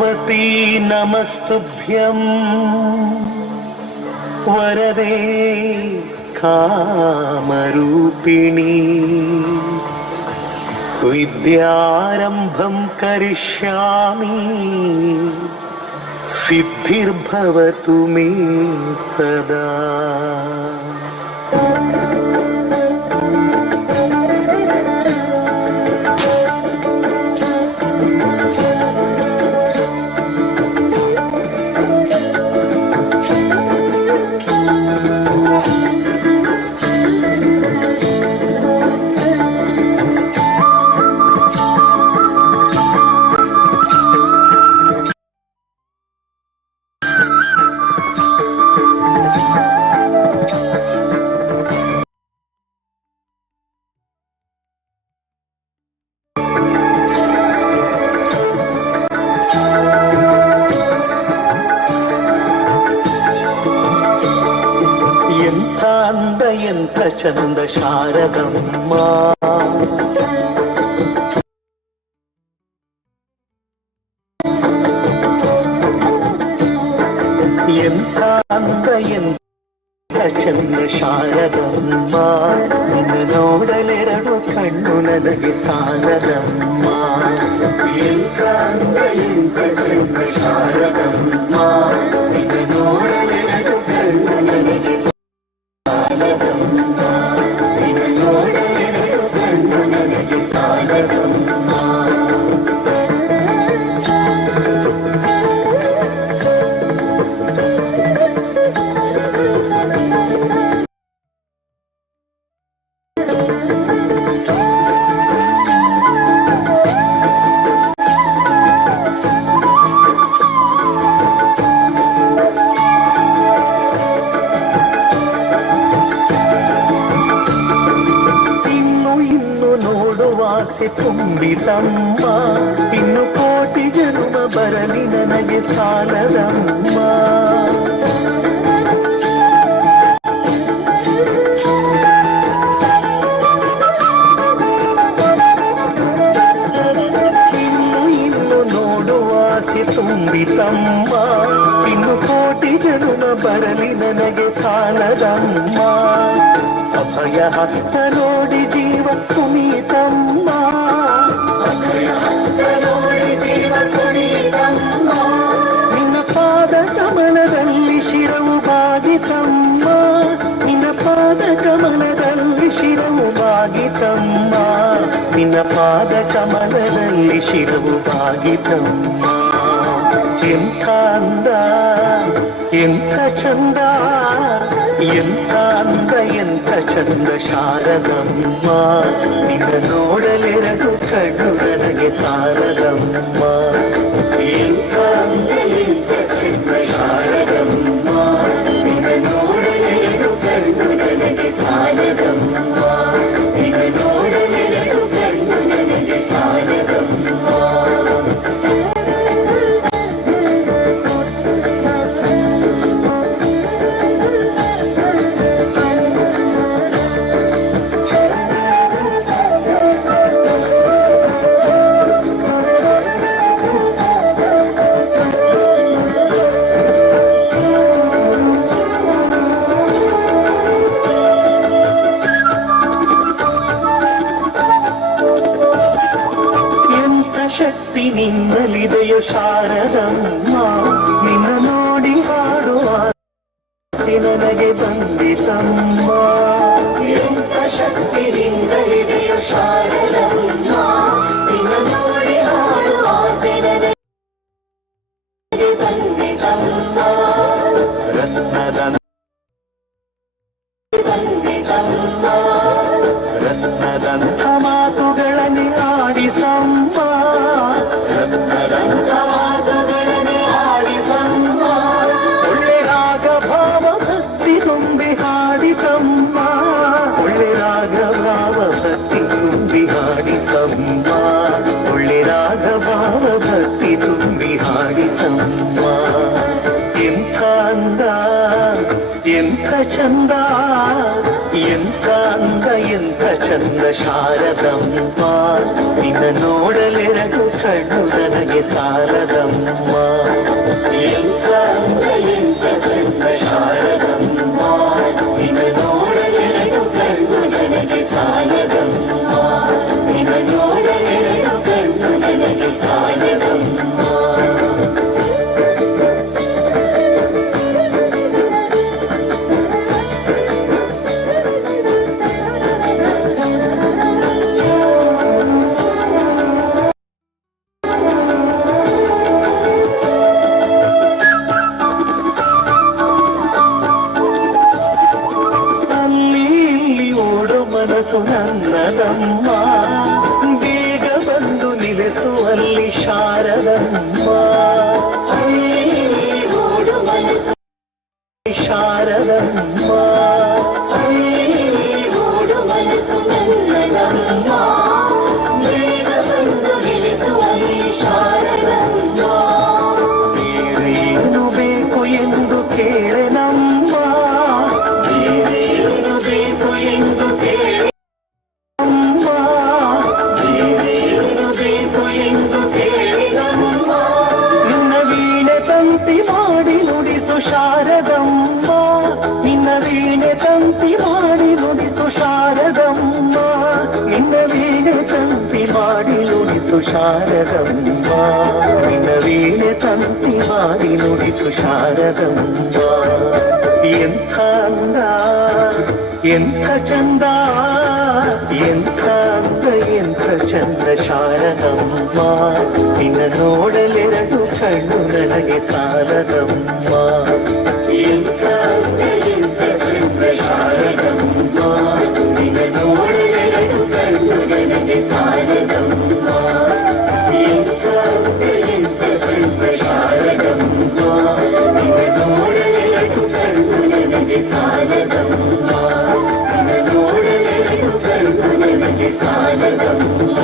सरस्वती नमस्तुभ्यं वरदे कामरूपिणी विद्यारम्भं करिष्यामि सिद्धिर्भवतु मे सदा। ಎಂಥ ಅಂದ ಎಂಥ ಚಂದ ಶಾರದಮ್ಮ, ಎಂಥ ಅಂದ ಎಂಥ ಚಂದ ಶಾರದಮ್ಮ, ನಿನ್ನ ನೋಡಲೆರಡು ಕಣ್ಣು ನನಗೆ ಸಾಲದಮ್ಮ. ಎಂಥ ಅಂದ ಎಂಥ ಚಂದ ಶಾರದಮ್ಮ, ನಿನ್ನ ನೋಡಲೆರಡು ಕಣ್ಣು ನನಗೆ ಸಾಲದಮ್ಮ, ನಿನ್ನ ನೋಡಲೆರಡು ಕಣ್ಣು ನನಗೆ ಸಾಲದಮ್ಮ. ಆಸೆ ತುಂಬಿತಮ್ಮ, ಇನ್ನು ಕೋಟಿ ಜನ್ಮ ಬರಲಿ ನನಗೆ ಸಾಲದಮ್ಮ. ಇನ್ನು ನೋಡುವ ಆಸೆ ತುಂಬಿತಮ್ಮ, ಇನ್ನು ಕೋಟಿ ಜನ್ಮ ಬರಲಿ ನನಗೆ ಸಾಲದಮ್ಮ. ಅಭಯ ಹಸ್ತ ನೋಡಿ ಜೀವ ಪುನೀತಮ್ಮ, ಅಭಯ ಹಸ್ತ ನೋಡಿ ಜೀವ ಪುನೀತಮ್ಮ. ನಿನ್ನ ಪಾದ ಕಮಲದಲ್ಲಿ ಶಿರವು ಬಾಗಿತಮ್ಮ, ನಿನ್ನ ಪಾದ ಕಮಲದಲ್ಲಿ ಶಿರವು ಬಾಗಿತಮ್ಮ, ನಿನ್ನ ಪಾದ ಕಮಲದಲ್ಲಿ ಶಿರವು ಬಾಗಿತಮ್ಮ. ಎಂಥ ಅಂದ ಎಂಥ ಚಂದ, ಎಂಥ ಅಂದ ಎಂಥ ಚಂದ ಶಾರದಮ್ಮ, ನಿನ್ನ ನೋಡಲೆರಡು ಕಣ್ಣು ನನಗೆ ಸಾರದಮ್ಮ. ಎಂಥ ಅಂದ ಎಂಥ ಚಂದ ಶಾರದಮ್ಮ, ನಿನ್ನ ನೋಡಲೆರಡು ಕಣ್ಣು ನನಗೆ ಸಾರದಮ್ಮ, ನಿನ್ನ ನೋಡಲೆರಡು ಕಣ್ಣು ನನಗೆ ಸಾರದಮ್ಮ. ಶಕ್ತಿ ನಿನ್ನಲ್ಲಿದೆಯೋ ಶಾರದಮ್ಮ, ನಿನ್ನ ನೋಡಿ ಹಾಡುವ ಆಸೆ ನನಗೆ ಬಂದಿತಮ್ಮ. ಎಂಥ ಶಕ್ತಿ ನಿನ್ನಲ್ಲಿದೆಯೋ ಶಾರದಮ್ಮ, ನಿನ್ನ ನೋಡಿ ಹಾಡುವ ಆಸೆ ನನಗೆ ಬಂದಿತಮ್ಮ. ರತ್ನದಂಥ ಮಾತುಗಳಲ್ಲಿ ಆಡಿಸಮ್ಮ, ರತ್ನದಂಥ ಮಾತುಗಳಲ್ಲಿ ಆಡಿಸಮ್ಮ. ಒಳ್ಳೆ ರಾಗ ಭಾವ ಭಕ್ತಿ ತುಂಬಿ ಹಾಡಿಸಮ್ಮ, ಒಳ್ಳೆ ರಾಗ ಭಾವ ಭಕ್ತಿ ತುಂಬಿ ಹಾಡಿಸಮ್ಮ, ಒಳ್ಳೆ ರಾಗ ಭಾವ ಭಕ್ತಿ ತುಂಬಿ ಹಾಡಿಸಮ್ಮ. ಎಂಥ ಅಂದ ಎಂಥ ಚಂದ ಎಂಥ ಅಂದ ಎಂಥ ಚಂದ ಶಾರದಮ್ಮ, ನಿನ್ನ ನೋಡಲೆರಡು ಕಣ್ಣು ನನಗೆ ಸಾಲದಮ್ಮ. ಎಂಥ ಅಂದ ಎಂಥ ಚಂದ ಶಾರದಮ್ಮ, ನಿನ್ನ ನೋಡಲೆರಡು ಕಣ್ಣು ನನಗೆ ಸಾಲದಮ್ಮ. ನಿನ್ನ ನೋಡಲೆರಡು ಕಣ್ಣು ನನಗೆ ಸಾಲದಮ್ಮ. ಮನಸ್ಸು ನನ್ನದಮ್ಮ, ಬೇಗ ಬಂದು ನಿಲ್ಲಿಸುವಲ್ಲಿ ಶಾರದಮ್ಮ. ಮನಸ್ಸು ಶಾರದಮ್ಮ, ಮನಸ್ಸು ನನ್ನದಮ್ಮ, ಬೇಗ ಬಂದು ನಿಲ್ಲಿಸುವಲ್ಲಿ ಶಾರದಮ್ಮ. ಬೇರೇನು ಬೇಕು ಎಂದು ಕೇಳೆನಮ್ಮ, ಬೇರೇನು ಬೇಕು ಎಂದು ಮಾಡಿ ನುಡಿಸು ಶಾರದಮ್ಮ. ನಿನ್ನ ವೀಣೆ ತಂತಿ ಮಾಡಿ ನುಡಿಸು ಶಾರದಮ್ಮ. ನಿನ್ನ ವೀಣೆ ತಂತಿ ಮಾಡಿ ನುಡಿಸು ಶಾರದಮ್ಮ. ನಿನ್ನ ವೀಣೆ ತಂತಿ ಮಾಡಿ ನುಡಿಸು ಶಾರದಮ್ಮ. ಎಂಥ ಅಂದ ಎಂಥ ಚಂದ, ಎಂಥ ಅಂದ ಎಂಥ ಚಂದ ಶಾರದಮ್ಮ. ನಿನ್ನ ನೋಡಲೆರಡು ಕಣ್ಣು ನನಗೆ ಸಾಲದಮ್ಮ. ಎಂಥ ಅಂದ ಎಂಥ ಚಂದ ಶಾರದಮ್ಮ. ನಿನ್ನ ನೋಡಲೆರಡು ಕಣ್ಣು ನನಗೆ ಸಾಲದಮ್ಮ. ಎಂಥ ಅಂದ ಎಂಥ ಚಂದ ಶಾರದಮ್ಮ. ನಿನ್ನ ನೋಡಲೆರಡು ಕಣ್ಣು ನನಗೆ ಸಾಲದಮ್ಮ. ನಿನ್ನ ನೋಡಲೆರಡು ಕಣ್ಣು ನನಗೆ ಸಾಲದಮ್ಮ.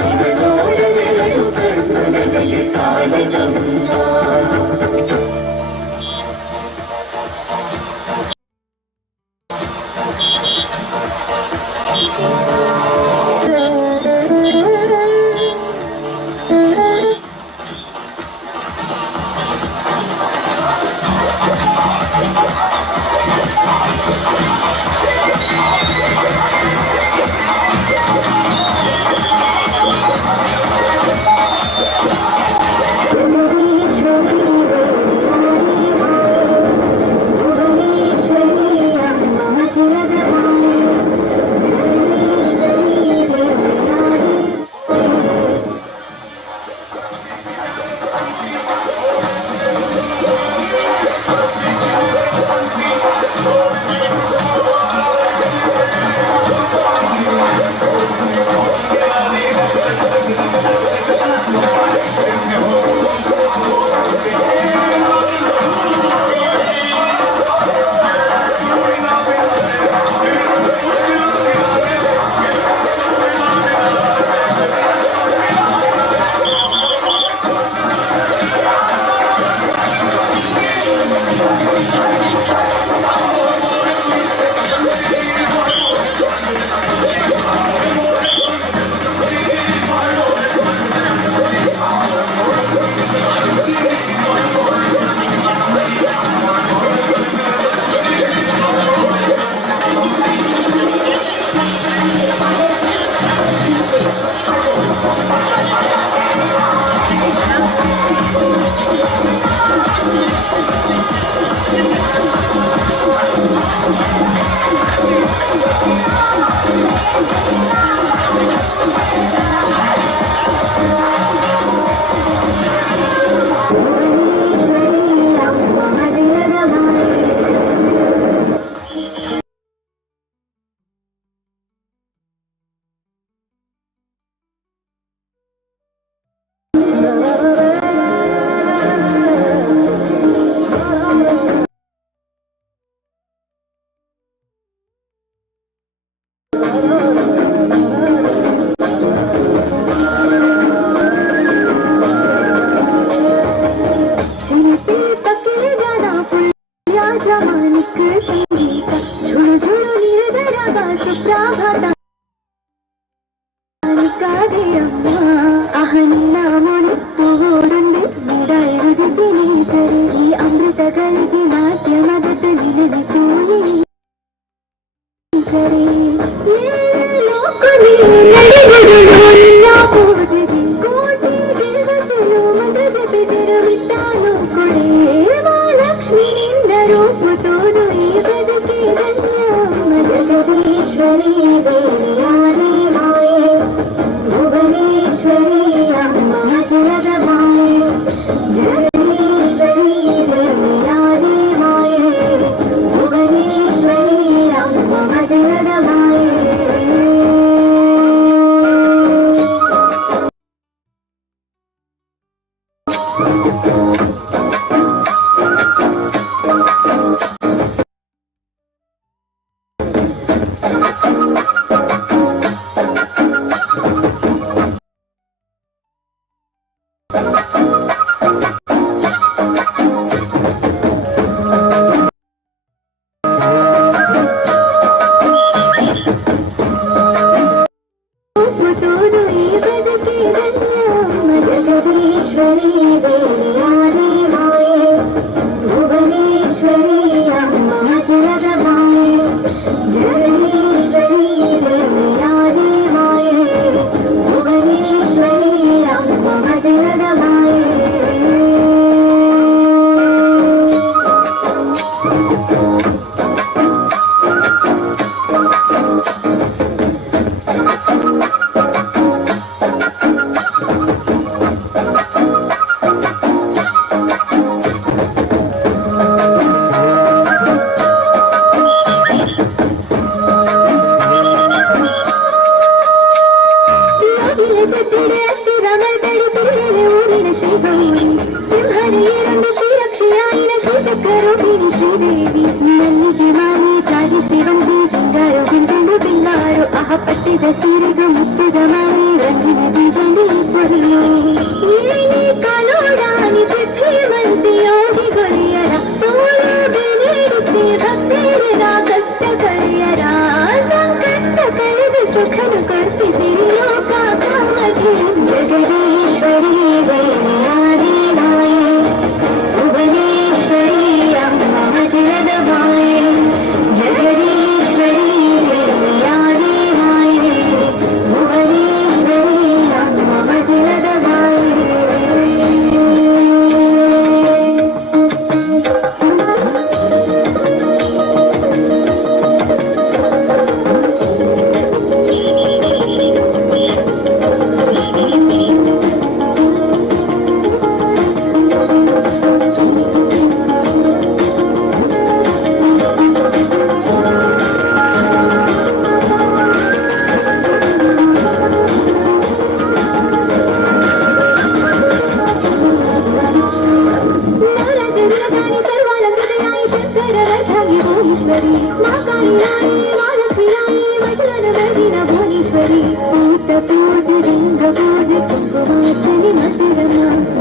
ನಿನ್ನ ನೋಡಲೆರಡು ಕಣ್ಣು ನನಗೆ ಸಾಲದಮ್ಮ. जमानिक संगीत झुळझुळ సుప్రభాత కావ్యమ్మ అహన్న మునిత్తు ఊరుంది నిడైరుదిని సరి ఈ అమృత కలిగి నాట్య మదత నిలని తూలి సరి ఏ లోకని నడిగుడు నా పూజకి కోటి దేవతలు మంత్ర జపి తిరువిట్టాను కొడే మా లక్ష్మి నింద రూపుతోను ఈ బದುಕೆ ಧನ್ಯಮ್ಮ ಜಗದೀಶ್ವರಿ ದೇವಿಯಾರೇ ಮಾಯೆ ಭುವನೇಶ್ವರಿ ಅಮ್ಮ ಜಲದ ಮಾಯೆ ಜಗದೀಶ್ವರಿ ದೇವಿಯಾರೇ ಮಾಯೆ ಭುವನೇಶ್ವರಿ ಅಮ್ಮ ಜಲದ ಮಾಯೆ ರೂಪುತೋನು ಈ ಬದುಕೆ ಧನ್ಯಮ್ಮ ಜಗದೀಶ್ವರಿ ದೇವಿಯಾರೇ ಮಾಯೆ ಭುವನೇಶ್ವರಿ ಅಮ್ಮ ಜಲದ ಮಾಯೆ ಜಗದೀಶ್ವರಿ ದೇವಿಯಾರೇ ಮಾಯೆ ಭುವನೇಶ್ವರಿ ಅಮ್ಮ ಜಲದ ಮಾಯೆ ಪಟ್ಟಿದ ಸೀರೆಗೂ ಮುತ್ತಿದ ಮನೆ ರಂಗಿನ ಬೀಜನಿ ಪೊರೆಯೋ ಏನೇ ಕಲೋಡಾನಿ ಸಿದ್ಧಿವಂತಿ ಯೋಗಿ ಗೊರೆಯರ ಸೋಲು ಬೆಳೆಯುತ್ತೆ ಭಕ್ತೇರ ಕಷ್ಟ ಕಳೆಯರ ಸಂಕಷ್ಟ ಕಳೆದು ಸುಖನು ಕೊಡ್ತಿದ್ದೀಯೋ ಕಾಮಕ್ಕೆ ಜಗದೀಶ್ವರಿ ದೇವಿಯಾರೇ ಮಾಯೆ ಭುವನೇಶ್ವರಿ ಅಮ್ಮ ಜಲದ ಮಾಯೆ ಜಗದೀಶ್ವರಿ ದೇವಿಯಾರೇ ಮಾಯೆ ಭುವನೇಶ್ವರಿ ಅಮ್ಮ ಜಲದ ಮಾಯೆ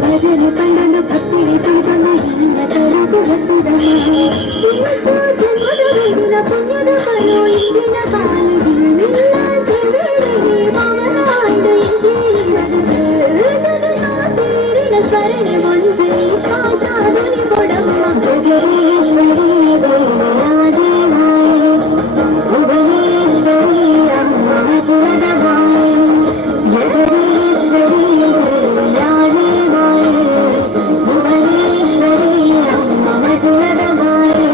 ಭಜನೆ ಕಂಡನು ಭಕ್ತಿಗೆ ತಿಳಿದನು ಇನ್ನ ತರಗು ಹತ್ತಿದನು ಇವತ್ತು ಜನ್ಮದ ಹಿಂದಿನ ಪುಣ್ಯದ ಫಲ ಇಂದಿನ ಕಾಲಿಗೆ ನಿನ್ನ ಸೇವೆಗೆ ಪವನಾಂಡ ಇಂಗೇರಿನ ಸ್ಮರಣೆ ಮುಂಜೆ ಕಾಸಾದುನಿ ಕೊಡಮ್ಮ ಜಗದೀಶ್ವರಿ ದೇವಿಯಾರೇ ಮಾಯೆ ಭುವನೇಶ್ವರಿ ಅಮ್ಮ ಜಲದ ಮಾಯೆ ಜಗದೀಶ್ವರಿ ದೇವಿಯಾರೇ ಮಾಯೆ ಭುವನೇಶ್ವರಿ ಅಮ್ಮ ಜಲದ ಮಾಯೆ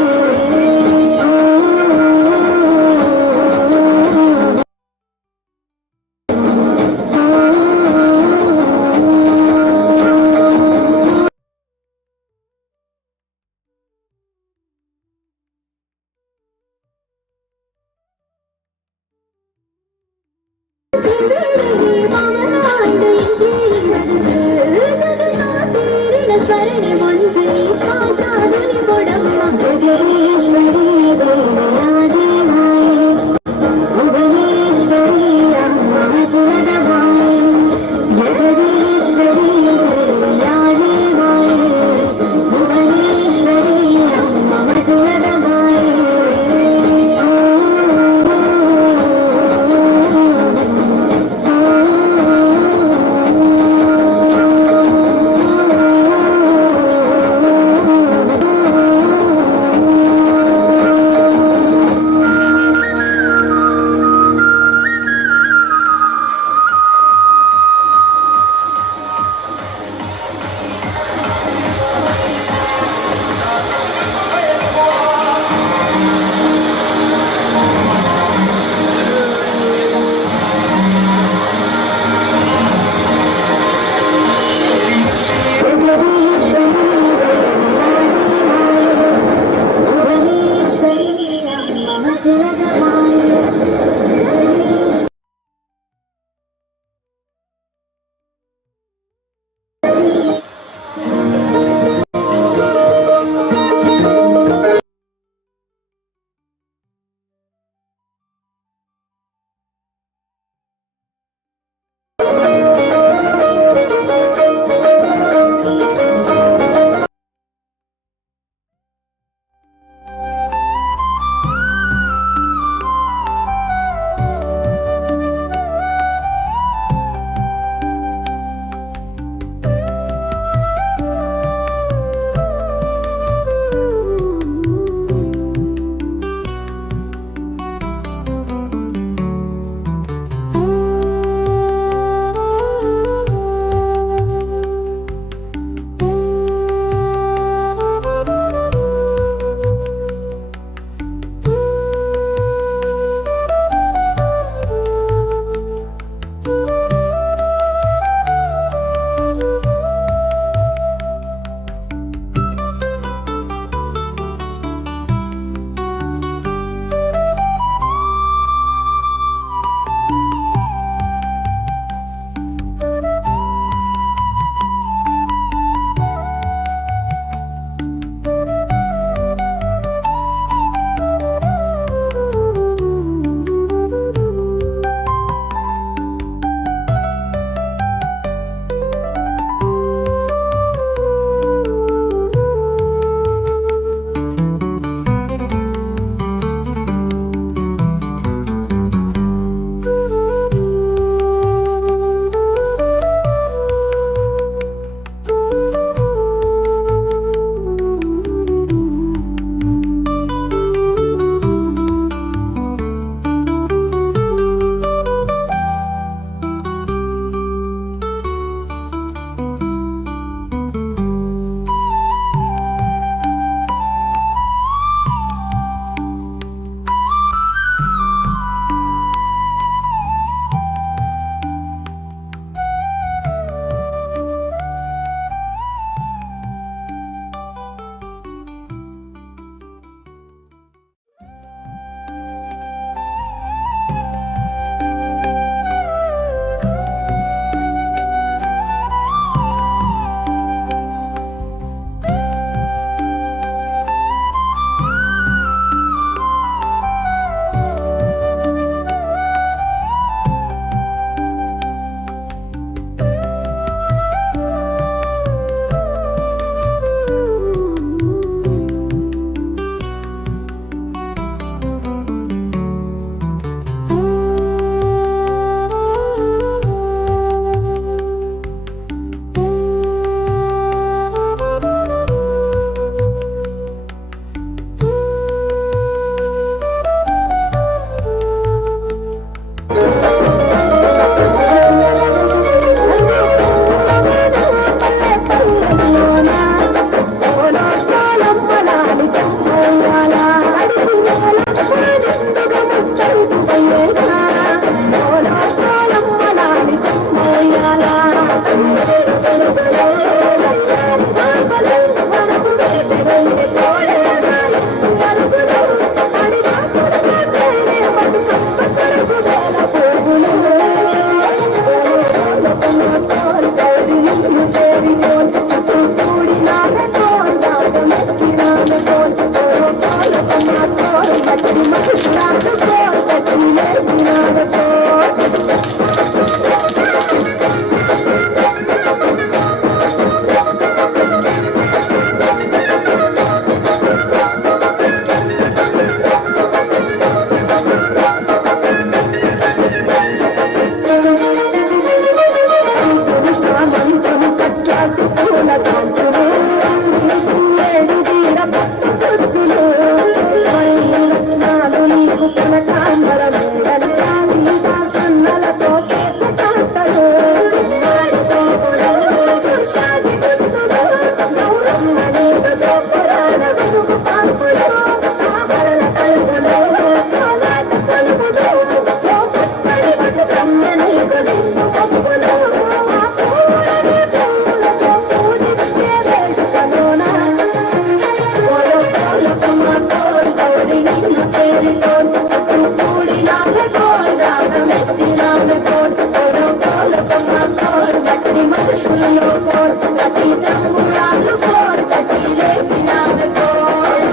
రిటోన్ సతు పూడి నామే కోల్ రాగమెత్తి నామే కోల్ ఓరో కోల్ కొమ్మ కోల్ గట్టి మనుషులలో కోల్ గట్టి సంగురాలు కోల్ గట్టి రేపి నామే కోల్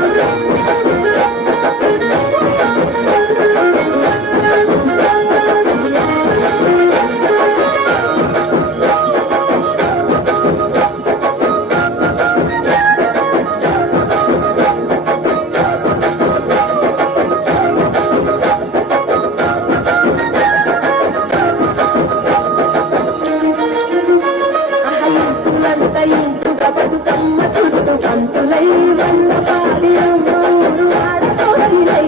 ఇంటుగా బతుకమ్మ చుట్టూ పంతులై వన్న పాడి అమ్మూరు ఆడతోడిలై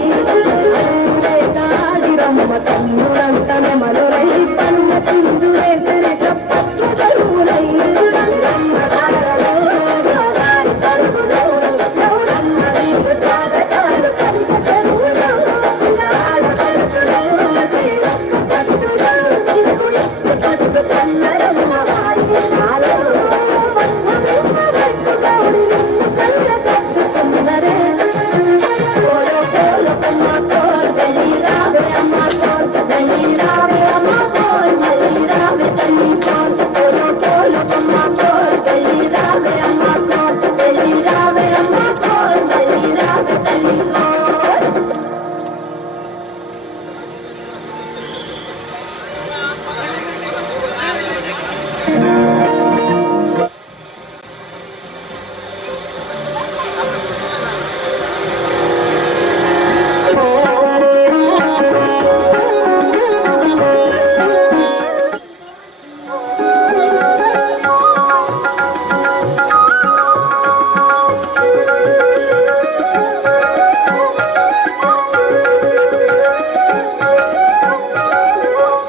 ఆడి రమ్మ తమ్ముడంత నెమలురై పన్న చిందు వేసరి చప్పట్లు జరువులై రంగమ్మ ధారలో గోదారి తరుగులో గౌరమ్మ నీకు స్వాగతాలు కరిక చెరువులో ఆడపడుచులో తీరక్క సత్తులో ఇరుగు ఇచ్చి పడుచు కన్నరమ్మ వాయి నాలో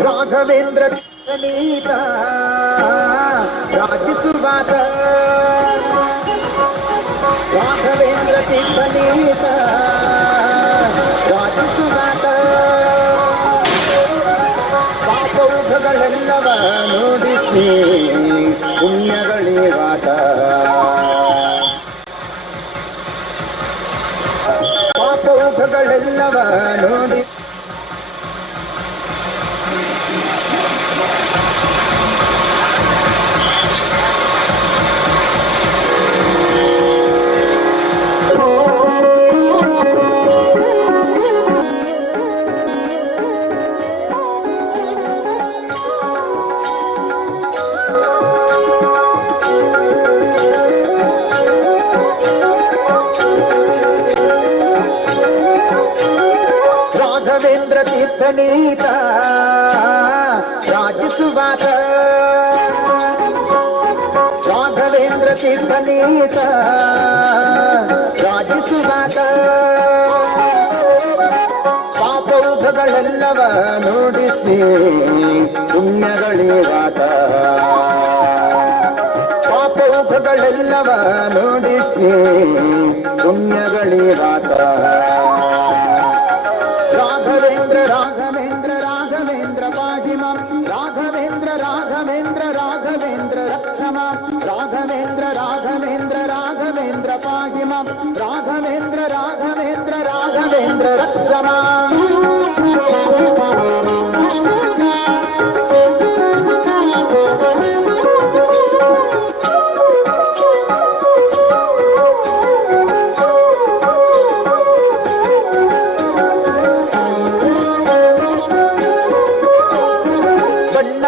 ರಾಘವೇಂದ್ರ ನೀತ ರಾಜಿಸುವಾತ ರಾಘವೇಂದ್ರ ತೀರ್ಥನೀತ ರಾಜಿಸುವಾತ ಪಾಪೌಘಗಳೆಲ್ಲವ ನೋಡಿಸಿ ಪುಣ್ಯಗಳೇವಾತ ಪಾಪೌಘಗಳೆಲ್ಲವ ನೋಡಿ ರಾಘವೇಂದ್ರ ತೀರ್ಥನೀತ ರಾಜಿಸುವಾತ ರಾಘವೇಂದ್ರ ತೀರ್ಥನೀತ ರಾಜಿಸುವಾತ ಪಾಪೌಘಗಳೆಲ್ಲವ ನೋಡಿಸಿ ಪುಣ್ಯಗಳೇವಾತ ಪಾಪೌಘಗಳೆಲ್ಲವ ನೋಡಿಸಿ ಪುಣ್ಯಗಳೇವಾತ ರಾಘವೇಂದ್ರ ರಾಘವೇಂದ್ರ ರಾಘವೇಂದ್ರ ಪಾಹಿಮಾಂ ರಾಘವೇಂದ್ರ ರಾಘವೇಂದ್ರ ರಾಘವೇಂದ್ರ ರಕ್ಷಮಾಂ ರಾಘವೇಂದ್ರ ರಾಘವೇಂದ್ರ ರಾಘವೇಂದ್ರ ಪಾಹಿಮಾಂ ರಾಘವೇಂದ್ರ ರಾಘವೇಂದ್ರ ರಾಘವೇಂದ್ರ ರಕ್ಷಮಾಂ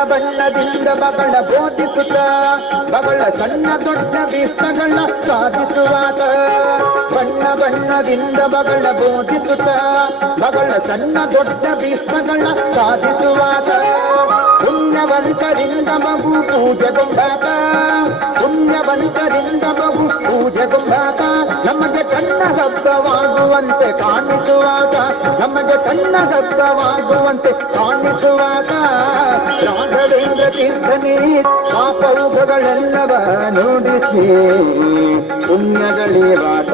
ಬಣ್ಣದಿಂದ ಬಗಳ ಬೋಧಿಸುತ್ತ ಬಗಳ ಸಣ್ಣ ದೊಡ್ಡ ಭೀಷ್ಮಗಳ ಸಾಧಿಸುವಾತ ಬಣ್ಣದಿಂದ ಬಗಳ ಬೋಧಿಸುತ್ತ ಬಗಳ ಸಣ್ಣ ದೊಡ್ಡ ಭೀಷ್ಮಗಳ ಸಾಧಿಸುವಾತ ಪುಣ್ಯವಂತರಿಂದ ಮಗು ಪೂಜೆಗೊಂಡಾತ ಪುಣ್ಯವಂತರಿಂದ ಮಗು ಪೂಜೆಗೊಂಡಾತ ನಮಗೆ ಕಣ್ಣ ಹಬ್ಬವಾಗುವಂತೆ ಕಾಣಿಸುವಾತ ನಮಗೆ ಕಣ್ಣ ಹಬ್ಬವಾಗುವಂತೆ ಕಾಣಿಸುವಾತ ರಾಘವೇಂದ್ರ ತೀರ್ಥನೇ ಪಾಪೌಘಗಳೆಲ್ಲವ ನೋಡಿಸಿ ಪುಣ್ಯಗಳೇವಾತ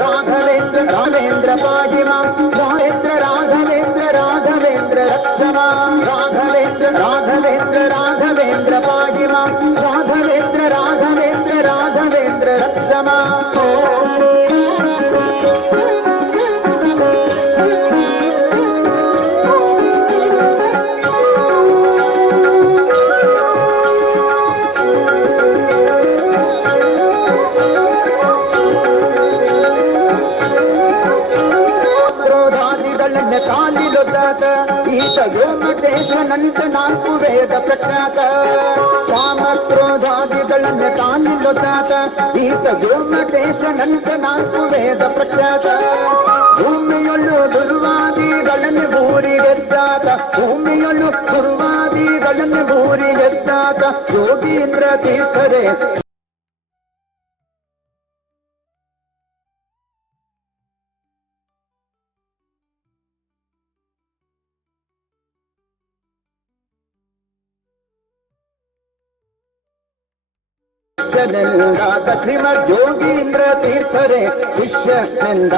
ರಾಘವೇಂದ್ರ ರಾಘವೇಂದ್ರ ಪಾಹಿಮಾಂ ರಾಘವೇಂದ್ರ ರಾಘವೇಂದ್ರ ರಾಘವೇಂದ್ರ ರಕ್ಷಮಾಂ ರಾಘವೇಂದ್ರ ರಾಘವೇಂದ್ರ ರಾಘವೇಂದ್ರ ಪಾಹಿಮಾಂ ರಾಘವೇಂದ್ರ ರಾಘವೇಂದ್ರ ರಾಘವೇಂದ್ರ ರಕ್ಷಮಾಂ ತಾನಿಲ್ಲೊದ್ದಾತ ಈತ ವ್ಯೋಮಟೇಶನಂತ ನಾಲ್ಕು ವೇದ ಪ್ರಖ್ಯಾತ ಕಾಮಕ್ರೋಧಾದಿಗಳನ್ನ ತಾನಿಲ್ಲೊದ್ದಾತ ಈತ ವ್ಯೋಮಟೇಶನಂತ ನಾಲ್ಕು ವೇದ ಪ್ರಖ್ಯಾತ ಭೂಮಿಯೊಳ್ಳು ದುರ್ವಾದಿಗಳನ್ನು ಭೂರಿಗೆದ್ದಾತ ಭೂಮಿಯೊಳ್ಳು ದುರ್ವಾದಿಗಳನ್ನು ಭೂರಿಗೆದ್ದಾತ ಯೋಗೀಂದ್ರ ತೀರ್ಥರೇ ಶಿಷ್ಯನೆಂದಾತ ಶ್ರೀಮದ್ ಯೋಗೀಂದ್ರ ತೀರ್ಥರೇ ಶಿಷ್ಯನೆಂದ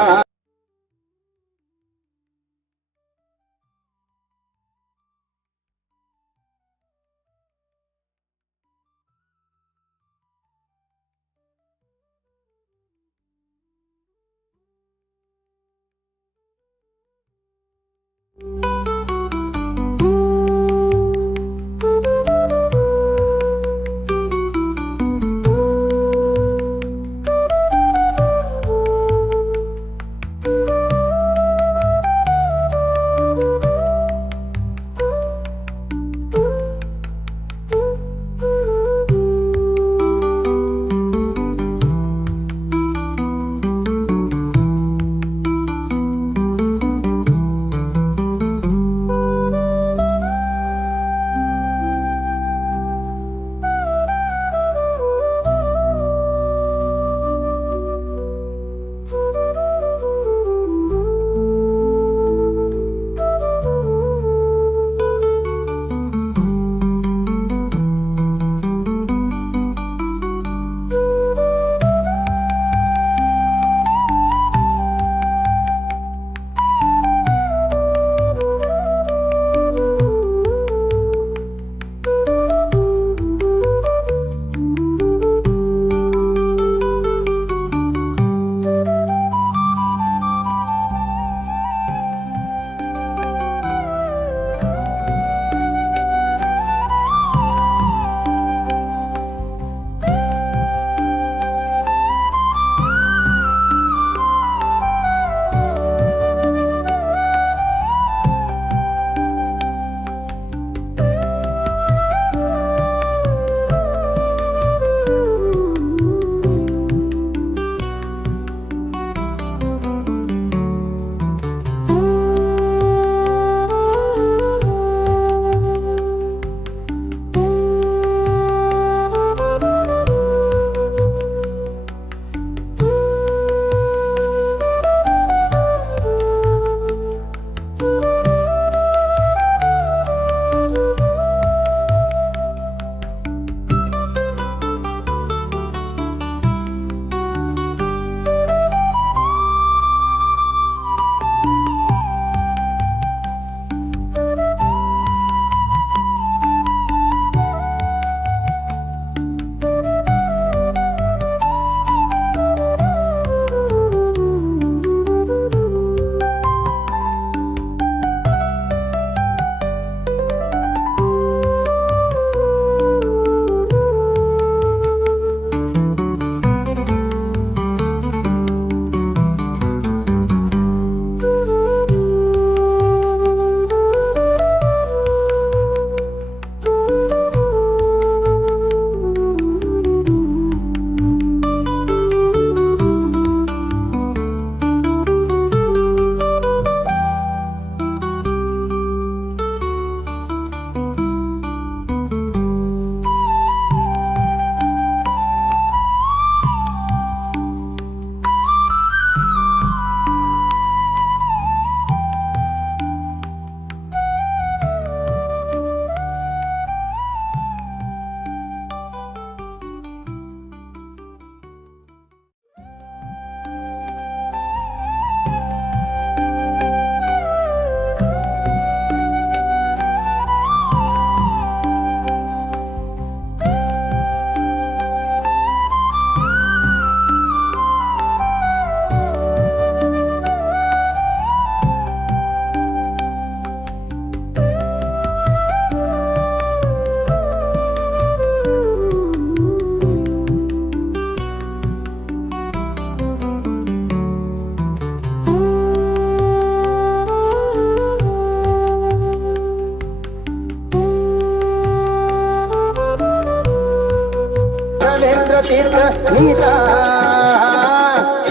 ನೀತ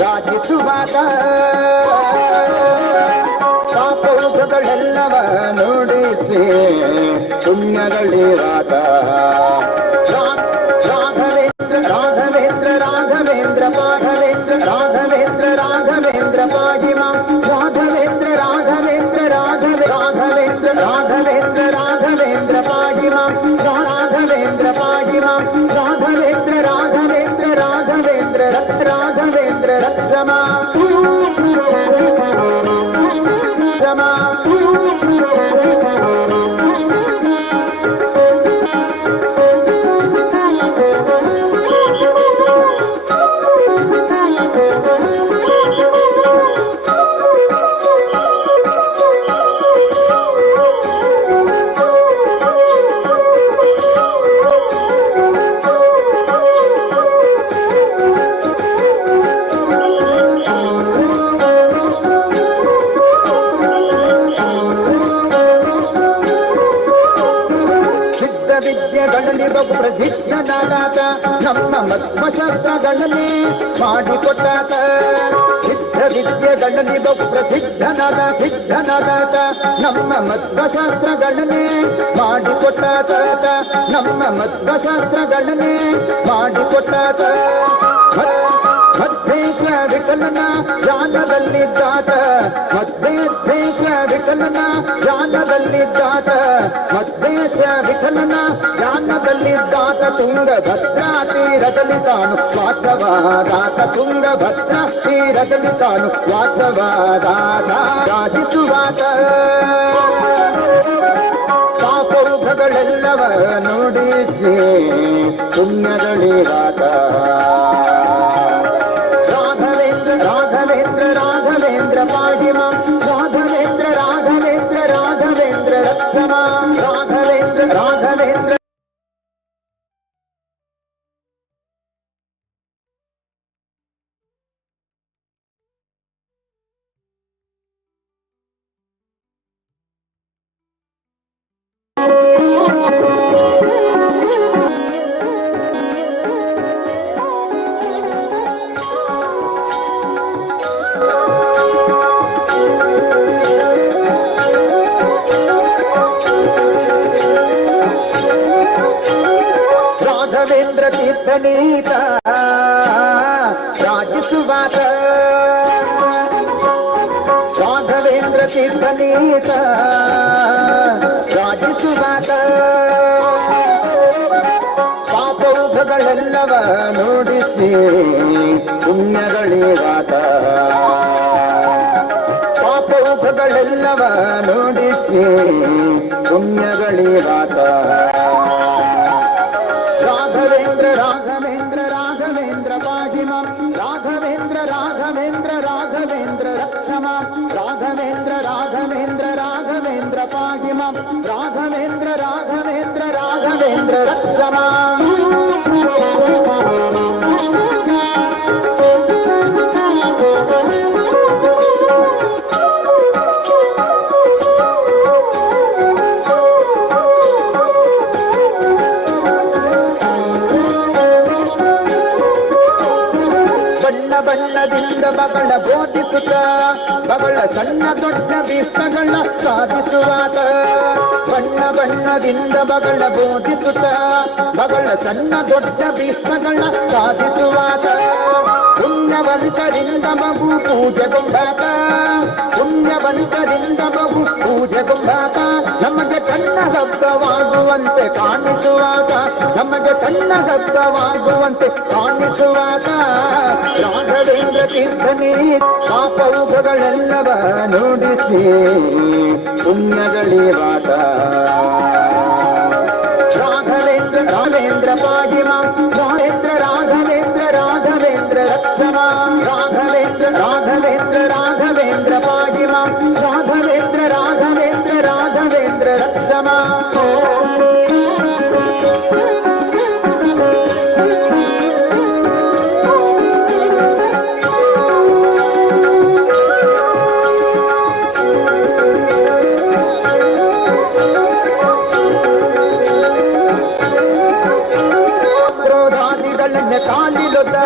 ರಾಜಿಸುವಾತ ಪಾಪೌಘಗಳೆಲ್ಲವ ನೋಡಿಸಿ ಪುಣ್ಯಗಳಿರಾತ ರಾಘವೇಂದ್ರ ರಾಘವೇಂದ್ರ ರಾಘವೇಂದ್ರ ಪಾಘವೇಂದ್ರ ರಾಘವೇಂದ್ರ ರಾಘವೇಂದ್ರ ಪಾಹಿಮಾ ರಾಘವೇಂದ್ರ ರಾಘವೇಂದ್ರ ರಾಘವೇಂದ್ರ ರಾಘವೇಂದ್ರ ರಾಘವೇಂದ್ರ ಪಾಹಿಮಾ ರಾಘವೇಂದ್ರ ಪಾಹಿಮಾ ರಾಘವೇಂದ್ರ ರಾಘವೇಂದ್ರ ರಾಘವೇಂದ್ರ ರಾಘವೇಂದ್ರ ರಕ್ಷಮಾ ವಿದ್ಯೆಗಳಲ್ಲಿ ಪ್ರಸಿದ್ಧನಾದಾತ ನಮ್ಮ ಮಧ್ವಶಾಸ್ತ್ರಗಳಲ್ಲಿ ಮಾಡಿಕೊಟ್ಟಾತ ಸಿದ್ಧ ವಿದ್ಯೆಗಳಲ್ಲಿ ಸಿದ್ಧನಾದಾತ ನಮ್ಮ ಮಧ್ವಶಾಸ್ತ್ರಗಳನ್ನೇ ಮಾಡಿಕೊಟ್ಟಾತ ನಮ್ಮ ಮಧ್ವಶಾಸ್ತ್ರಗಳನ್ನೇ ಮಾಡಿಕೊಟ್ಟಾತ ಮಧ್ವೇಶ ವಿಠಲನ ಜಾನದಲ್ಲಿದ್ದಾತ ಮಧ್ವೇಶ ವಿಠಲನ ಜಾನದಲ್ಲಿದ್ದಾತ ಮಧ್ವೇಶ ವಿಠಲನ ಜಾನದಲ್ಲಿದ್ದಾತ ತುಂಗಭದ್ರಾ ತೀರದಲ್ಲಿ ತಾನು ವಾಸವಾದಾತ ತುಂಗಭದ್ರಾ ತೀರದಲ್ಲಿ ತಾನು ವಾಸವಾದಾತ ರಾಜಿಸುವಾತ ಪಾಪೌಘಗಳೆಲ್ಲವ ನುಡಿಸಿ ಪುಣ್ಯಗಳಿರಾತ ರಾಘವೇಂದ್ರ ರಾಘವೇಂದ್ರ ರಾಘವೇಂದ್ರ ಪಾಹಿಮಾ ರಾಘವೇಂದ್ರ ರಾಘವೇಂದ್ರ ರಾಘವೇಂದ್ರ ರಕ್ಷಮಾ ರಾಘವೇಂದ್ರ ರಾಘವೇಂದ್ರ ರಾಘವೇಂದ್ರ ತೀರ್ಥನೀತ ರಾಜಿಸುವಾತ ರಾಘವೇಂದ್ರ ತೀರ್ಥನೀತ ರಾಜಿಸುವಾತ ಪಾಪೌಘಗಳೆಲ್ಲವ ನುಡಿಸಿ ಪುಣ್ಯಗಳಿರಾತ ಪಾಪೌಘಗಳೆಲ್ಲವ ನುಡಿಸಿ ಪುಣ್ಯಗಳಿರಾತ ರಾಘವೇಂದ್ರ ರಾಘವೇಂದ್ರ ರಾಘವೇಂದ್ರ ಪಾಹಿಮಾ ರಾಘವೇಂದ್ರ ರಾಘವೇಂದ್ರ ರಾಘವೇಂದ್ರ ರಕ್ಷಮಾ ರಾಘವೇಂದ್ರ ರಾಘವೇಂದ್ರ ರಾಘವೇಂದ್ರ ಪಾಹಿಮಾ ರಾಘವೇಂದ್ರ ರಾಘವೇಂದ್ರ ರಾಘವೇಂದ್ರ ರಕ್ಷಮಾ ಬಣ್ಣದಿಂದ ಮಗಳ ಬೋಧಿಸುತ್ತ ಮಗಳ ಸಣ್ಣ ದೊಡ್ಡ ಭೀಷ್ಮಗಳ ಸಾಧಿಸುವಾತ ಬಣ್ಣದಿಂದ ಮಗಳ ಬೋಧಿಸುತ್ತ ಮಗಳ ಸಣ್ಣ ದೊಡ್ಡ ಭೀಷ್ಮಗಳ ಸಾಧಿಸುವಾತ ಪುಣ್ಯವಂತರಿಂದ ಮಗು ಪೂಜೆಗೊಂಡಾತ ಪುಣ್ಯವಂತರಿಂದ ಮಗು ಪೂಜೆಗೊಂಡಾತ ನಮಗೆ ಕಣ್ಣ ಹಬ್ಬವಾಗುವಂತೆ ಕಾಣಿಸುವಾಗ ನಮಗೆ ಕಣ್ಣ ಹಬ್ಬವಾಗುವಂತೆ ಕಾಣಿಸುವಾಗ ರಾಘವೇಂದ್ರ ತೀರ್ಥನೇ ಪಾಪೌಘಗಳೆಲ್ಲವ ನುಡಿಸಿ ಪುಣ್ಯಗಳಿರಾತ ರಾಘವೇಂದ್ರ ರಾಘವೇಂದ್ರ ಪಾಹಿಮಾ ರಾಘವೇಂದ್ರ ರಾಘವೇಂದ್ರ ರಾಘವೇಂದ್ರ ರಕ್ಷಮಾ ರಾಘವೇಂದ್ರ ರಾಘವೇಂದ್ರ ರಾಘವೇಂದ್ರ ಪಾಹಿಮಾ ರಾಘವೇಂದ್ರ ರಾಘವೇಂದ್ರ ರಾಘವೇಂದ್ರ ರಕ್ಷಮಾ ಕಾಲಿಲೊದ್ದ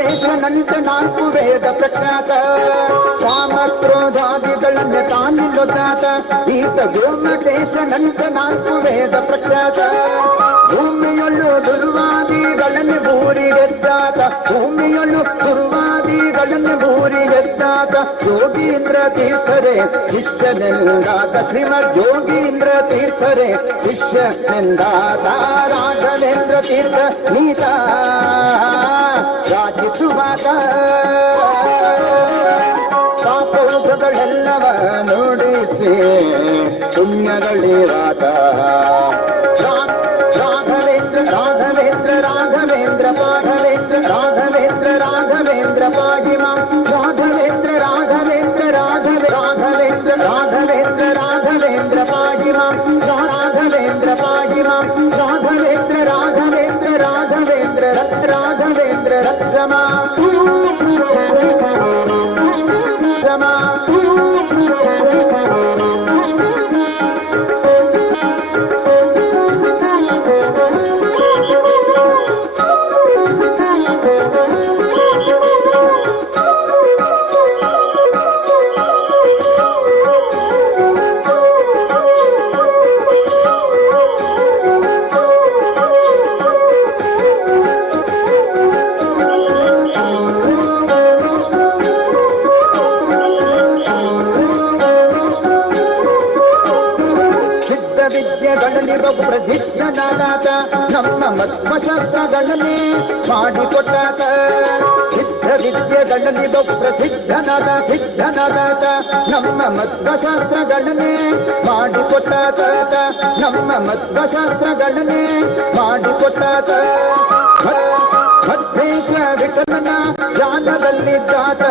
ವ್ಯೋಮಕೇಶನಂತೆ ನಾಲ್ಕು ವೇದ ಪ್ರಖ್ಯಾತ ಕಾಮಕ್ರೋಧಾದಿಗಳನ್ನ ತಾನಿಲ್ಲೊತ್ತಾತ ಈತ ವ್ಯೋಮಕೇಶನಂತೆ ನಾಲ್ಕು ವೇದ ಪ್ರಖ್ಯಾತ ಭೂಮಿಯೊಳ್ಳು ದುರ್ವಾದಿಗಳನ್ನು ಭೂರಿಗೆದ್ದಾತ ಭೂಮಿಯೊಳ್ಳು ದುರ್ವಾದಿಗಳನ್ನು ಭೂರಿಗೆದ್ದಾತ ಯೋಗೀಂದ್ರ ತೀರ್ಥರೇ ಶಿಷ್ಯನೆಂದಾತ ಶ್ರೀಮದ್ ಯೋಗೀಂದ್ರ ತೀರ್ಥರೇ ಶಿಷ್ಯನೆಂದಾತ ರಾಘವೇಂದ್ರ ತೀರ್ಥ ನೀತ ರಾಜಿಸುವಾತ ಪಾಪೌಘಗಳೆಲ್ಲವ ನೋಡಿಸಿ ಪುಣ್ಯಗಳಿರಾತ ರಾಘವೇಂದ್ರ ರಾಘವೇಂದ್ರ ರಾಘವೇಂದ್ರ ಪಾಘವೇಂದ್ರ ರಾಘವೇಂದ್ರ ರಾಘವೇಂದ್ರ ಪಾಹಿಮಾ ರಾಘವೇಂದ್ರ ರಾಘವೇಂದ್ರ ರಾಘವೇಂದ್ರ ರಾಘವೇಂದ್ರ ರಾಘವೇಂದ್ರ ಪಾಹಿಮಾ ರಾಘವೇಂದ್ರ ಪಾಹಿಮಾ ರಾಘವೇಂದ್ರ ರಾಘವೇಂದ್ರ ರಾಘವೇಂದ್ರ ರಾಘವೇಂದ್ರ ರಕ್ಷಮಾ ವಿದ್ಯೆಗಳಲ್ಲಿ ಬಹುಪ್ರಸಿದ್ಧನಾದಾತ ನಮ್ಮ ಮಧ್ವಶಾಸ್ತ್ರಗಳನ್ನೇ ಮಾಡಿಕೊಟ್ಟಾತ ಸಿದ್ಧ ವಿದ್ಯೆಗಳಲ್ಲಿ ಸಿದ್ಧನಾದಾತ ನಮ್ಮ ಮಧ್ವಶಾಸ್ತ್ರಗಳನ್ನೇ ಮಾಡಿಕೊಟ್ಟಾತ ನಮ್ಮ ಮಧ್ವಶಾಸ್ತ್ರಗಳನ್ನೇ ಮಾಡಿಕೊಟ್ಟಾತ ಮಧ್ವೇಶ ವಿಠಲನ ಜಾನದಲ್ಲಿದ್ದಾತ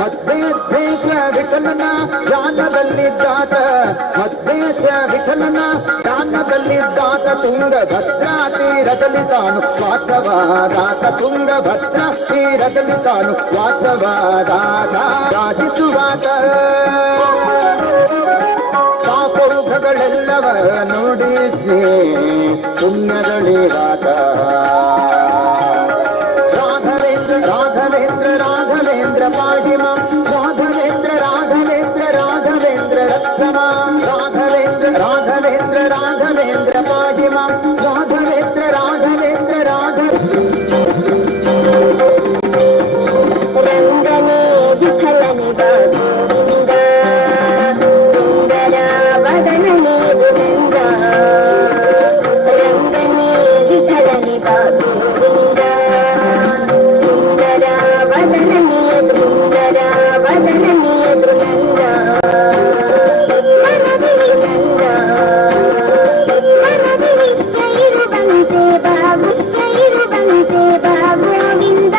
ಮಧ್ವೇಶ ವಿಠಲನ ಜಾನದಲ್ಲಿದ್ದಾತ ಮಧ್ವೇಶ ವಿಠಲನ ಜಾನದಲ್ಲಿದ್ದಾತ ತುಂಗಭದ್ರಾ ತೀರದಲ್ಲಿ ತಾನು ವಾಸವಾದಾತ ತುಂಗಭದ್ರಾ ತೀರದಲ್ಲಿ ತಾನು ವಾಸವಾದಾತ ರಾಜಿಸುವಾತ ಪಾಪೌಘಗಳೆಲ್ಲವ ನೋಡಿಸಿ ಪುಣ್ಯಗಳಿರಾತ ರಾಘವೇಂದ್ರ ರಾಘವೇಂದ್ರ ರಾಘವೇಂದ್ರ ಪಾಹಿಮಾ ರಾಘವೇಂದ್ರ ರಾಘವೇಂದ್ರ ರಾಘವೇಂದ್ರ ರಕ್ಷಮಾ ರಾಘವೇಂದ್ರ ರಾಘವೇಂದ್ರ ರಾಘವೇಂದ್ರ ಪಾಹಿಮಾ ರಾಘವೇಂದ್ರ ರಾಘವೇಂದ್ರ ರಂಗನೇ ವಿಠಲನೆ ಗೋವಿಂದ ಸುಂದರ ವದನನೇ ಗೋವಿಂದ ರಂಗನೇ ವಿಠಲನೆ ಗೋವಿಂದ ಸುಂದರ ವದನನೇ ಸುಂದರ ವದನನೇ ಗೋವಿಂದ ಮನದಿನಿ ಚಂದ ಮನದಿನಿ ಇರುವಂತೆ ಬಾಬು ಇರುವಂತೆ ಬಾಗೋವಿಂದ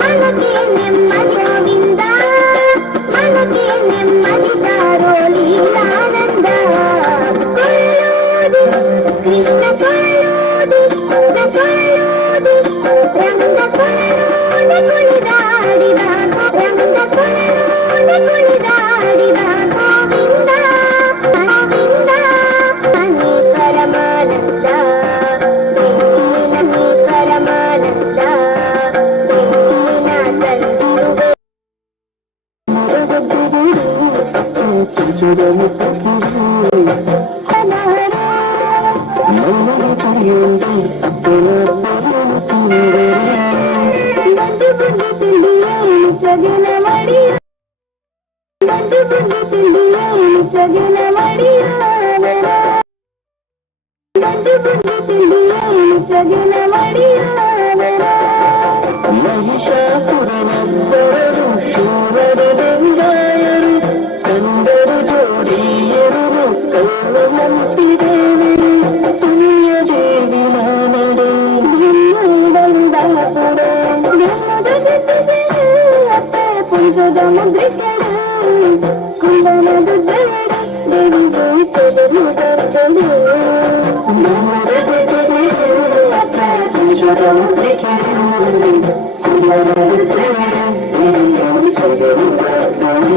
ಮನಕ್ಕೆ ನೆಮ್ಮದಿ ಗೋವಿಂದ ಮನಕ್ಕೆ ನೆಮ್ಮದಿ ದಾರೋ ಲೀಲಾನಂದ ಕೊಳ್ಳೋದಿ ಕೃಷ್ಣ ಕೊಳ್ಳೋದಿ ಕೊಳ್ಳೋದಿ ರಂಗ ಕೊಳ್ಳೋದಿ ಕುಣಿದಾಡಿದ ರಂಗ ಕೊಳ್ಳೋದಿ ಕುಣಿದಾಡಿದ ಗೋವಿಂದ ಗೋವಿಂದ ಅನೇ ಪರಮಾನಂದ ನೀ ಪರಮಾನಂದ ಮಹಿಷಾಸುರನೊಬ್ಬರು ಶೂರರೆಂದಾಯರು ಕಂಡರು ಜೋಡಿಯರು ಕಲ್ಲು ಮಂತಿದೇವಿ ಪುಣ್ಯ ದೇವಿ ನಾನಡೆ ಬಂದಾಪುರ ಅತ್ತೆ ಪುಂಜದ ಮುದ್ರಿಕೆಡು ಕುಂದನದ ಜಡ ದೇವಿ ಜಯಿಸಿದರು ದೊಡ್ಡದು ಅತ್ತೆ ಪುಂಜದ ಮುದ್ರಿಕೆಡು ಕುಂದನದ ಜಡ ದೇವಿ ಜಯಿಸಿದರು ದೊಡ್ಡದು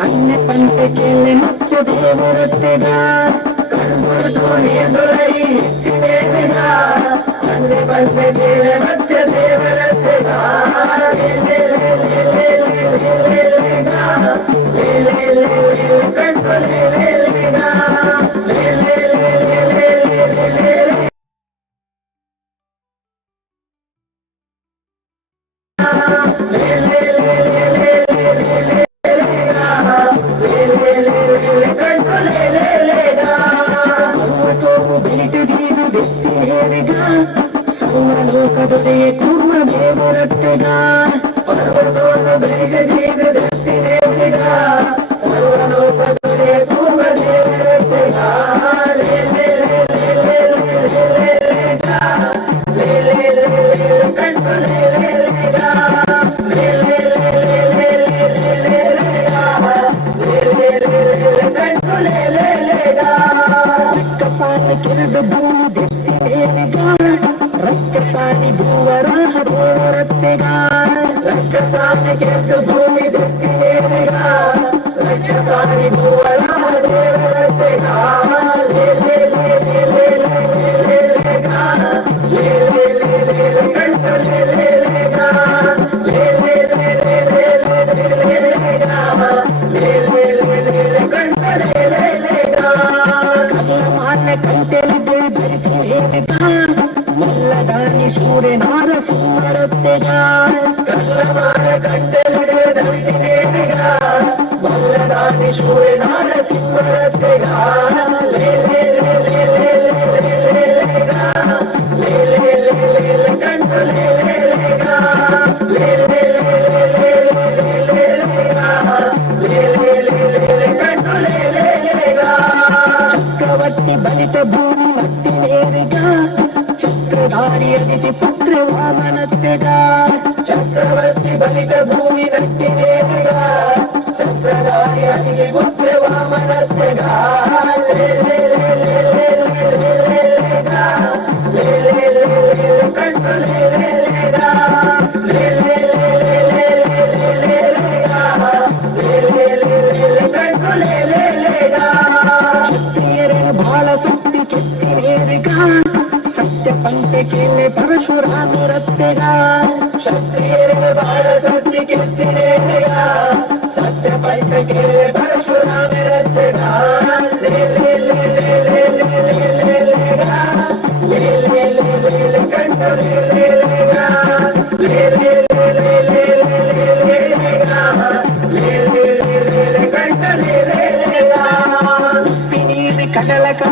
అన్ని పంటకెళ్ళి మచ్చ దేవరత్తెగా కన్నులతో నీదులై ఎత్తివేవిగా అన్ని పంటకెళ్ళి మచ్చ దేవరత్తెగా కన్నులేగా సర్వలోకదయ కూర్మ దేవరత్తెగా పర్వతోను బలిగదీగ దత్తివేవిగా సర్వలోకదయ కూర్మ దేవరత్తెగా రక్కసాని కిరద భూమి దెత్తివేవిగా రక్కసాని భూవరాహ దేవరత్తెగా రక్కసాని కిరద భూమి దెత్తివేవిగా రక్కసాని భూవరాహ దేవరత్తెగా మల్లదాని సూర్యనార సుమరత్తెగా కల్లమాన కంటెలుడే దంతివేవిగా మల్లదాని సూర్యనార సుమరత్తెగా చక్రవర్తి బలిత భూమి మట్టి వేరుగా చక్రధారి అతిథి పుత్ర వామనత్తెగా చక్రవర్తి బలిత భూమి నట్టి వేరుగా చక్రధారి అతిథి పుత్ర వామనత్తెగా బాల శక్తి కెత్తివేరుగా సత్య పంటకెళ్ళి పరశురామి రత్తెగా క్షత్రియుల బాల శక్తి కెత్తివేరుగా సత్య పంటకెళ్ళి పరశురామి రత్తెగా కడలక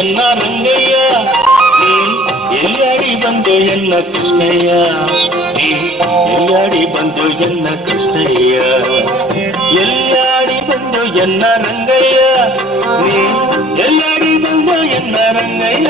ಎನ್ನ ರಂಗಯ್ಯ ನೀ ಎಲ್ಲಾಡಿ ಬಂದು ಎನ್ನ ಕೃಷ್ಣಯ್ಯ ನೀ ಎಲ್ಲಾಡಿ ಬಂದು ಎನ್ನ ಕೃಷ್ಣಯ್ಯ ಎಲ್ಲಾಡಿ ಬಂದು ಎನ್ನ ರಂಗಯ್ಯ ನೀ ಎಲ್ಲಾಡಿ ಬಂದು ಎನ್ನ ರಂಗಯ್ಯ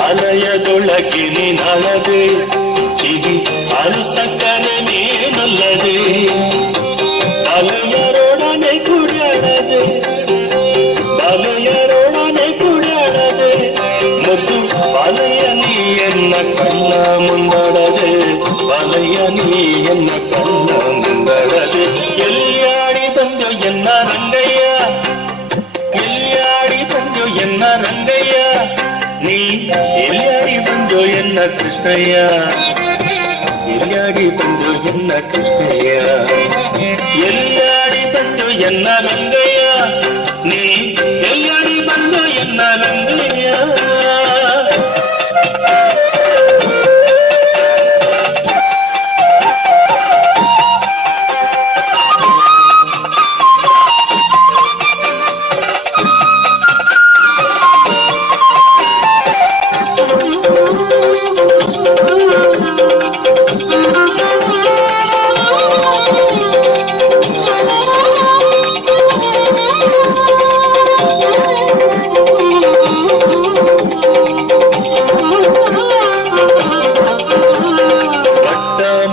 ಆಲಯದೊಳಗೆ ನೀನಾಳದೆ ಕಿವಿ ಹಾಲು ಸಕ್ಕರೆ ನೀನಲ್ಲದೆ ಬಾಲಯರೊಡನೆ ಕುಡಿಯಾಡದೆ ಬಾಲಯರೊಡನೆ ಕುಡಿಯಾಡದೆ ಮುದ್ದು ಬಾಲಯ್ಯ ನೀ ಎನ್ನ ಕಣ್ಣ ಮುಂದಡದೆ ಬಾಲಯ್ಯ ನೀ ಎನ್ನ ಕಣ್ಣ ಮುಂದಡದೆ ಎಲ್ಲಿಯಾಡಿ ಬಂದು ಎನ್ನ ರಂಗಯ್ಯ ಎಲ್ಲಿಯಾಡಿ ಬಂದು ಎನ್ನ ರಂಗಯ್ಯ ನೀ ಎಲ್ಲಿಯಾಡಿ ಬಂದು ಎನ್ನ ಕೃಷ್ಣಯ್ಯ ಎಲ್ಲಿಯಾಡಿ ಬಂದು ಎನ್ನ ಕೃಷ್ಣಯ್ಯ ಎಲ್ಲಿಯಾಡಿ ಬಂದು ಎನ್ನ ರಂಗಯ್ಯ ನೀ ಎಲ್ಲಿಯಾಡಿ ಬಂದು ಎನ್ನ ರಂಗಯ್ಯ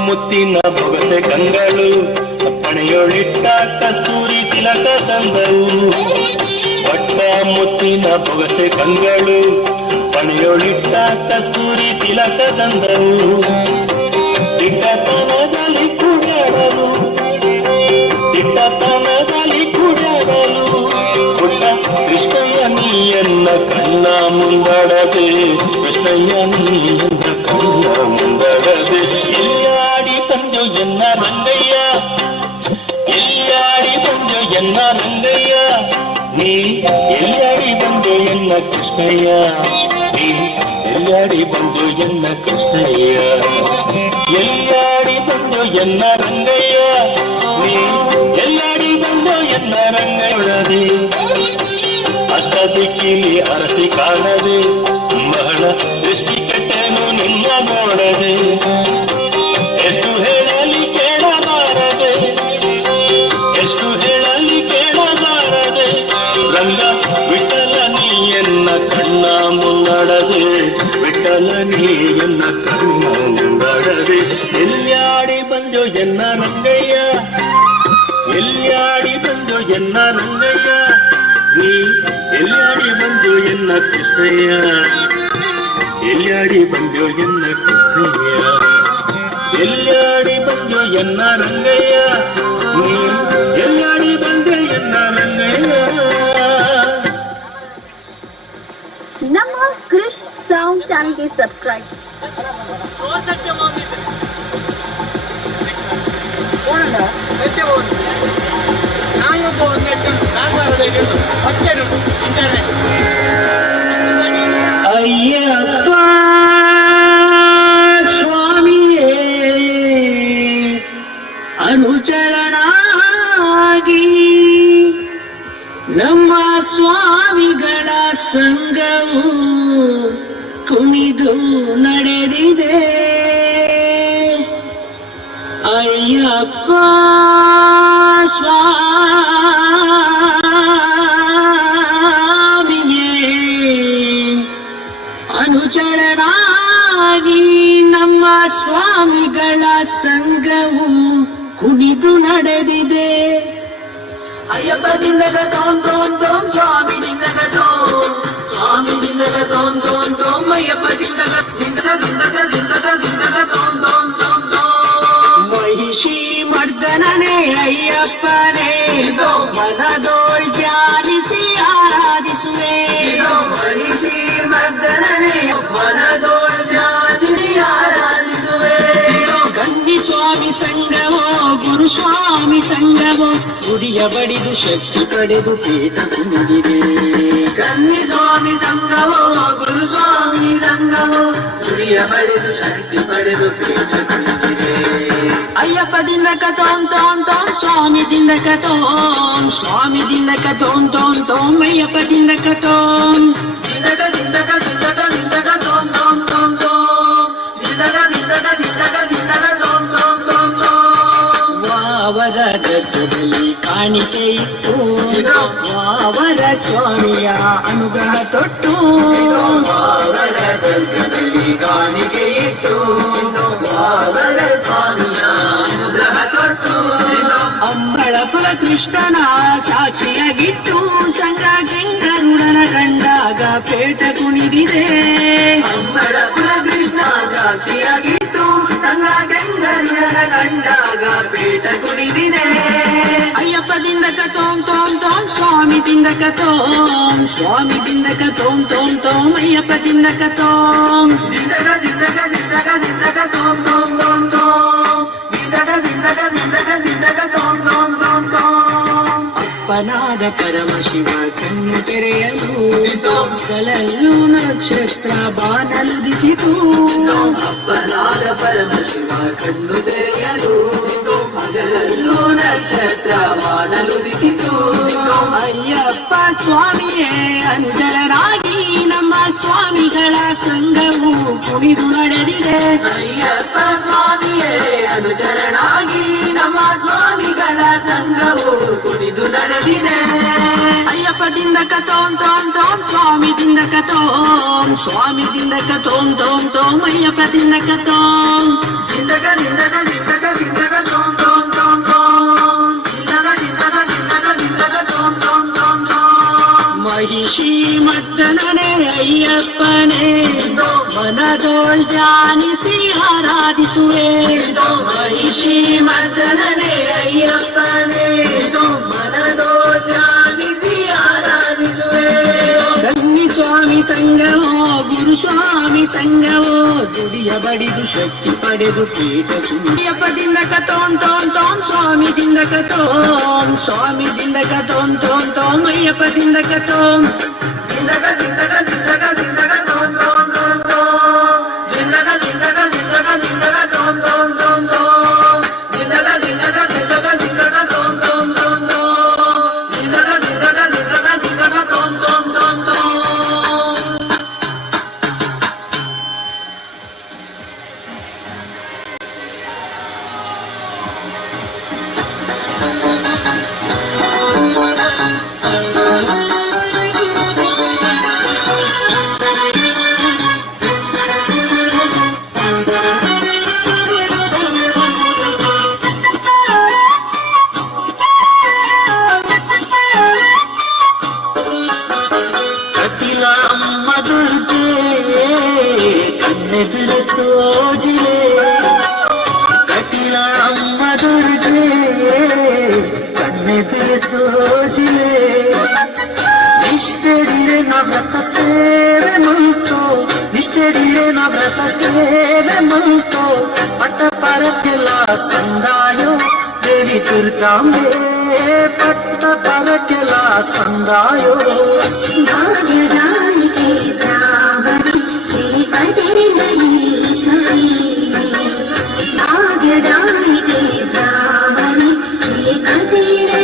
ಮುತ್ತಿನ ಬೊಗಸೆ ಕಂಗಳು ಪಣೆಯೊಳಿಟ್ಟ ಕಸ್ತೂರಿ ತಿಲಕ ತಂದವು ಪಟ್ಟ ಮುತ್ತಿನ ಬೊಗಸೆ ಕಂಗಳು ಪಣೆಯೊಳಿಟ್ಟ ಕಸ್ತೂರಿ ತಿಲಕ ತಂದವು ದಿಟ್ಟತನದಲ್ಲಿ ಕುಡಿಯಾಡಲು ದಿಟ್ಟತನದಲ್ಲಿ ಕುಡಿಯಾಡಲು ಪುಟ್ಟ ಕೃಷ್ಣಯ್ಯ ನೀಯನ್ನ ಕಣ್ಣ ಮುಂದಡದೆ ಕೃಷ್ಣಯ್ಯ ನೀಯನ್ನ ಕಣ್ಣ ಮುಂದಡದೆ ಎಲ್ಲಿಯಾಡಿ ಬಂದು ಎನ್ನ ರಂಗಯ್ಯ ಎಲ್ಲಿಯಾಡಿ ಬಂದು ಎನ್ನ ರಂಗಯ್ಯ ನೀ ಎಲ್ಲಿಯಾಡಿ ಬಂದು ಎನ್ನ ಕೃಷ್ಣಯ್ಯ ನೀ ಎಲ್ಲಿಯಾಡಿ ಬಂದು ಎನ್ನ ಕೃಷ್ಣಯ್ಯ ಎಲ್ಲಿಯಾಡಿ ಬಂದು ಎನ್ನ ರಂಗಯ್ಯ ನೀ ಎಲ್ಲಾಡಿ ಬಂದು ಎನ್ನ ರಂಗಯ್ಯೊಳದೆ ಅಷ್ಟ ದಿಕ್ಕಿಲಿ ಅರಸಿ ಕಾಣದೆ ಬಹಳ ದೃಷ್ಟಿ ಕೆಟ್ಟನು ನಿನ್ನ ನೋಡದೆ ಎಷ್ಟು ಹೇಳಲಿ ಕೇಳಬಾರದೆ ಎಷ್ಟು ಹೇಳಲಿ ಕೇಳಬಾರದೆ ರಂಗ ವಿಠಲ ನೀ ಎನ್ನ ಕಣ್ಣ ಮುಂದಡದೆ ವಿಠಲ ನೀ ಎನ್ನ ಕಣ್ಣ ಮುಂದಡದೆ ಎಲ್ಲಿಯಾಡಿ ಬಂದು ಎನ್ನ ರಂಗಯ್ಯ ಎಲ್ಲಿಯಾಡಿ ಬಂದು ಎನ್ನ ರಂಗಯ್ಯ ನೀ ಎಲ್ಲಿಯಾಡಿ ಬಂದು ಎನ್ನ ಕೃಷ್ಣಯ್ಯ ಎಲ್ಲಿಯಾಡಿ ಬಂದು ಎನ್ನ ಕೃಷ್ಣಯ್ಯ ಎಲ್ಲಿಯಾಡಿ ಬಂದು ಎನ್ನ ರಂಗಯ್ಯ ನೀ ಎಲ್ಲಿಯಾಡಿ ಬಂದು ಎನ್ನ ರಂಗಯ್ಯ ನಮ್ಮ ಕ್ರಿಶ್ ಸೌಂಡ್ ಚಾನಲ್ಗೆ ಸಬ್ಸ್ಕ್ರೈಬ್ ಅಯ್ಯಪ್ಪ ಸ್ವಾಮಿಯೇ ಅನುಚರನಾಗಿ ನಮ್ಮ ಸ್ವಾಮಿಗಳ ಸಂಘವು ಕುಣಿದು ನಡೆದಿದೆ ಅಯ್ಯಪ್ಪ ಸ್ವಾಮಿಯೇ ಅನುಚರನಾಗಿ ನಮ್ಮ ಸ್ವಾಮಿಗಳ ಸಂಘವು ಕುಣಿದು ನಡೆದಿದೆ ಅಯ್ಯಪ್ಪ ದಿನದ ತೋಂ ತೋಂ ತೋಂ ಸ್ವಾಮಿ ದಿನದ ತೋಂ ಸ್ವಾಮಿ ದಿನದ ತೋಂ ತೋಂ ತೋಂ ಅಯ್ಯಪ್ಪ ದಿನದ ತೋಂ ತೋಂ ತೋಂ ತೋಂ ಮಹಿಷಿ ಮರ್ದನನೇ ಅಯ್ಯಪ್ಪನೇ ಮನದೋಳ್ ಧ್ಯಾನಿಸಿ ಆರಾಧಿಸುವೆ ಮಹಿಷಿ ನುಡಿಯ ಬಡಿದು ಶಕ್ತಿ ಪಡೆದು ಪೀಠ ಕುಣಿದಿದೆ. ಕನ್ನಿ ಸ್ವಾಮಿ ಸಂಘವೋ ಗುರುಸ್ವಾಮಿ ಸಂಘವೋ ನುಡಿಯ ಬಡಿದು ಶಕ್ತಿ ಪಡೆದು ಪೀಠ ಕುಣಿದಿದೆ. ಅಯ್ಯಪ್ಪ ದಿಂದಕ ತೋಂ ತೋಂ ತೋಂ ಸ್ವಾಮಿ ದಿಂದಕ ತೋಂ ಸ್ವಾಮಿ ದಿಂದಕ ತೋಂ ತೋಂ ತೋಂ ಅಯ್ಯಪ್ಪ ದಿಂದಕ ತೋಂ ದಿಂದಕ ದಿಂದಕ ದಿಂದಕ ದಿಂದಕ ತೋಂ ತೋಂ ತೋಂ ತೋಂ ದಿಂದಕ ದಿಂದಕ ದಿಂದಕ ದಿಂದಕ ತೋಂ ತೋಂ ತೋಂ ತೋಂ. ವಾವರ ಗದ್ದದಲ್ಲಿ ಕಾಣಿಕೆ ಇತ್ತು ವಾವರ ಸ್ವಾಮಿಯ ಅನುಗ್ರಹ ತೊಟ್ಟು ವಾವರ ಗದ್ದದಲ್ಲಿ ಕಾಣಿಕೆ ಇಟ್ಟು ವಾವರ ಸ್ವಾಮಿಯ ಅನುಗ್ರಹ ತೊಟ್ಟು ಅಂಬಳ ಕುಲ ಕೃಷ್ಣನ ಸಾಕ್ಷಿಯಾಗಿಟ್ಟು ಸಂಗ ಗಂಗರುಡನ ಕಂಡಾಗ ಪೇಟ ಕುಣಿದಿದೆ. ಅಂಬಳ ಕುಲ ಕೃಷ್ಣ ಸಾಕ್ಷಿಯಾಗಿತ್ತು ಸಂಗ ಗಂಗರುಡನ ಕಂಡಾಗ ಪೀಠ ಕುಣಿದಿದೆ. ಅಯ್ಯಪ್ಪ ದಿಂದಕ ತೋಂ ತೋಂ ತೋಂ ಸ್ವಾಮಿ ದಿಂದಕ ತೋಂ ಸ್ವಾಮಿ ದಿಂದಕ ತೋಂ ತೋಂ ತೋಂ ಅಯ್ಯಪ್ಪ ದಿಂದಕ ತೋಂ ದಿಂದಕ ದಿಂದಕ ದಿಂದಕ ದಿಂದಕ ತೋಂ ತೋಂ ತೋಂ ತೋಂ ದಿಂದಕ ದಿಂದಕ ದಿಂದಕ ದಿಂದಕ ತೋಂ ತೋಂ ತೋಂ ತೋಂ. ಅಪ್ಪನಾದ ಪರಮಶಿವ ಕಣ್ಣು ತೆರೆಯಲು ಕಲಲ್ಲು ನಕ್ಷತ್ರ ಬಾನಲುದಿಸಿತು. ಅಪ್ಪನಾದ ಪರಮಶಿವ ಕಣ್ಣು ತೆರೆಯಲು ಹಗಲಲ್ಲೂ ನಕ್ಷತ್ರ ಮಾಡಲುದಿಸಿತು. ಅಯ್ಯಪ್ಪ ಸ್ವಾಮಿಯೇ ಅನುಜರರಾಗಿ ನಮ್ಮ ಸ್ವಾಮಿಗಳ ಸಂಘವು ಕುಣಿದು ನಡೆದಿದೆ. ಅಯ್ಯಪ್ಪ ಸ್ವಾಮಿಯೇ ಅನುಚರಣಾಗಿ ನಮ್ಮ ಸ್ವಾಮಿಗಳ ಸಂಘವು ಕುಣಿದು ನಡೆದಿದೆ. ಅಯ್ಯಪ್ಪ ದಿಂದಕ ತೋಂ ತೋಂ ತೋಂ ಸ್ವಾಮಿ ದಿಂದಕ ತೋಂ ಸ್ವಾಮಿ ದಿಂದಕ ತೋಂ ತೋಂ ತೋಂ ಅಯ್ಯಪ್ಪ ದಿಂದಕ ತೋಂ ದಿಂದಕ ದಿಂದಕ ದಿಂದಕ ದಿಂದಕ ತೋಂ ತೋಂ ತೋಂ ತೋಂ ದಿಂದಕ ದಿಂದಕ ದಿಂದಕ ದಿಂದಕ ತೋಂ ತೋಂ ತೋಂ ತೋಂ. ಮಹಿಷಿ ಮದ್ದನನೇ ಅಯ್ಯಪ್ಪನೇ ಮನದೋಳ್ ಜಾನಿಸಿ ಆರಾಧಿಸುವೆ. ಮಹಿಷಿ ಮರ್ದನನೇ ಅಯ್ಯಪ್ಪನೇ ಮನದೋ ಧ್ಯಾನಿಸಿ ಆರಾಧಿಸುವೆ. ಕನ್ನಿ ಸ್ವಾಮಿ ಸಂಘವೋ ಗುರುಸ್ವಾಮಿ ಸಂಘವೋ ದುಡಿಯ ಬಡಿದು ಶಕ್ತಿ ಪಡೆದು ಪೀಠ ಅಯ್ಯಪ್ಪ ದಿಂದಕ ತೋಂ ತೋಂ ತೋಂ ಸ್ವಾಮಿ ದಿಂದಕ ತೋಂ ಸ್ವಾಮಿ ದಿಂದಕ ತೋಂ ತೋಂ ತೋಂ ಅಯ್ಯಪ್ಪ ದಿಂದಕ ತೋಂ ದಿಂದಕ ದಿಂದಕ ದಿಂದಕ ದಿಂದಕ ತೋಂ ತೋಂ ತೋಂ ತೋಂ ದಿಂದಕ ದಿಂದಕ ದಿಂದಕ ದಿಂದಕ ತೋಂ ತೋಂ ತೋಂ ತೋಂ ದಿಂದಕ ದಿಂದಕ ದಿಂದಕ ದಿಂದಕ ತೋಂ ತೋಂ ತೋಂ ತೋಂ ದಿಂದಕ ದಿಂದಕ ದಿಂದಕ ದಿಂದಕ ತೋಂ ತೋಂ ತೋಂ ತೋಂ. ಕಪಿಲಮ್ಮ ದುರ್ಗೆ ಕಣ್ಣೆದುರ ತೋಜಿಲೆ ಕಪಿಲಮ್ಮ ದುರ್ಗೆ ಕಣ್ಣೆದುರ ತೋಜಿಲೆ ನಿಷ್ಠೆಡಿರೆ ನವ್ರತ ಸೇವೆ ಮಂತೋ ನಿಷ್ಠೆಡಿರೆ ನವ್ರತ ಸೇವೆ ಮಂತೋ ಪಟ್ಟ ಪರಕ್ಕೆಲ್ಲ ಸಂದಾಯೋ ದೇವಿ ದುರ್ಗಾಂಬೆ ಪಟ್ಟ ಪರಕ್ಕೆಲ್ಲ ಸಂದಾಯೋ भाग्यदायिके ब्राह्मणि श्रीपतिर्नयीश्वरी भाग्यदायिके ब्राह्मणि श्रीपतिर्नयीश्वरी.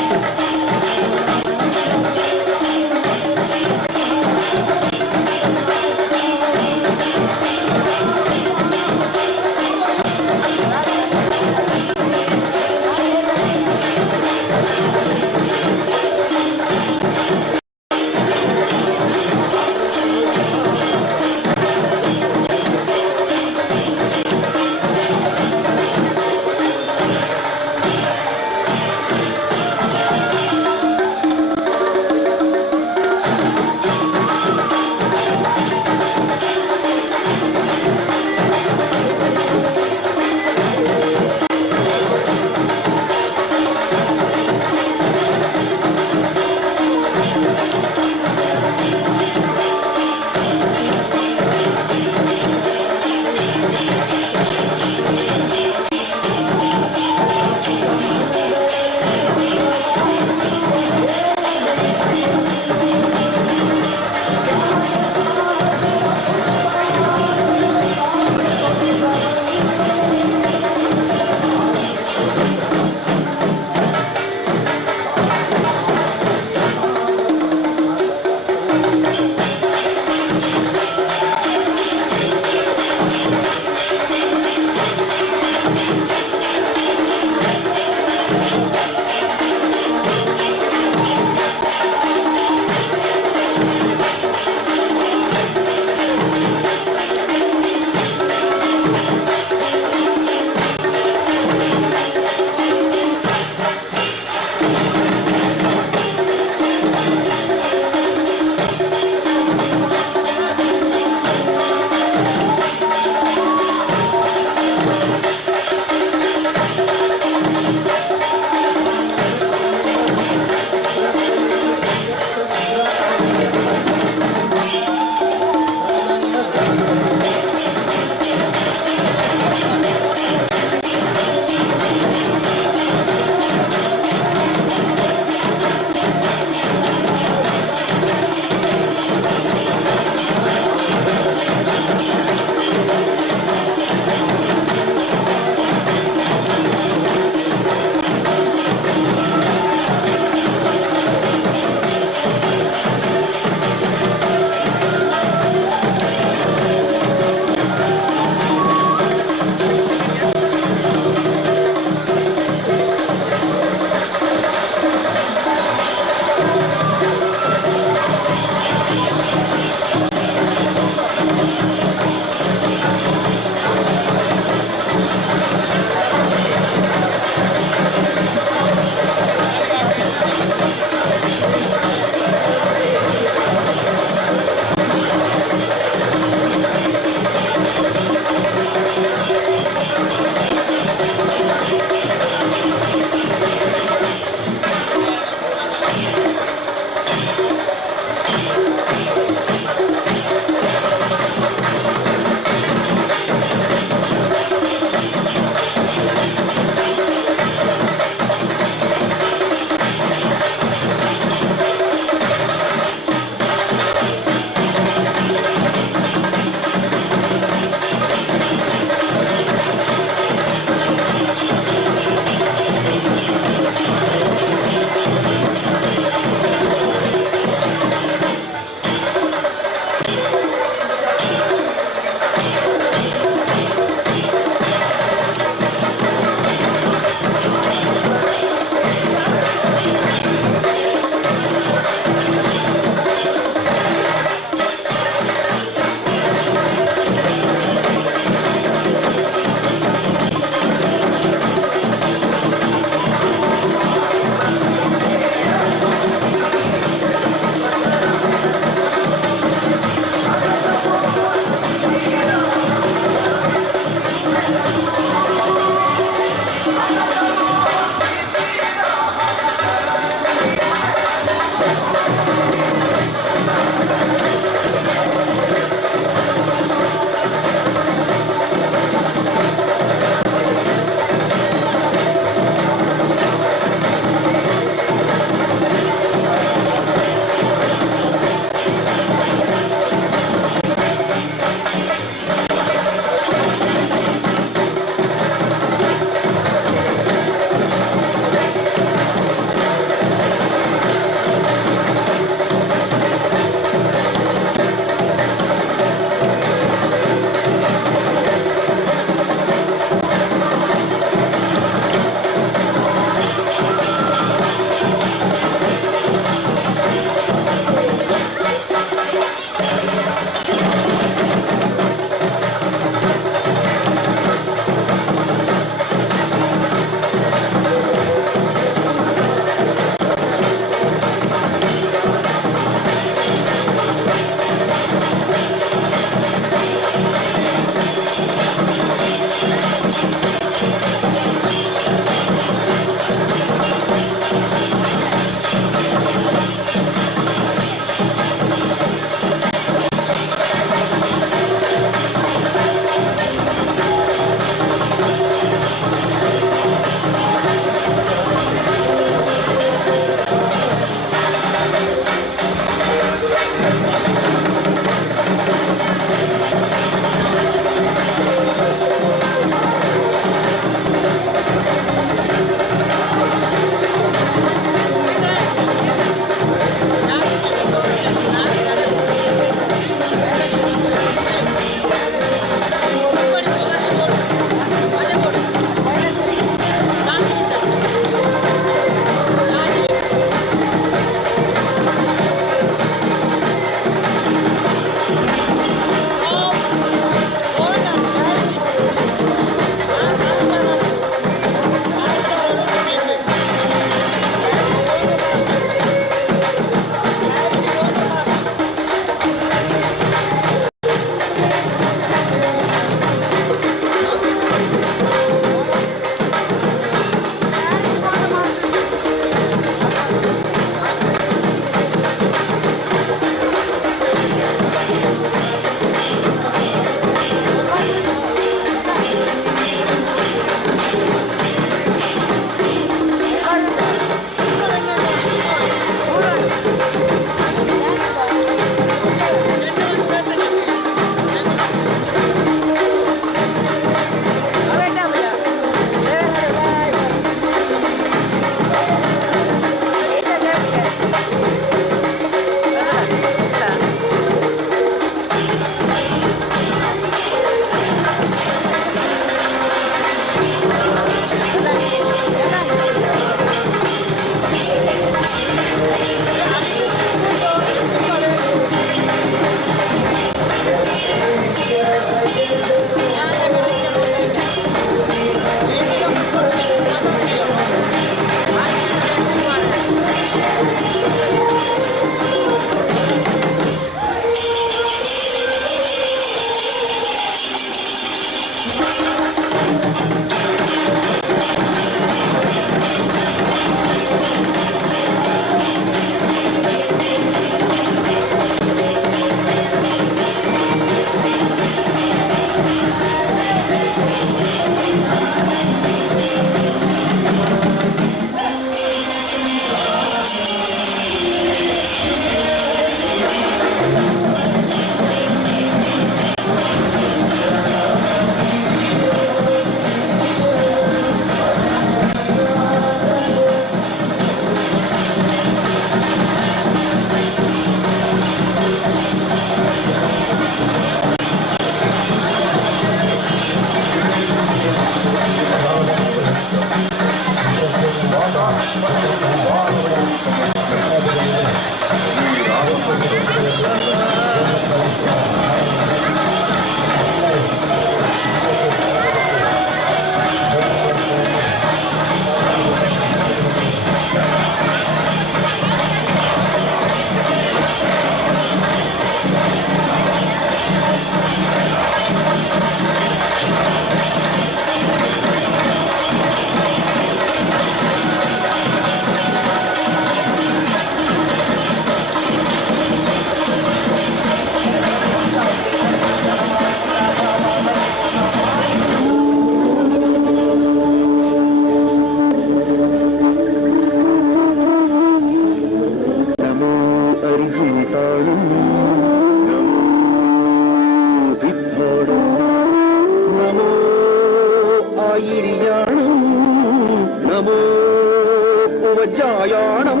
निर्वाणं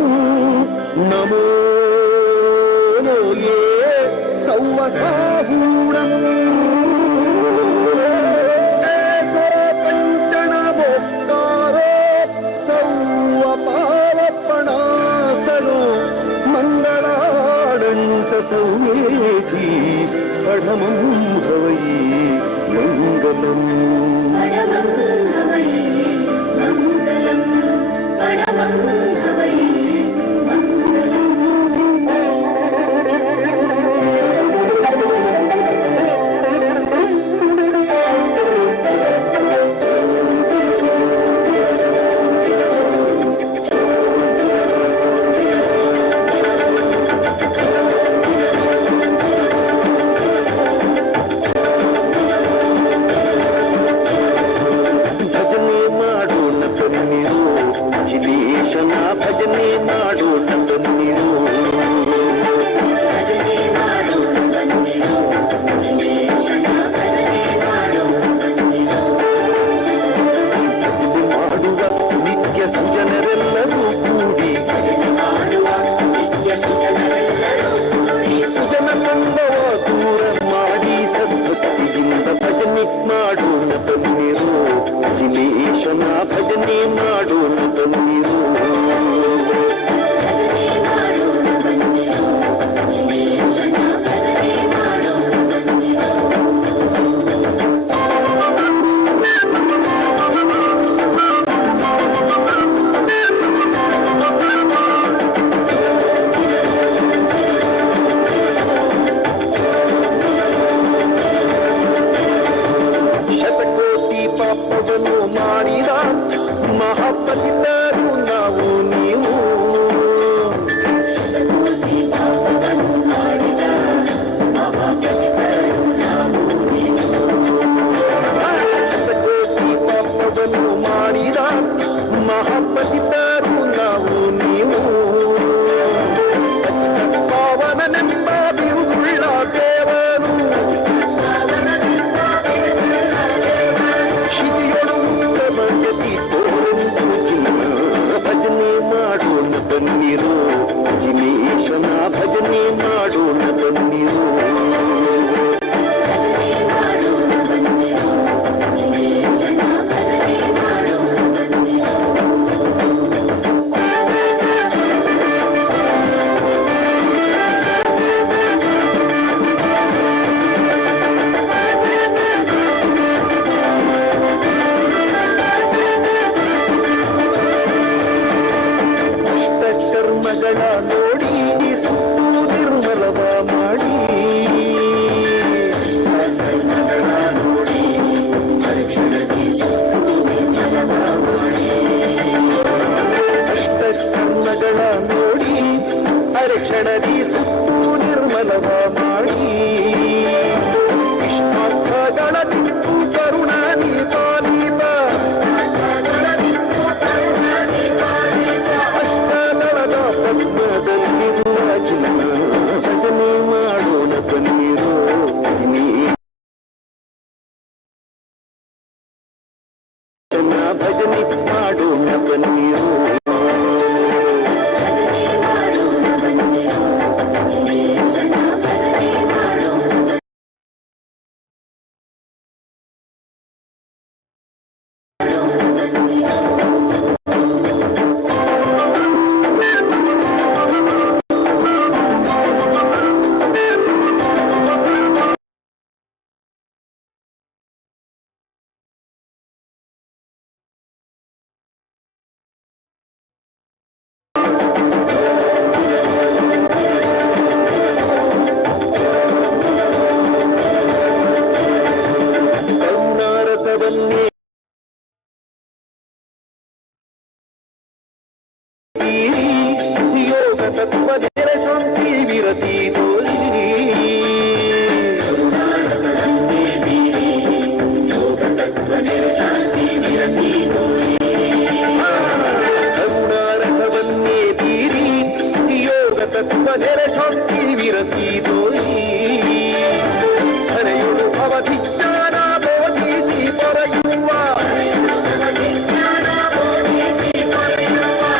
नमो ये सौवसाहूणम् ऐसो पंचणमोक्तारो सौवपावपणासनो मंगलाणञ्च सौमेसी पढमं हवै मंगलम्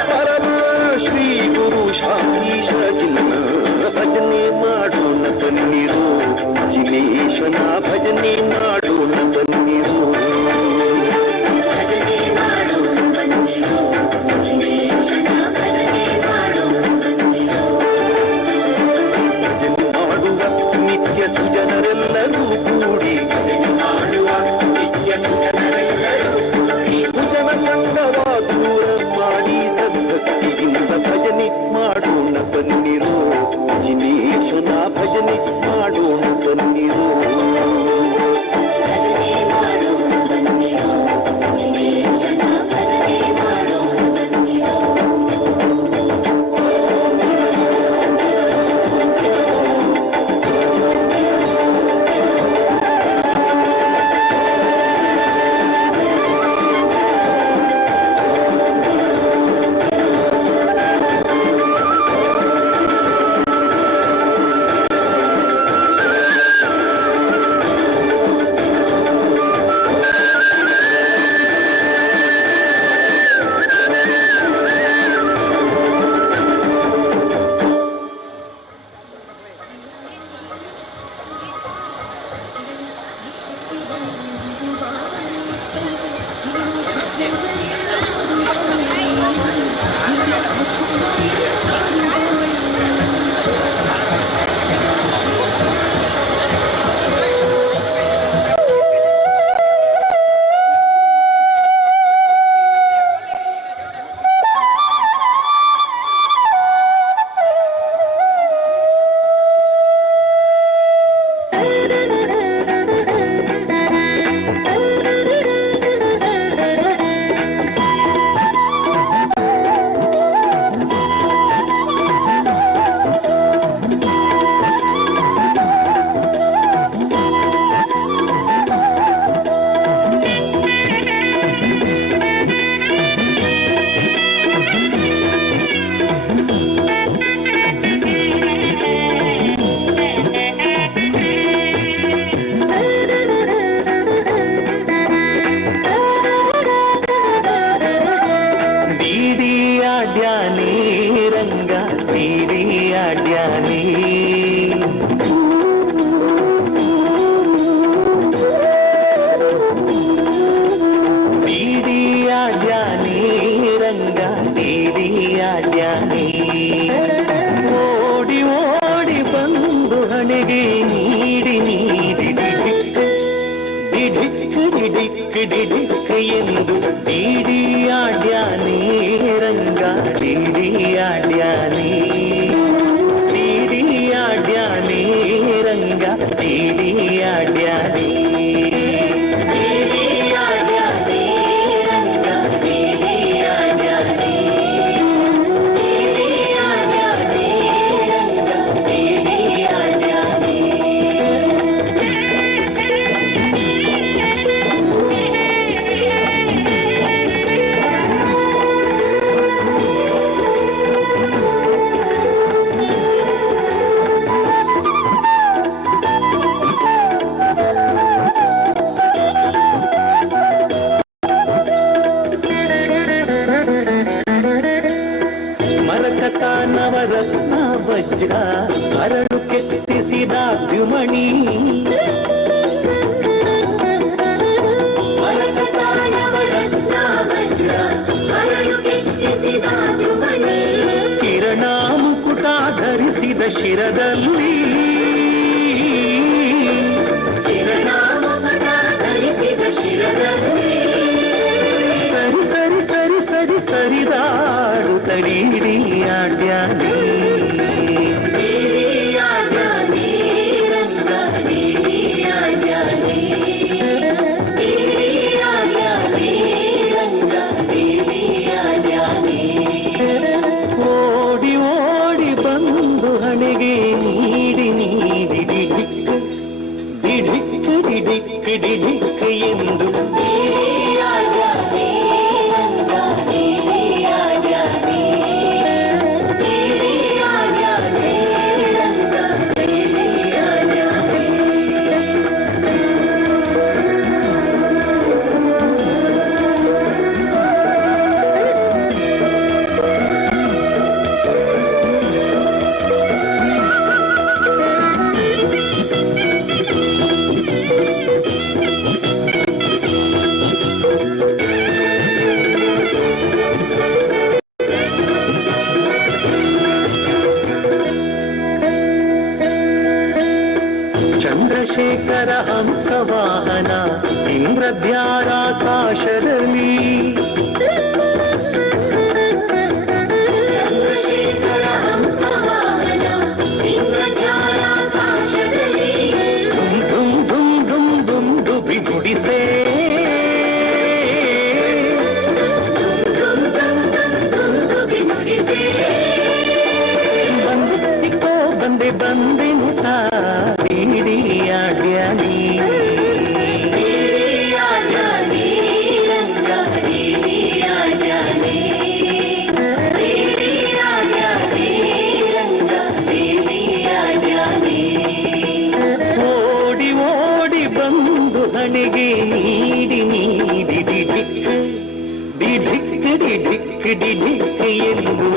ಪರಮ ಶ್ರೀ ಈಶಗಿನ್ನ ಭಜನೆ ಮಾಡೋಣ ಬನ್ನಿರು, ಜಿನೇಶನ ಭಜನೆ ಮಾಡೋಣ ಬನ್ನಿರು. ಭಜನೆ ಮಾಡೋಣ ಬನ್ನಿರು, ಜಿನೇಶನ ಭಜನೆ ಮಾಡೋಣ ಬನ್ನಿರು. ಭಜನೆ ಮಾಡುವ ನಿತ್ಯ ಸುಜನರೆಲ್ಲರೂ ಕೂಡಿ, ಭಜನೆ ಮಾಡುವ ನಿತ್ಯ ಸುಜನರೆಲ್ಲರೂ ಕೂಡಿ, ಭುಜನ ಸಂಗವ ದೂರ ಮಾಡಿ ಸದ್ಭಕ್ತಿಯಿಂದ ಭಜನೆ ಮಾಡೋಣ ಬನ್ನಿರು, ಜಿನೇಶನ ಭಜನೆ ಮಾಡೋಣ ಬನ್ನಿರು. ಭಜನೆ ಮಾಡೋಣ ಬನ್ನಿರು, ಜಿನೇಶನ ಭಜನೆ ಮಾಡೋಣ ಬನ್ನಿರು. ಬೀಡಿಯಾಡ್ಯಾನೇ ರಂಗ ಬೀಡಿಯಾಡ್ಯಾನೇ, ಬೀಡಿಯಾಡ್ಯಾನೇ ರಂಗ ಬೀಡಿಯಾಡ್ಯಾನೇ. ಓಡಿ ಓಡಿ ಬಂದು ಹಣೆಗೆ ನೀಡಿ ನೀಡಿ ಡಿಡಿಕ್ ಡಿಡಿಕ್ ಡಿಡಿಕ್ ಡಿಡಿಕ್ ಎಂದು ಬೀಡಿಯಾಡ್ಯಾನೇ ರಂಗ ಬೀಡಿಯಾಡ್ಯಾನೇ, ಬೀಡಿಯಾಡ್ಯಾನೇ ರಂಗ ಬೀಡಿಯಾಡ್ಯಾನೇ, ಬೀಡಿಯಾಡ್ಯಾನೇ ರಂಗ ಬೀಡಿಯಾಡ್ಯಾನೇ, ಬೀಡಿಯಾಡ್ಯಾನೇ ರಂಗ ಬೀಡಿಯಾಡ್ಯಾನೇ. ಮರಕತ ನವರತ್ನ ವಜ್ರ ಅರಳು ಕೆತ್ತಿಸಿದ ದ್ಯುಮಣಿ, ಮರಕತ ನವರತ್ನ ವಜ್ರ ಅರಳು ಕೆತ್ತಿಸಿದ ದ್ಯುಮಣಿ, ಕಿರಣ ಮುಕುಟ ಧರಿಸಿದ ಶಿರದಲ್ಲಿ, ಕಿರಣ ಮುಕುಟ ಧರಿಸಿದ ಶಿರದಲ್ಲಿ, ಸರಿ ಸರಿ ಸರಿ ಸರಿ ಸರಿದಾಡು ತಡೀಡಿಯಾಡ್ಯಾನೇ, ಬೀಡಿಯಾಡ್ಯಾನೇ ರಂಗ ಬೀಡಿಯಾಡ್ಯಾನೇ, ಬೀಡಿಯಾಡ್ಯಾನೇ ರಂಗ ಬೀಡಿಯಾಡ್ಯಾನೇ. ಓಡಿ ಓಡಿ ಬಂದು ಹಣೆಗೆ ನೀಡಿ ನೀಡಿ ಡಿಡಿಕ್ ಡಿಡಿಕ್ ಡಿಡಿಕ್ ಡಿಡಿಕ್ ಎಂದು ಬೀಡಿಯಾಡ್ಯಾನೇ ರಂಗ ಬೀಡಿಯಾಡ್ಯಾನೇ, ಬೀಡಿಯಾಡ್ಯಾನೇ ರಂಗ ಬೀಡಿಯಾಡ್ಯಾನೇ. ಹಂಸವಾಹನ ಇಂದ್ರದ್ಯಾರಾಕಾಶದಲ್ಲಿ ಚಂದ್ರಶೇಖರ ಹಂಸವಾಹನ ಇಂದ್ರದ್ಯಾರಾಕಾಶದಲ್ಲಿ ದುಮ್ ದುಮ್ ದುಮ್ ದುಮ್ ದುಮ್ ದುಬಿ ಗುಡಿಸೆ ಬಂದೆ ಬಂದೆನು ತಾಡಿಯಾಡ್ಯಾನಿ ಓಡಿ ಓಡಿ ಬಂದು ಹಣೆಗೆ ನೀಡಿ ನೀಡಿ ಡಿಡಿಕ್ ಡಿಡಿಕ್ ಡಿಡಿಕ್ ಡಿಡಿಕ್ ಎಂದು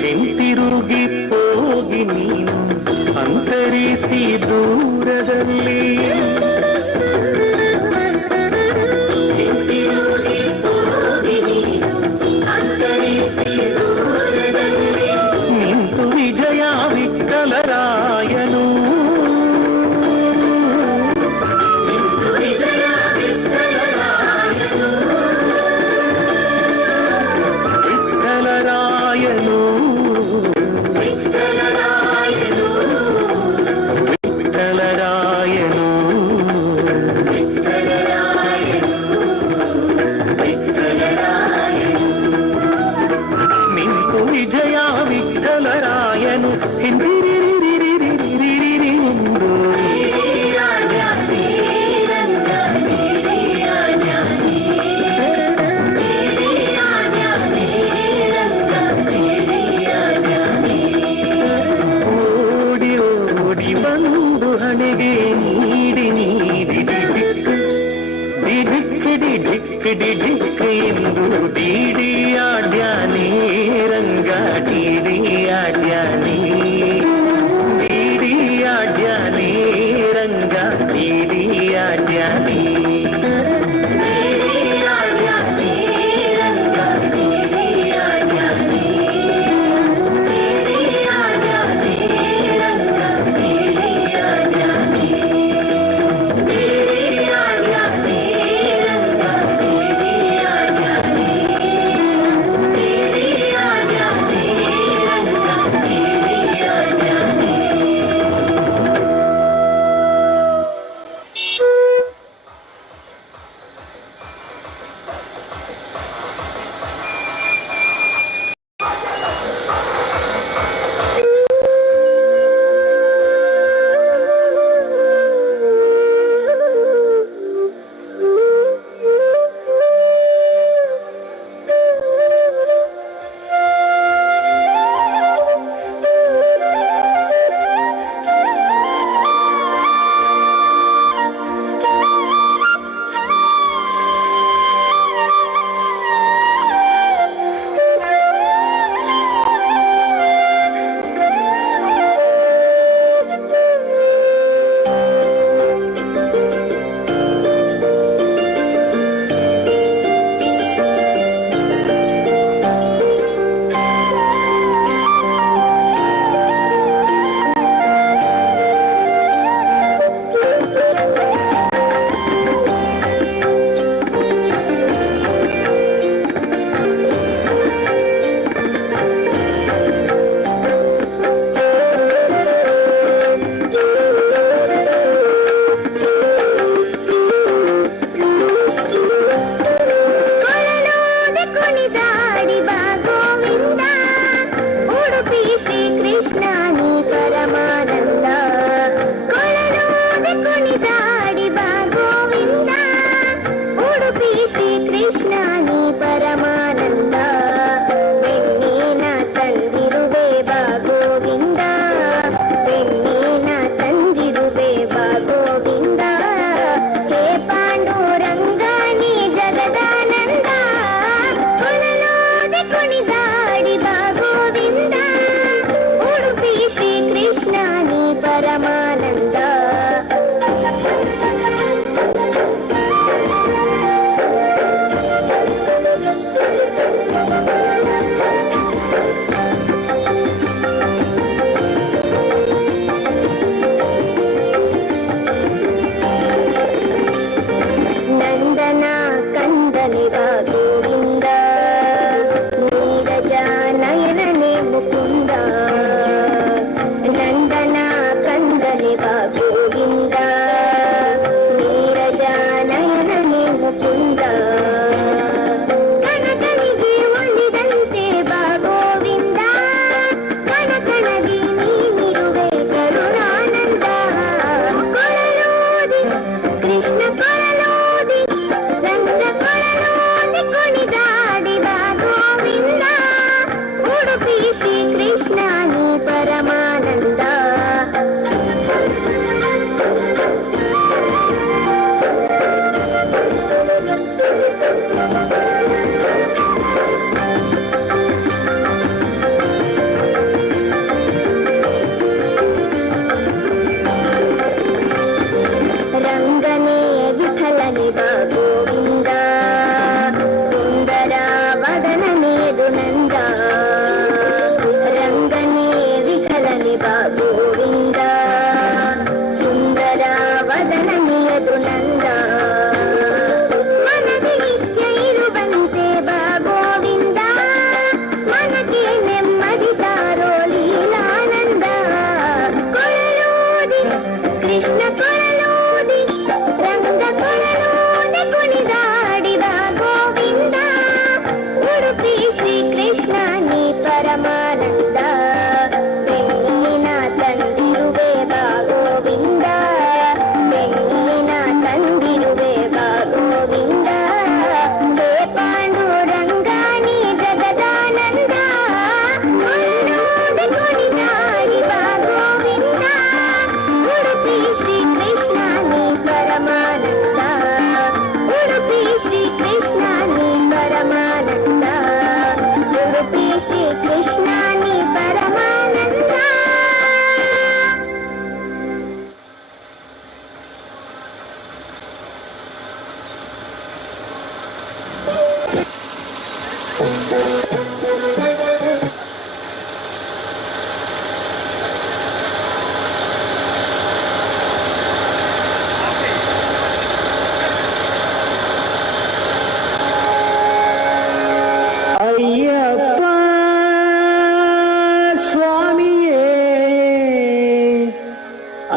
ಹಿಂತಿರುಗಿ ಹೋಗಿ ನೀನು ಅಂತರಿಸಿ ದೂರದಲ್ಲಿ ನಿಂತು ವಿಜಯ ವಿಠಲರಾಯನು ವಿಠಲರಾಯನು ವಿಠಲರಾಯನು ನಿಂತು ವಿಜಯ ವಿಠಲರಾಯನು ಹಿಂದಿರಿರಿರಿರಿರಿರಿರಿರಿರೆಂದು ಓಡಿ ಓಡಿ ಬಂದು ಹಣೆಗೆ ನೀಡಿ ನೀಡಿ ಡಿಡಿಕ್ ಡಿಡಿಕ್ ಡಿಡಿಕ್ ಡಿಡಿಕ್ ಎಂದು ಡಿಡಿಯಾಡ್ಯಾನಿ ರಂಗ ಡಿಡಿಯಾಡ್ಯಾನಿ ಡಿಡಿಯಾಡ್ಯಾನಿ ರಂಗ ಡಿಡಿಯಾಡ್ಯಾನಿ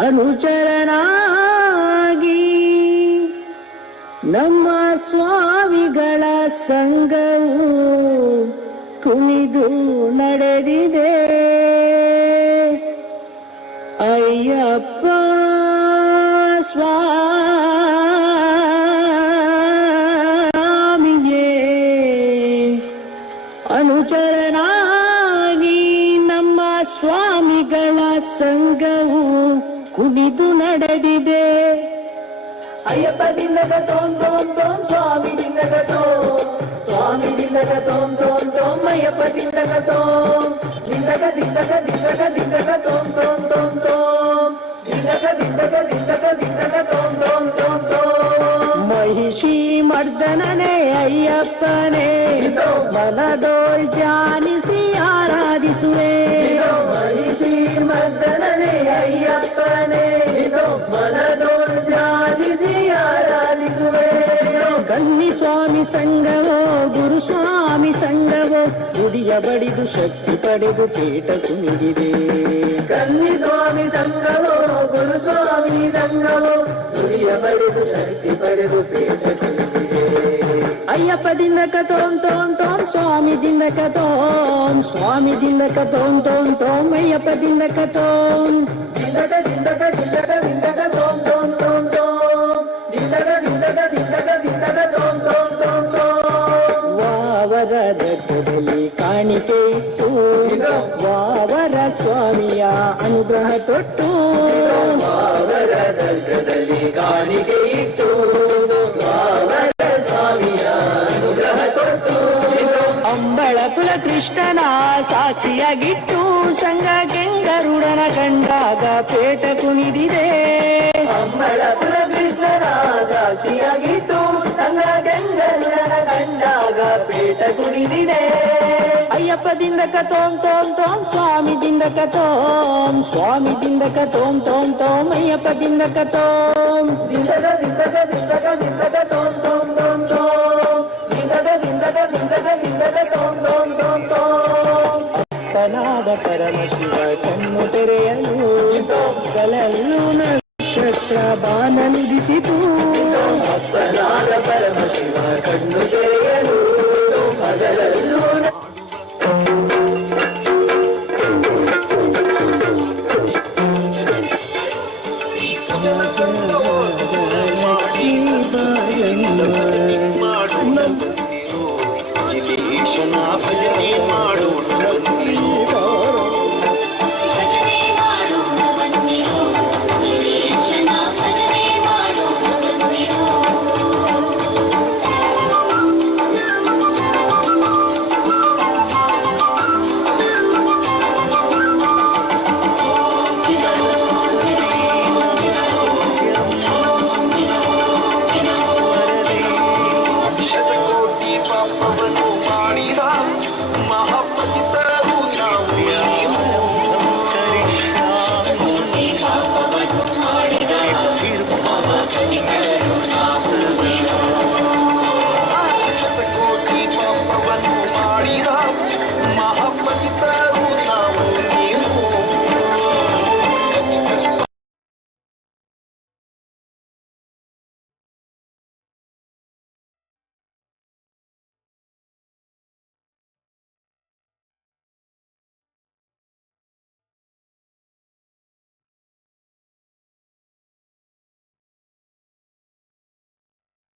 ಅನುಚರನಾಗಿ ನಮ್ಮ ಸ್ವಾಮಿಗಳ ಸಂಘವು ಕುಣಿದು ನಡೆದಿದೆ. ಅಯ್ಯಪ್ಪ ಸ್ವಾಮಿಯೇ ಅನುಚರನಾಗಿ ನಮ್ಮ ಸ್ವಾಮಿಗಳ ಸಂಘವು ಕುಣಿದು ನಡೆದಿದೆ. ಅಯ್ಯಪ್ಪ ದಿಂದಗ ತೋಂ ತೋಂ ತೋಂ ಸ್ವಾಮಿ ದಿಂದಗ ತೋಂ ಸ್ವಾಮಿ ದಿಂದಗ ತೋಂ ತೋಂ ತೋಂ ಅಯ್ಯಪ್ಪ ದಿಂದಗ ತೋಂ ದಿಂದಗ ದಿಂದಗ ದಿಂದಗ ದಿಂದಗ ತೋಂ ತೋಂ ತೋಂ ತೋಂ ದಿಂದಗ ದಿಂದಗ ದಿಂದಗ ದಿಂದಗ ತೋಂ ತೋಂ ತೋಂ ತೋಂ. ಮಹಿಷಿ ಮರ್ದನನೇ ಅಯ್ಯಪ್ಪನೇ ಮನದೋಳ್ ಧ್ಯಾನಿಸಿ ಆರಾಧಿಸುವೆ. ಮಹಿಷಿ ಮರ್ದನನೇ ಅಯ್ಯಪ್ಪನೇ ಮನದೋಳ್ ಧ್ಯಾನಿಸಿ ಆರಾಧಿಸುವೆ. ಕನ್ನಿ ಸ್ವಾಮಿ ಸಂಘವೋ ಗುರುಸ್ವಾಮಿ ಸಂಘವೋ ಗುಡಿಯ ಬಡಿದು ಶಕ್ತಿ ಪಡೆದು ಪೀಠ ಕುಣಿದಿದೆ. ಕನ್ನಿ ಸ್ವಾಮಿ ಸಂಘವೋ ಗುರುಸ್ವಾಮಿ ಸಂಘವೋ ಗುಡಿಯ ಬಡಿದು ಶಕ್ತಿ ಪಡೆದು ಪೀಠ ಕುಣಿದಿದೆ. ಅಯ್ಯಪ್ಪ ದಿಂದಕ ತೋಂ ತೋಂ ತೋಂ ಸ್ವಾಮಿ ದಿಂದಕ ತೋಂ ಸ್ವಾಮಿ ದಿಂದಕ ತೋಂ ತೋಂ ತೋಂ ಅಯ್ಯಪ್ಪ ದಿಂದಕ ತೋಂ ದಿಂದಗ ದಿಂದಗ ದಿಂದಗ ದಿಂದಗ ತೋಂ ತೋಂ ತೋಂ ತೋಂ ದಿಂದಗ ದಿಂದಗ ದಿಂದಗ ದಿಂದಗ ತೋಂ ತೋಂ ತೋಂ ತೋಂ. ವಾವರ ದಟ್ಟದಲ್ಲಿ ಕಾಣಿಕೆ ಇಟ್ಟು ವಾವರ ಸ್ವಾಮಿಯ ಅನುಗ್ರಹ ತೊಟ್ಟು ವಾವರ ದರ್ಗದಲ್ಲಿ ಕಾಣಿಕೆ ಇಟ್ಟು ವಾವರ ಸ್ವಾಮಿಯ ಅನುಗ್ರಹ ತೊಟ್ಟು ಅಂಬಳಪುರ ಕೃಷ್ಣನ ಸಾಕ್ಷಿಯಾಗಿಟ್ಟು ಸಂಘ ಗಂಗರುಡನ ಕಂಡಾಗ ಪೇಟ ಕುಣಿದಿದೆ. ಅಂಬಳಪುರ ಕೃಷ್ಣನ ಸಾಕ್ಷಿಯಾಗಿಟ್ಟು ಸಂಘ ಗಂಗರುಡನ ಕಂಡಾಗ ಪೇಟ ಕುಣಿದಿದೆ. ಅಯ್ಯಪ್ಪ ದಿಂದಕ ತೋಂ ತೋಂ ತೋಂ ಸ್ವಾಮಿ ದಿಂದಕ ತೋಂ ಸ್ವಾಮಿ ದಿಂದಕ ತೋಂ ತೋಂ ತೋಂ ಅಯ್ಯಪ್ಪ ದಿಂದಕ ತೋಂ ದಿಂದಗ ದಿಂದಗ ದಿಂದಗ ದಿಂದಗ ತೋಂ ತೋಂ ತೋಂ ತೋಂ ದಿಂದಗ ದಿಂದಗ ದಿಂದಗ ದಿಂದಗ ತೋಂ ತೋಂ ತೋಂ ತೋಂ. ಅಪ್ಪನಾದ ಪರಮಶಿವ ಕಣ್ಣು ತೆರೆಯಲು ಕಲಲ್ಲೂ ನಕ್ಷತ್ರ ಬಾನನುದಿಸಿತು. ಅಪ್ಪನಾದ ಪರಮಶಿವ ಕಣ್ಣು ತೆರೆಯಲು ಹಗಲಲ್ಲೂ ಭಜನೆ ಮಾಡೋಣ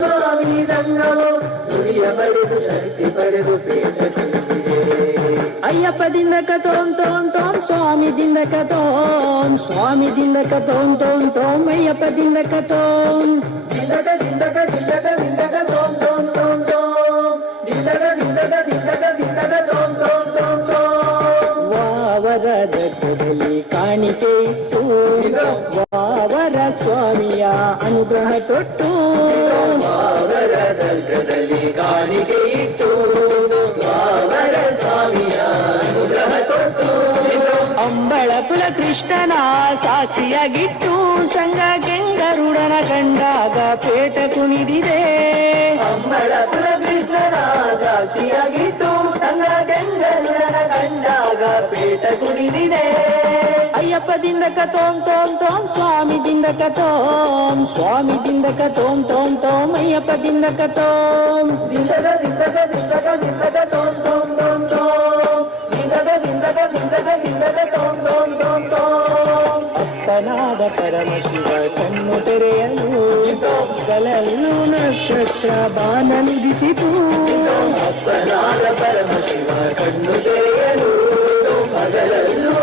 ಸ್ವಾಮಿ ಸಂಘವೋ ಗುಡಿಯ ಬಡಿದು ಶಕ್ತಿ ಪಡೆದು ಪೀಠ ಕುಣಿದಿದೆ. ಅಯ್ಯಪ್ಪ ದಿಂದಕ ತೋಂ ತೋಂ ತೋಂ ಸ್ವಾಮಿ ದಿಂದಕ ತೋಂ ಸ್ವಾಮಿ ದಿಂದಕ ತೋಂ ತೋಂ ತೋಂ ಅಯ್ಯಪ್ಪ ದಿಂದಕ ತೋಂ ದಿಂದಗ ದಿಂದಗ ದಿಂದಗ ದಿಂದಗ ತೋಂ ತೋಂ ತೋಂ ತೋಂ ದಿಂದಗ ದಿಂದಗ ದಿಂದಗ ದಿಂದಗ ತೋಂ ತೋಂ ತೋಂ ತೋಂ. ವಾವರ ದಟ್ಟದಲ್ಲಿ ಕಾಣಿಕೆ ಇಟ್ಟು ವಾವರ ಸ್ವಾಮಿಯ ಅನುಗ್ರಹ ತೊಟ್ಟು ವಾವರ ದರ್ಗದಲ್ಲಿ ಕಾಣಿಕೆ ಇಟ್ಟು ವಾವರ ಸ್ವಾಮಿಯ ಅನುಗ್ರಹ ತೊಟ್ಟು ಅಂಬಳಪುರ ಕೃಷ್ಣ ಕೃಷ್ಣನ ಸಾಕ್ಷಿಯಾಗಿಟ್ಟು ಸಂಗ ಕೆಂಗರುಡನ ಕಂಡಾಗ ಪೇಟ ಕುಣಿದಿದೆ. ಅಂಬಳಪುರ ಕೃಷ್ಣನ ಸಾಕ್ಷಿಯಾಗಿಟ್ಟು ಸಂಗ ಕೆಂಗರುಡನ ಕಂಡಾಗ ಪೇಟ ಕುಣಿದಿದೆ. ಅಯ್ಯಪ್ಪದಿಂದ ಕತೋಂ ತೋಂ ತೋಂ ಸ್ವಾಮಿದಿಂದ ಕತೋಂ ಸ್ವಾಮಿದಿಂದ ಕತೋಂ ತೋಂ ತೋಂ ಅಯ್ಯಪ್ಪದಿಂದ ಕತೋಂ ದಿಂದಗ ದಿಂದಗ ದಿಂದಗ ದಿಂದಗ ತೋಂ ತೋಂ ತೋಂ ತೋಂ ದಿಂದಗ ದಿಂದಗ ದಿಂದಗ ದಿಂದಗ ತೋಂ ತೋಂ ತೋಂ ತೋಂ. ಅಪ್ಪನಾದ ಪರಮಶಿವ ಕಣ್ಣು ತೆರೆಯಲು ಕಲಲ್ಲೂ ನಕ್ಷತ್ರ ಬಾನನುದಿಸಿತು. ಅಪ್ಪನಾದ ಪರಮಶಿವ ಕಣ್ಣು ತೆರೆಯಲು ಹಗಲಲ್ಲೂ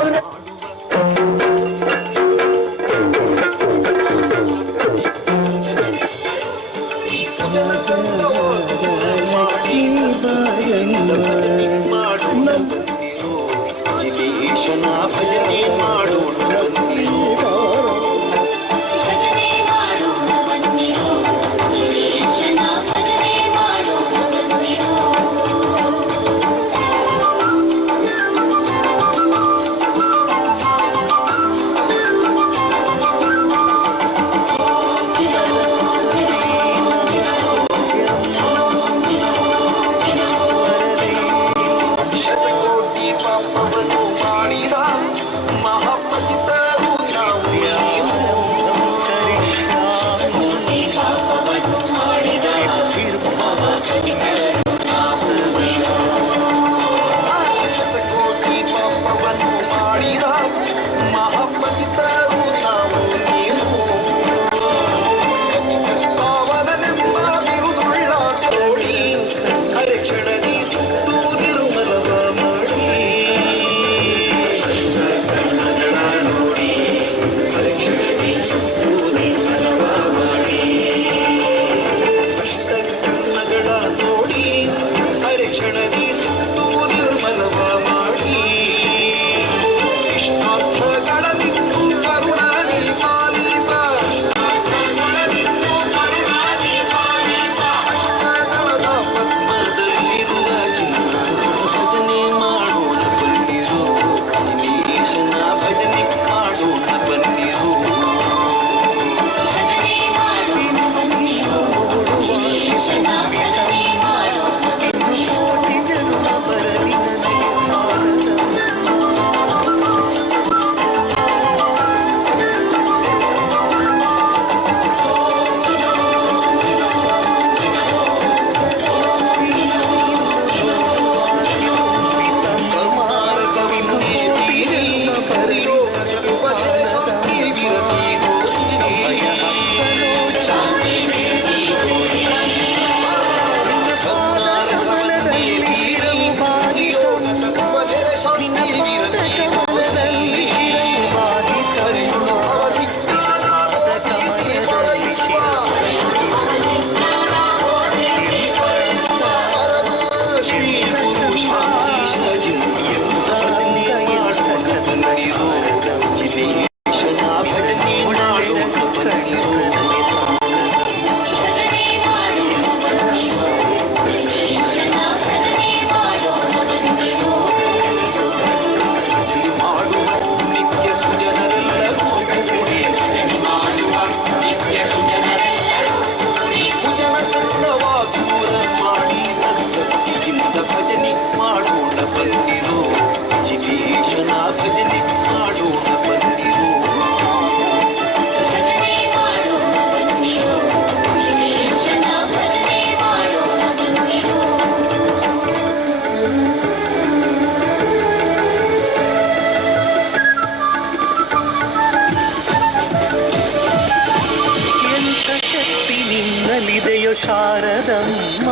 ನಲಿದೆಯೋ ಶಾರದಮ್ಮ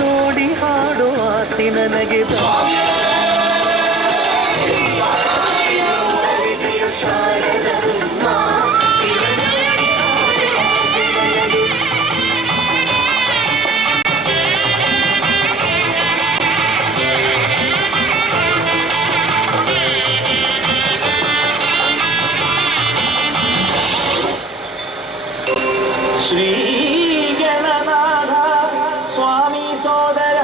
ನೋಡಿ ಹಾಡೋ ಆಸೆ ನನಗೆ ಶ್ರೀ ಗಣನಾಥ ಸ್ವಾಮಿ ಸೋದರ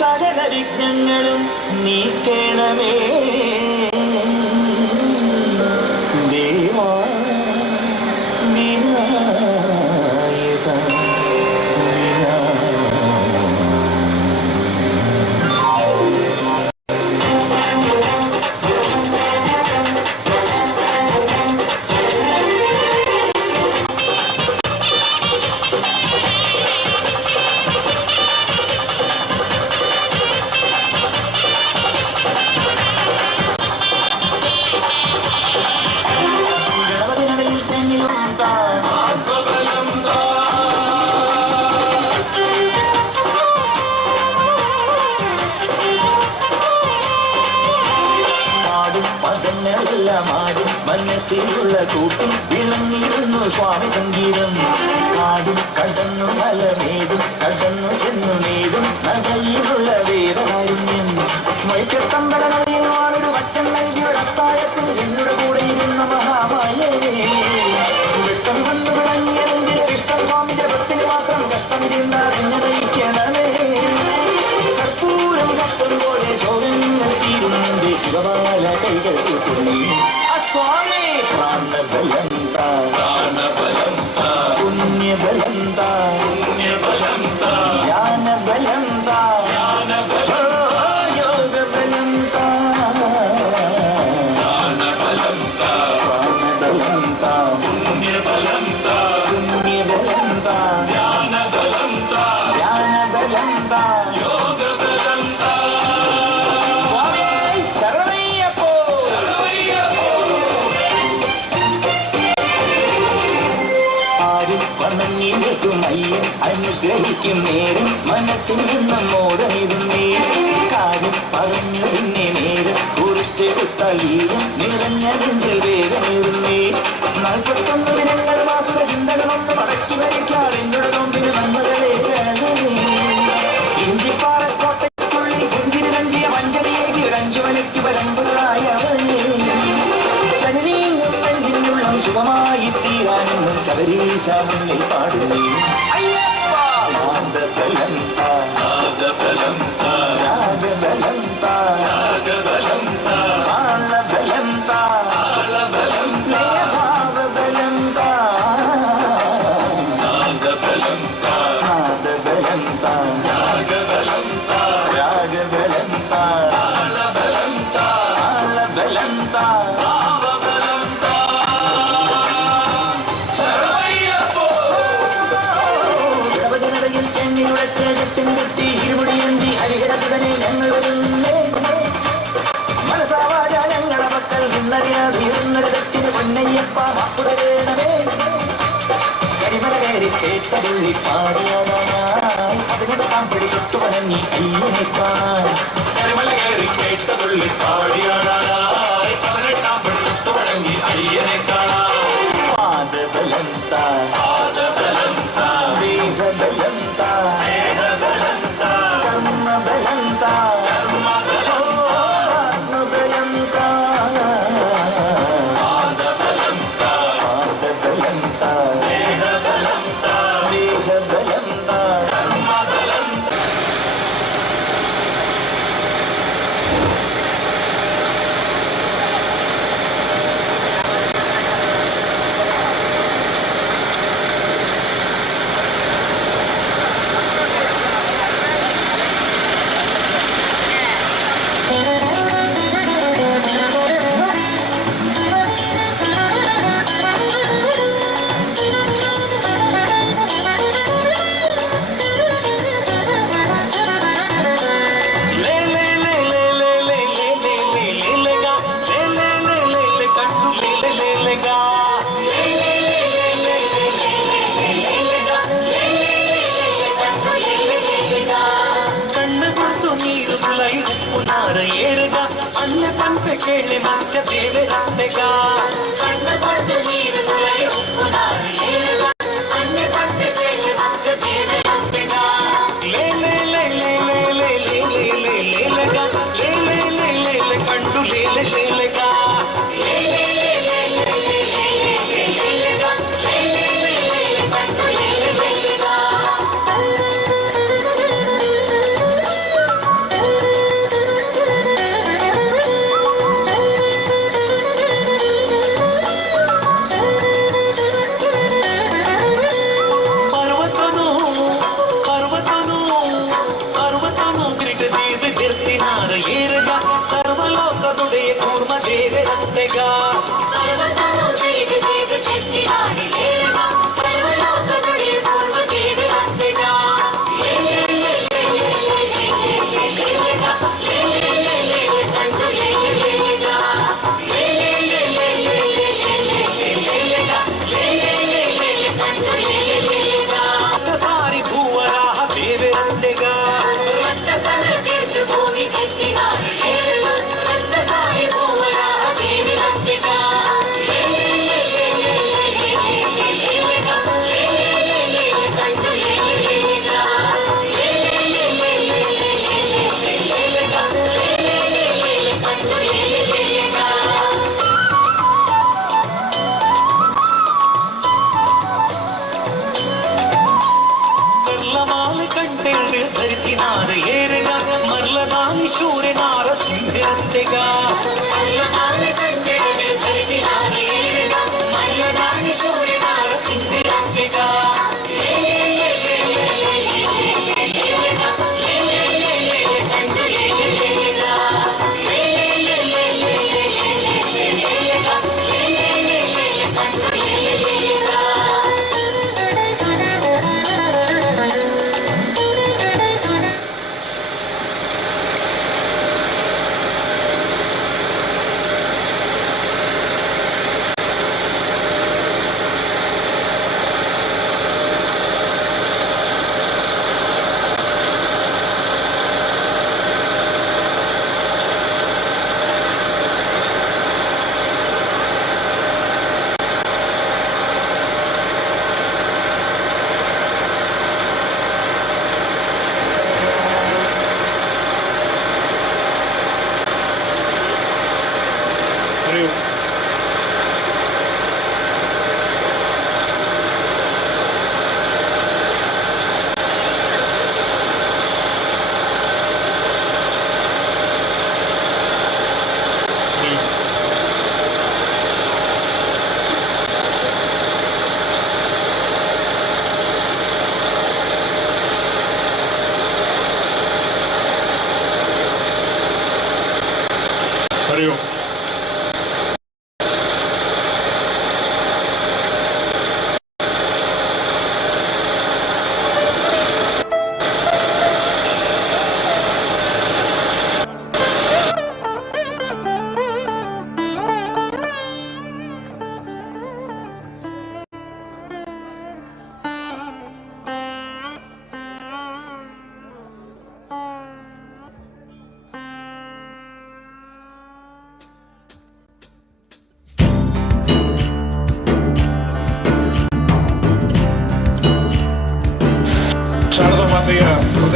ಸಕಲ ವಿಘ್ನങ്ങളും നീക്കണമേ വർണ്ണമെല്ലാം ആടി മനസ്സിലുള്ള കൂട്ടിൽ വിളങ്ങിയിരുന്നു സ്വാമി സംഗീതം. ആടും കടന്നു മലമേടും കടന്നു ചെന്നു നേടും നടയിലുള്ള വേദകാരുണ്യം. മൈക്കത്തമ്പലങ്ങളിൽ വാണൊരു വച്ചം നൽകിയുടെ അത്തായത്തിൽ എന്നോട് കൂടെ ഇരുന്ന മഹാമായേ വെട്ടം വന്നു വിളങ്ങിയതെങ്കിൽ ഇഷ്ടം സ്വാമി ജപത്തിന് മാത്രം കഷ്ടം തിരിക്കണമേ. കർപ്പൂരം കഷ്ടം പോലെ ശോകങ്ങൾ തീരുന്നുണ്ട് ശിവമാല കൈകൾ കൂട്ടുന്നേ. സ്വാമി പ്രാണബലം പുണ്യബലം ജ്ഞാനബലം യോഗബലം അയ്യൻ അനുഗ്രഹിക്കും നേരം മനസ്സിൽ നിന്നും മോദമിരുന്നേ. കാര്യം പറഞ്ഞു പിന്നെ നേരം കുറിച്ചെടുത്താൽ വീരം നിറഞ്ഞ നെഞ്ചിൽ വേഗമേറുന്നേ. 41 ദിനങ്ങൾ മാസുര ചിന്തകളൊന്ന് മടക്കി വരയ്ക്കാതെ എന്നോട് നോമ്പിന് നന്മകളെ ഇഞ്ചിപ്പാറക്കോട്ടയ്ക്കുള്ളിൽ കുഞ്ചിന് കഞ്ചിയ മഞ്ചടിയെ കീഴഞ്ചു മണിക്ക് പരമ്പരായവനേ. ശരീരം നെഞ്ചിനുള്ളം ശുഭമായി തീരാനെന്നും ശബരീശ മുന്നിൽ പാടുന്നേ. നാദബലം നാദബലം നാദബലം നാദബലം താളബലം താളബലം ഭാവബലം നാദബലം നാദബലം രാഗബലം രാഗബലം താളബലം താളബലം മനസാവാച ഞങ്ങളെ മക്കൾ നിന്നറിയാതിരുന്നൊരു തെറ്റിന് പൊന്നയ്യപ്പ മാപ്പുടവേണമേ. കരിമല കയറി കേട്ടതുള്ളി പാടിയാനായി പതിനെട്ടാം പിടിയൊട്ടു വണങ്ങി അയ്യനേക്കാൻ. കരിമല കയറി കേട്ടതുള്ളി പാടിയാനായി പതിനെട്ടാം പിടിയൊട്ടു വണങ്ങി അയ്യനേക്കാൻ. പാദബലം പാദബലം ദേഹബലം ദേഹബലം കർമ്മബലം കർമ്മബലം ആത്മബലം പാദബലം പാദബലം ദേഹബലം ദേഹബലം കർമ്മബലം. ఏరుగా అన్న పంప కేళి మత్స్య దేవరాంతగా కన్న పట్టు నీరు కులై ఉప్పునారు ఏరుగా అన్న పంప కేళి మత్స్య దేవరాంతగా లే లే లే లే లే లే లే లే లే లేలగా లే లే లే లే లే కండు లే లే లేలగా లే లే లే లే లే లే లే లేలగా లే లే లే లే కండు లే లే లేలగా. ಸರ್ವಲೋಕದುಡೆಯ ಕೂರ್ಮ ದೇವರಂತೆಗ ಸಾರಿ ಭೂವರಾಹ ದೇವರಂತೆಗ ಭೂಮಿ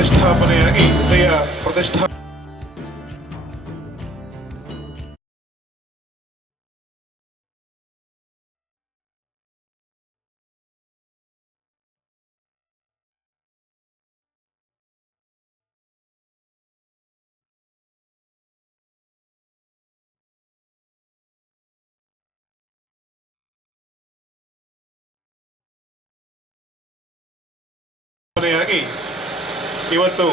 ಪ್ರತಿಷ್ಠಾಪನೆಯಾಗಿ ಹೃದಯ ಪ್ರತಿಷ್ಠಾ ಇವತ್ತು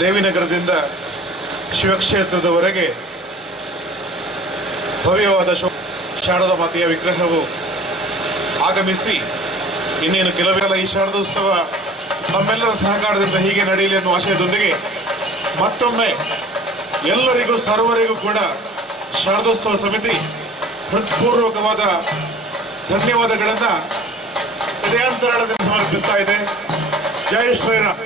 ದೇವಿನಗರದಿಂದ ಶಿವಕ್ಷೇತ್ರದವರೆಗೆ ಭವ್ಯವಾದ ಶಾರದಾ ಮಾತೆಯ ವಿಗ್ರಹವು ಆಗಮಿಸಿ ಇನ್ನೇನು ಕೆಲವೇ ಈ ಶಾರದೋತ್ಸವ ನಮ್ಮೆಲ್ಲರ ಸಹಕಾರದಿಂದ ಹೀಗೆ ನಡೆಯಲಿ ಎನ್ನುವ ಆಶಯದೊಂದಿಗೆ ಮತ್ತೊಮ್ಮೆ ಎಲ್ಲರಿಗೂ ಸರ್ವರಿಗೂ ಕೂಡ ಶಾರದೋತ್ಸವ ಸಮಿತಿ ಹೃತ್ಪೂರ್ವಕವಾದ ಧನ್ಯವಾದಗಳನ್ನು ಹೃದಯಾಂತರಾಳದಿಂದ ಸಮರ್ಪಿಸ್ತಾ ಇದೆ. ಜೈ ಶ್ರೀರಾಮ್.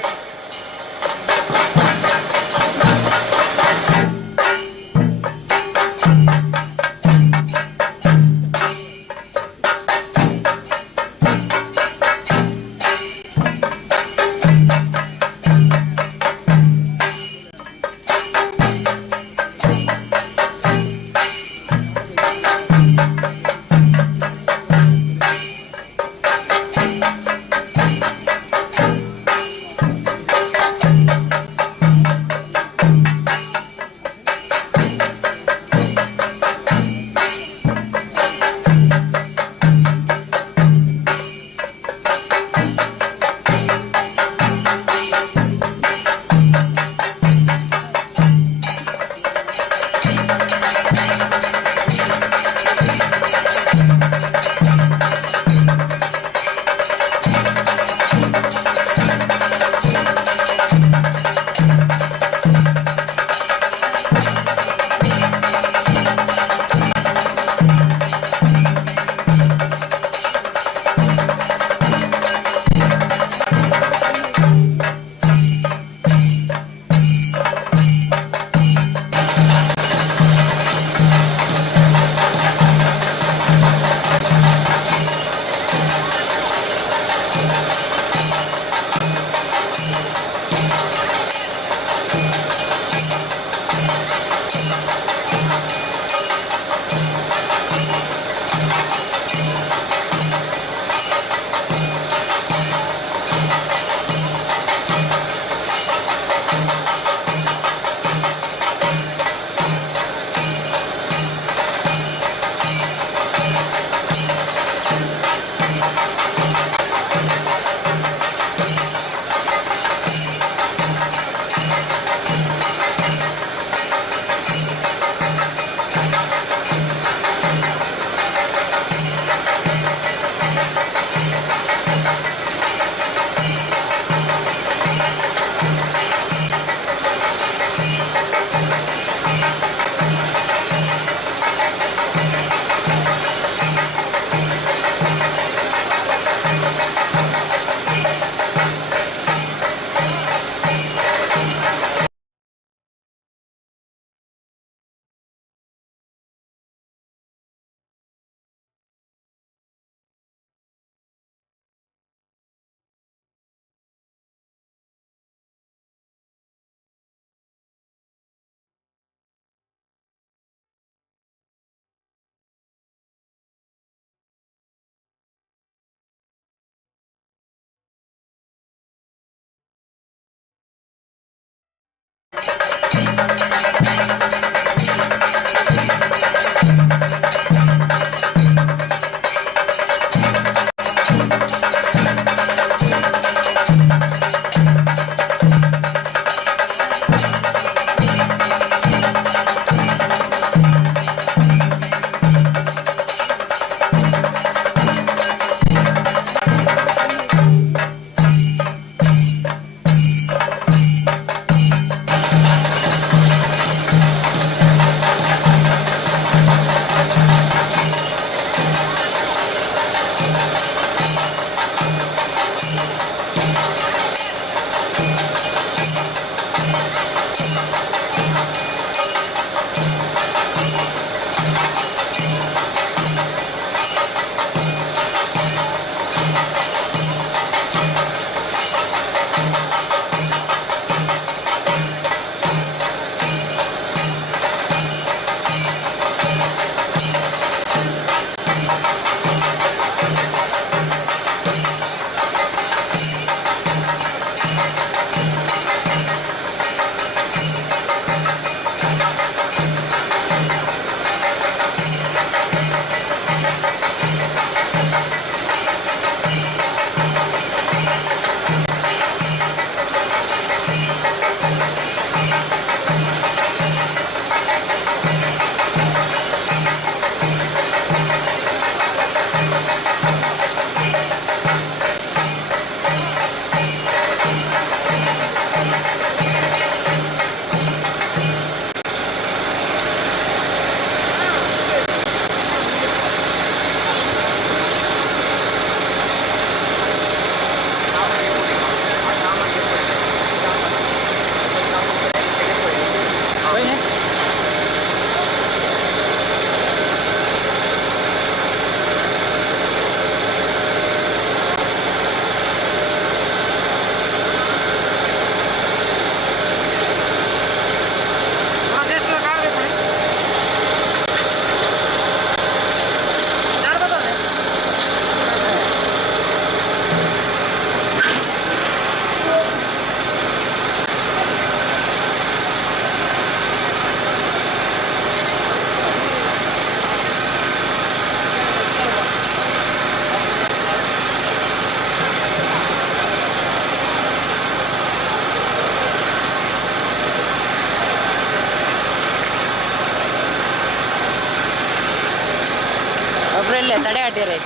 వెళ్ళే తడే అడ్డేరే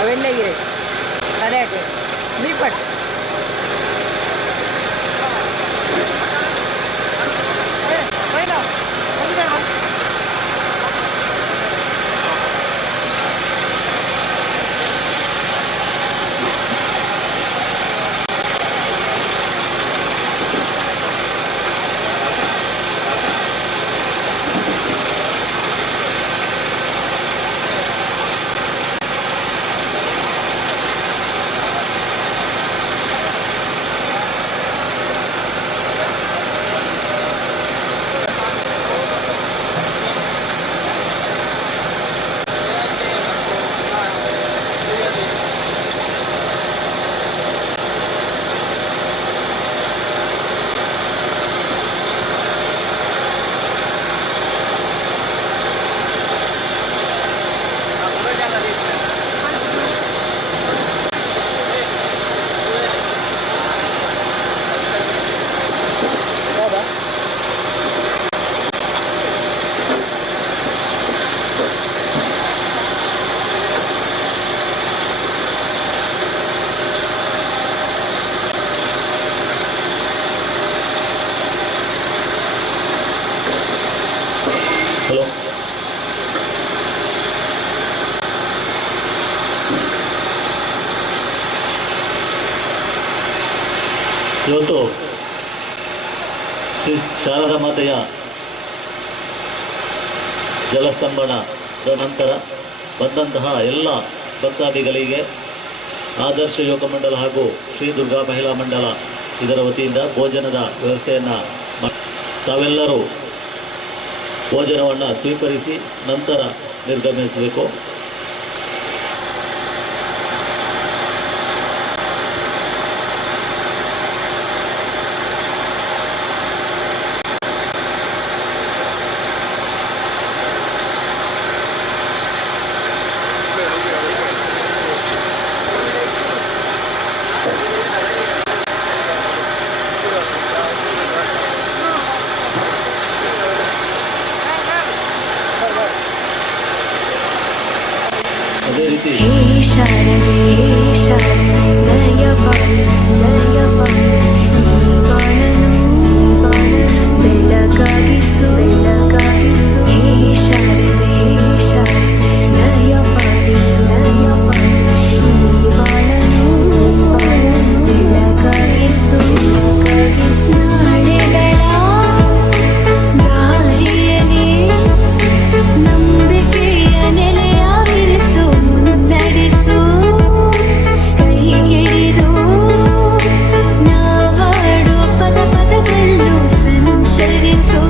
వెళ్ళగిరే తడే అడ్డే నీ పట్టు ಹಲೋ ಇವತ್ತು ಶ್ರೀ ಶಾರದಾ ಮಾತೆಯ ಜಲಸ್ತಂಭನದ ನಂತರ ಬಂದಂತಹ ಎಲ್ಲ ಭಕ್ತಾದಿಗಳಿಗೆ ಆದರ್ಶ ಯೋಗ ಮಂಡಲ ಹಾಗೂ ಶ್ರೀ ದುರ್ಗಾ ಮಹಿಳಾ ಮಂಡಲ ಇದರ ವತಿಯಿಂದ ಭೋಜನದ ವ್ಯವಸ್ಥೆಯನ್ನು ತಾವೆಲ್ಲರೂ ಭೋಜನವನ್ನು ಸ್ವೀಕರಿಸಿ ನಂತರ ನಿರ್ಗಮಿಸಬೇಕು. ಅದೇ ರೀತಿ ಶಾರದೆ ದಯ ಪಾಲಿಸು ಬೆಳಗಾಗಿಸು ಹೇ ಶಾರದೆ ದಯ ಪಾಲಿಸು ಬಾಳನು ಬೆಳಗಾಗಿಸು ನಾಳೆಗಳ ದಾರಿಯಲ್ಲಿ ನಂಬಿಕೆಯ ನೆಲೆಯಾಗಿರಿಸು ಮುನ್ನಡೆಸು ಕೈ ಹಿಡಿದು ನಾವಾಡು ಪದ ಪದದಲ್ಲೂ ಸಂಚರಿಸು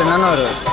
ನನ್ನವರು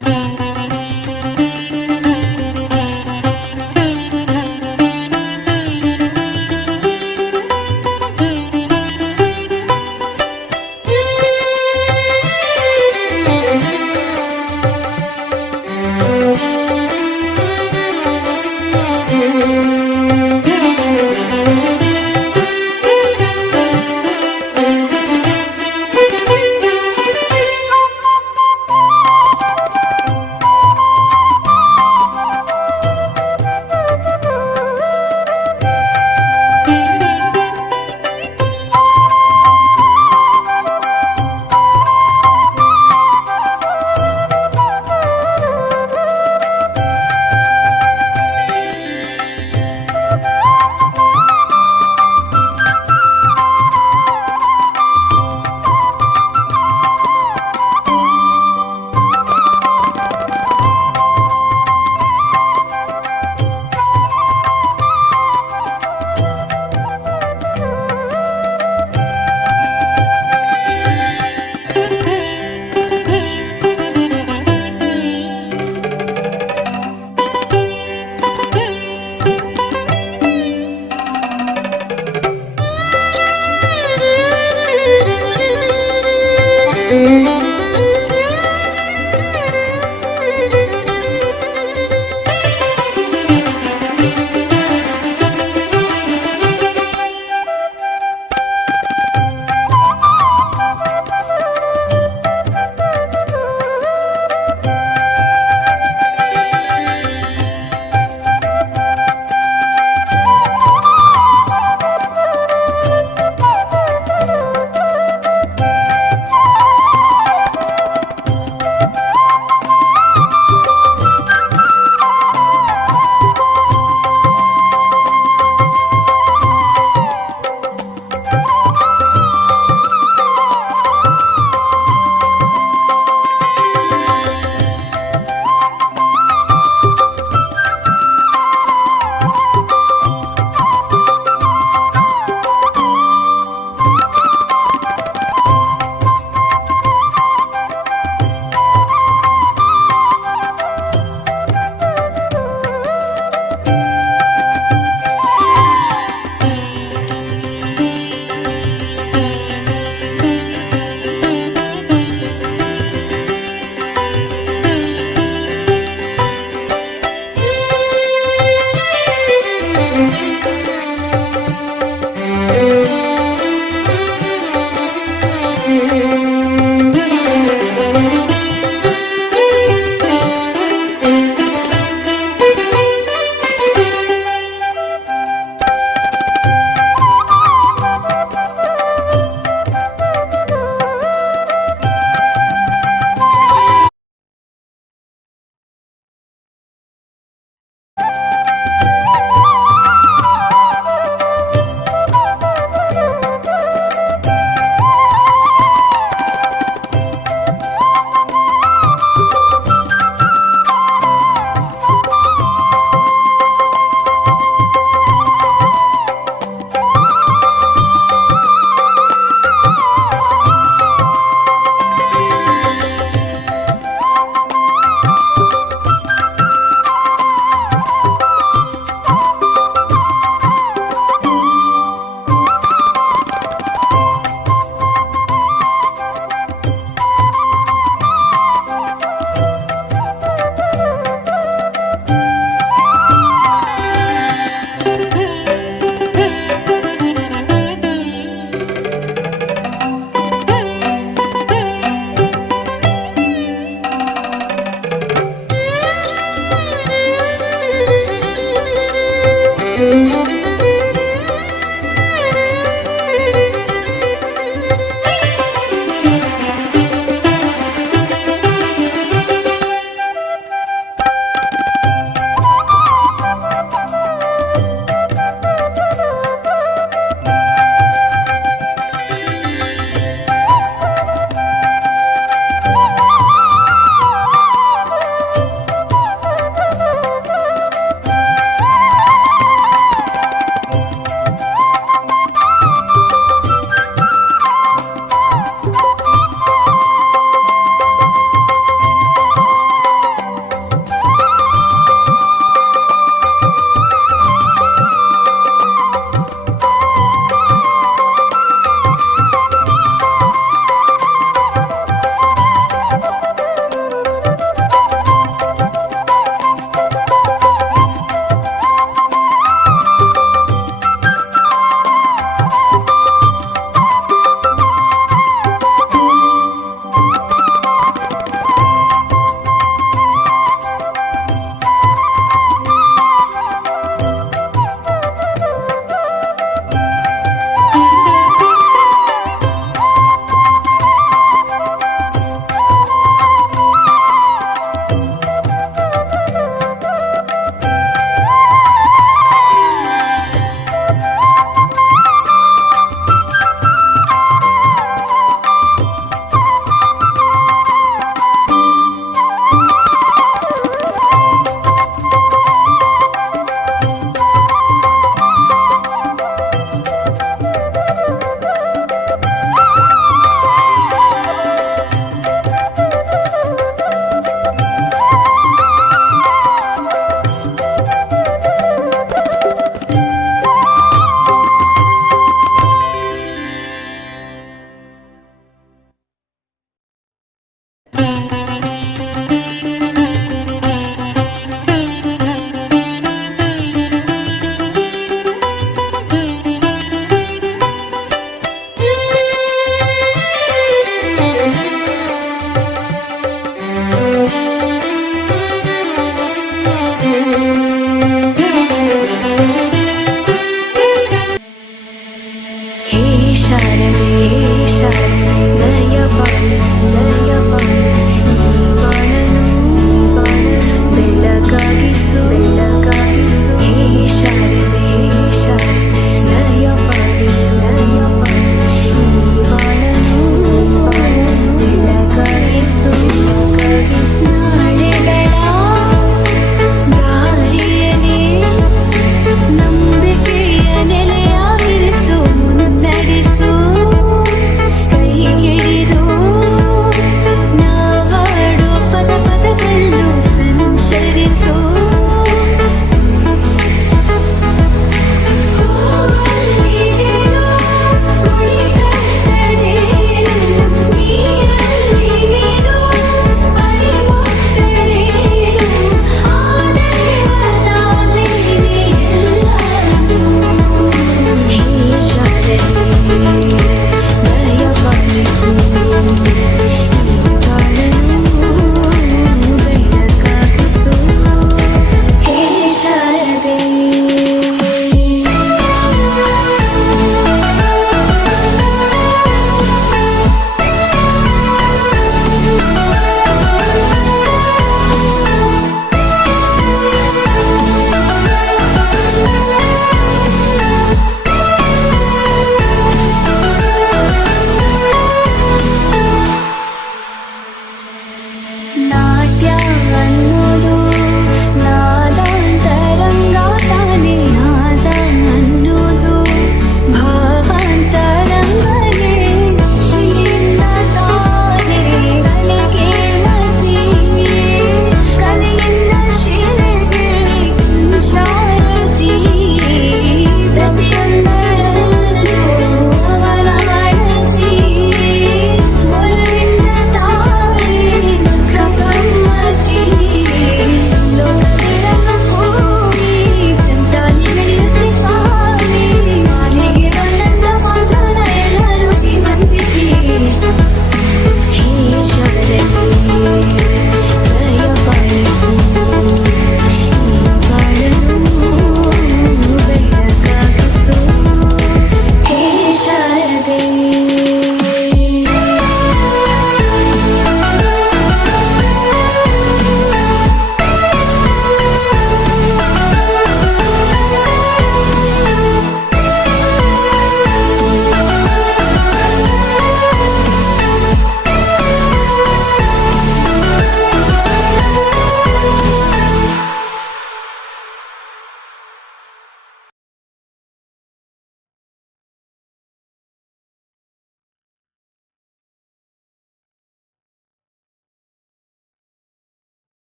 Thank you.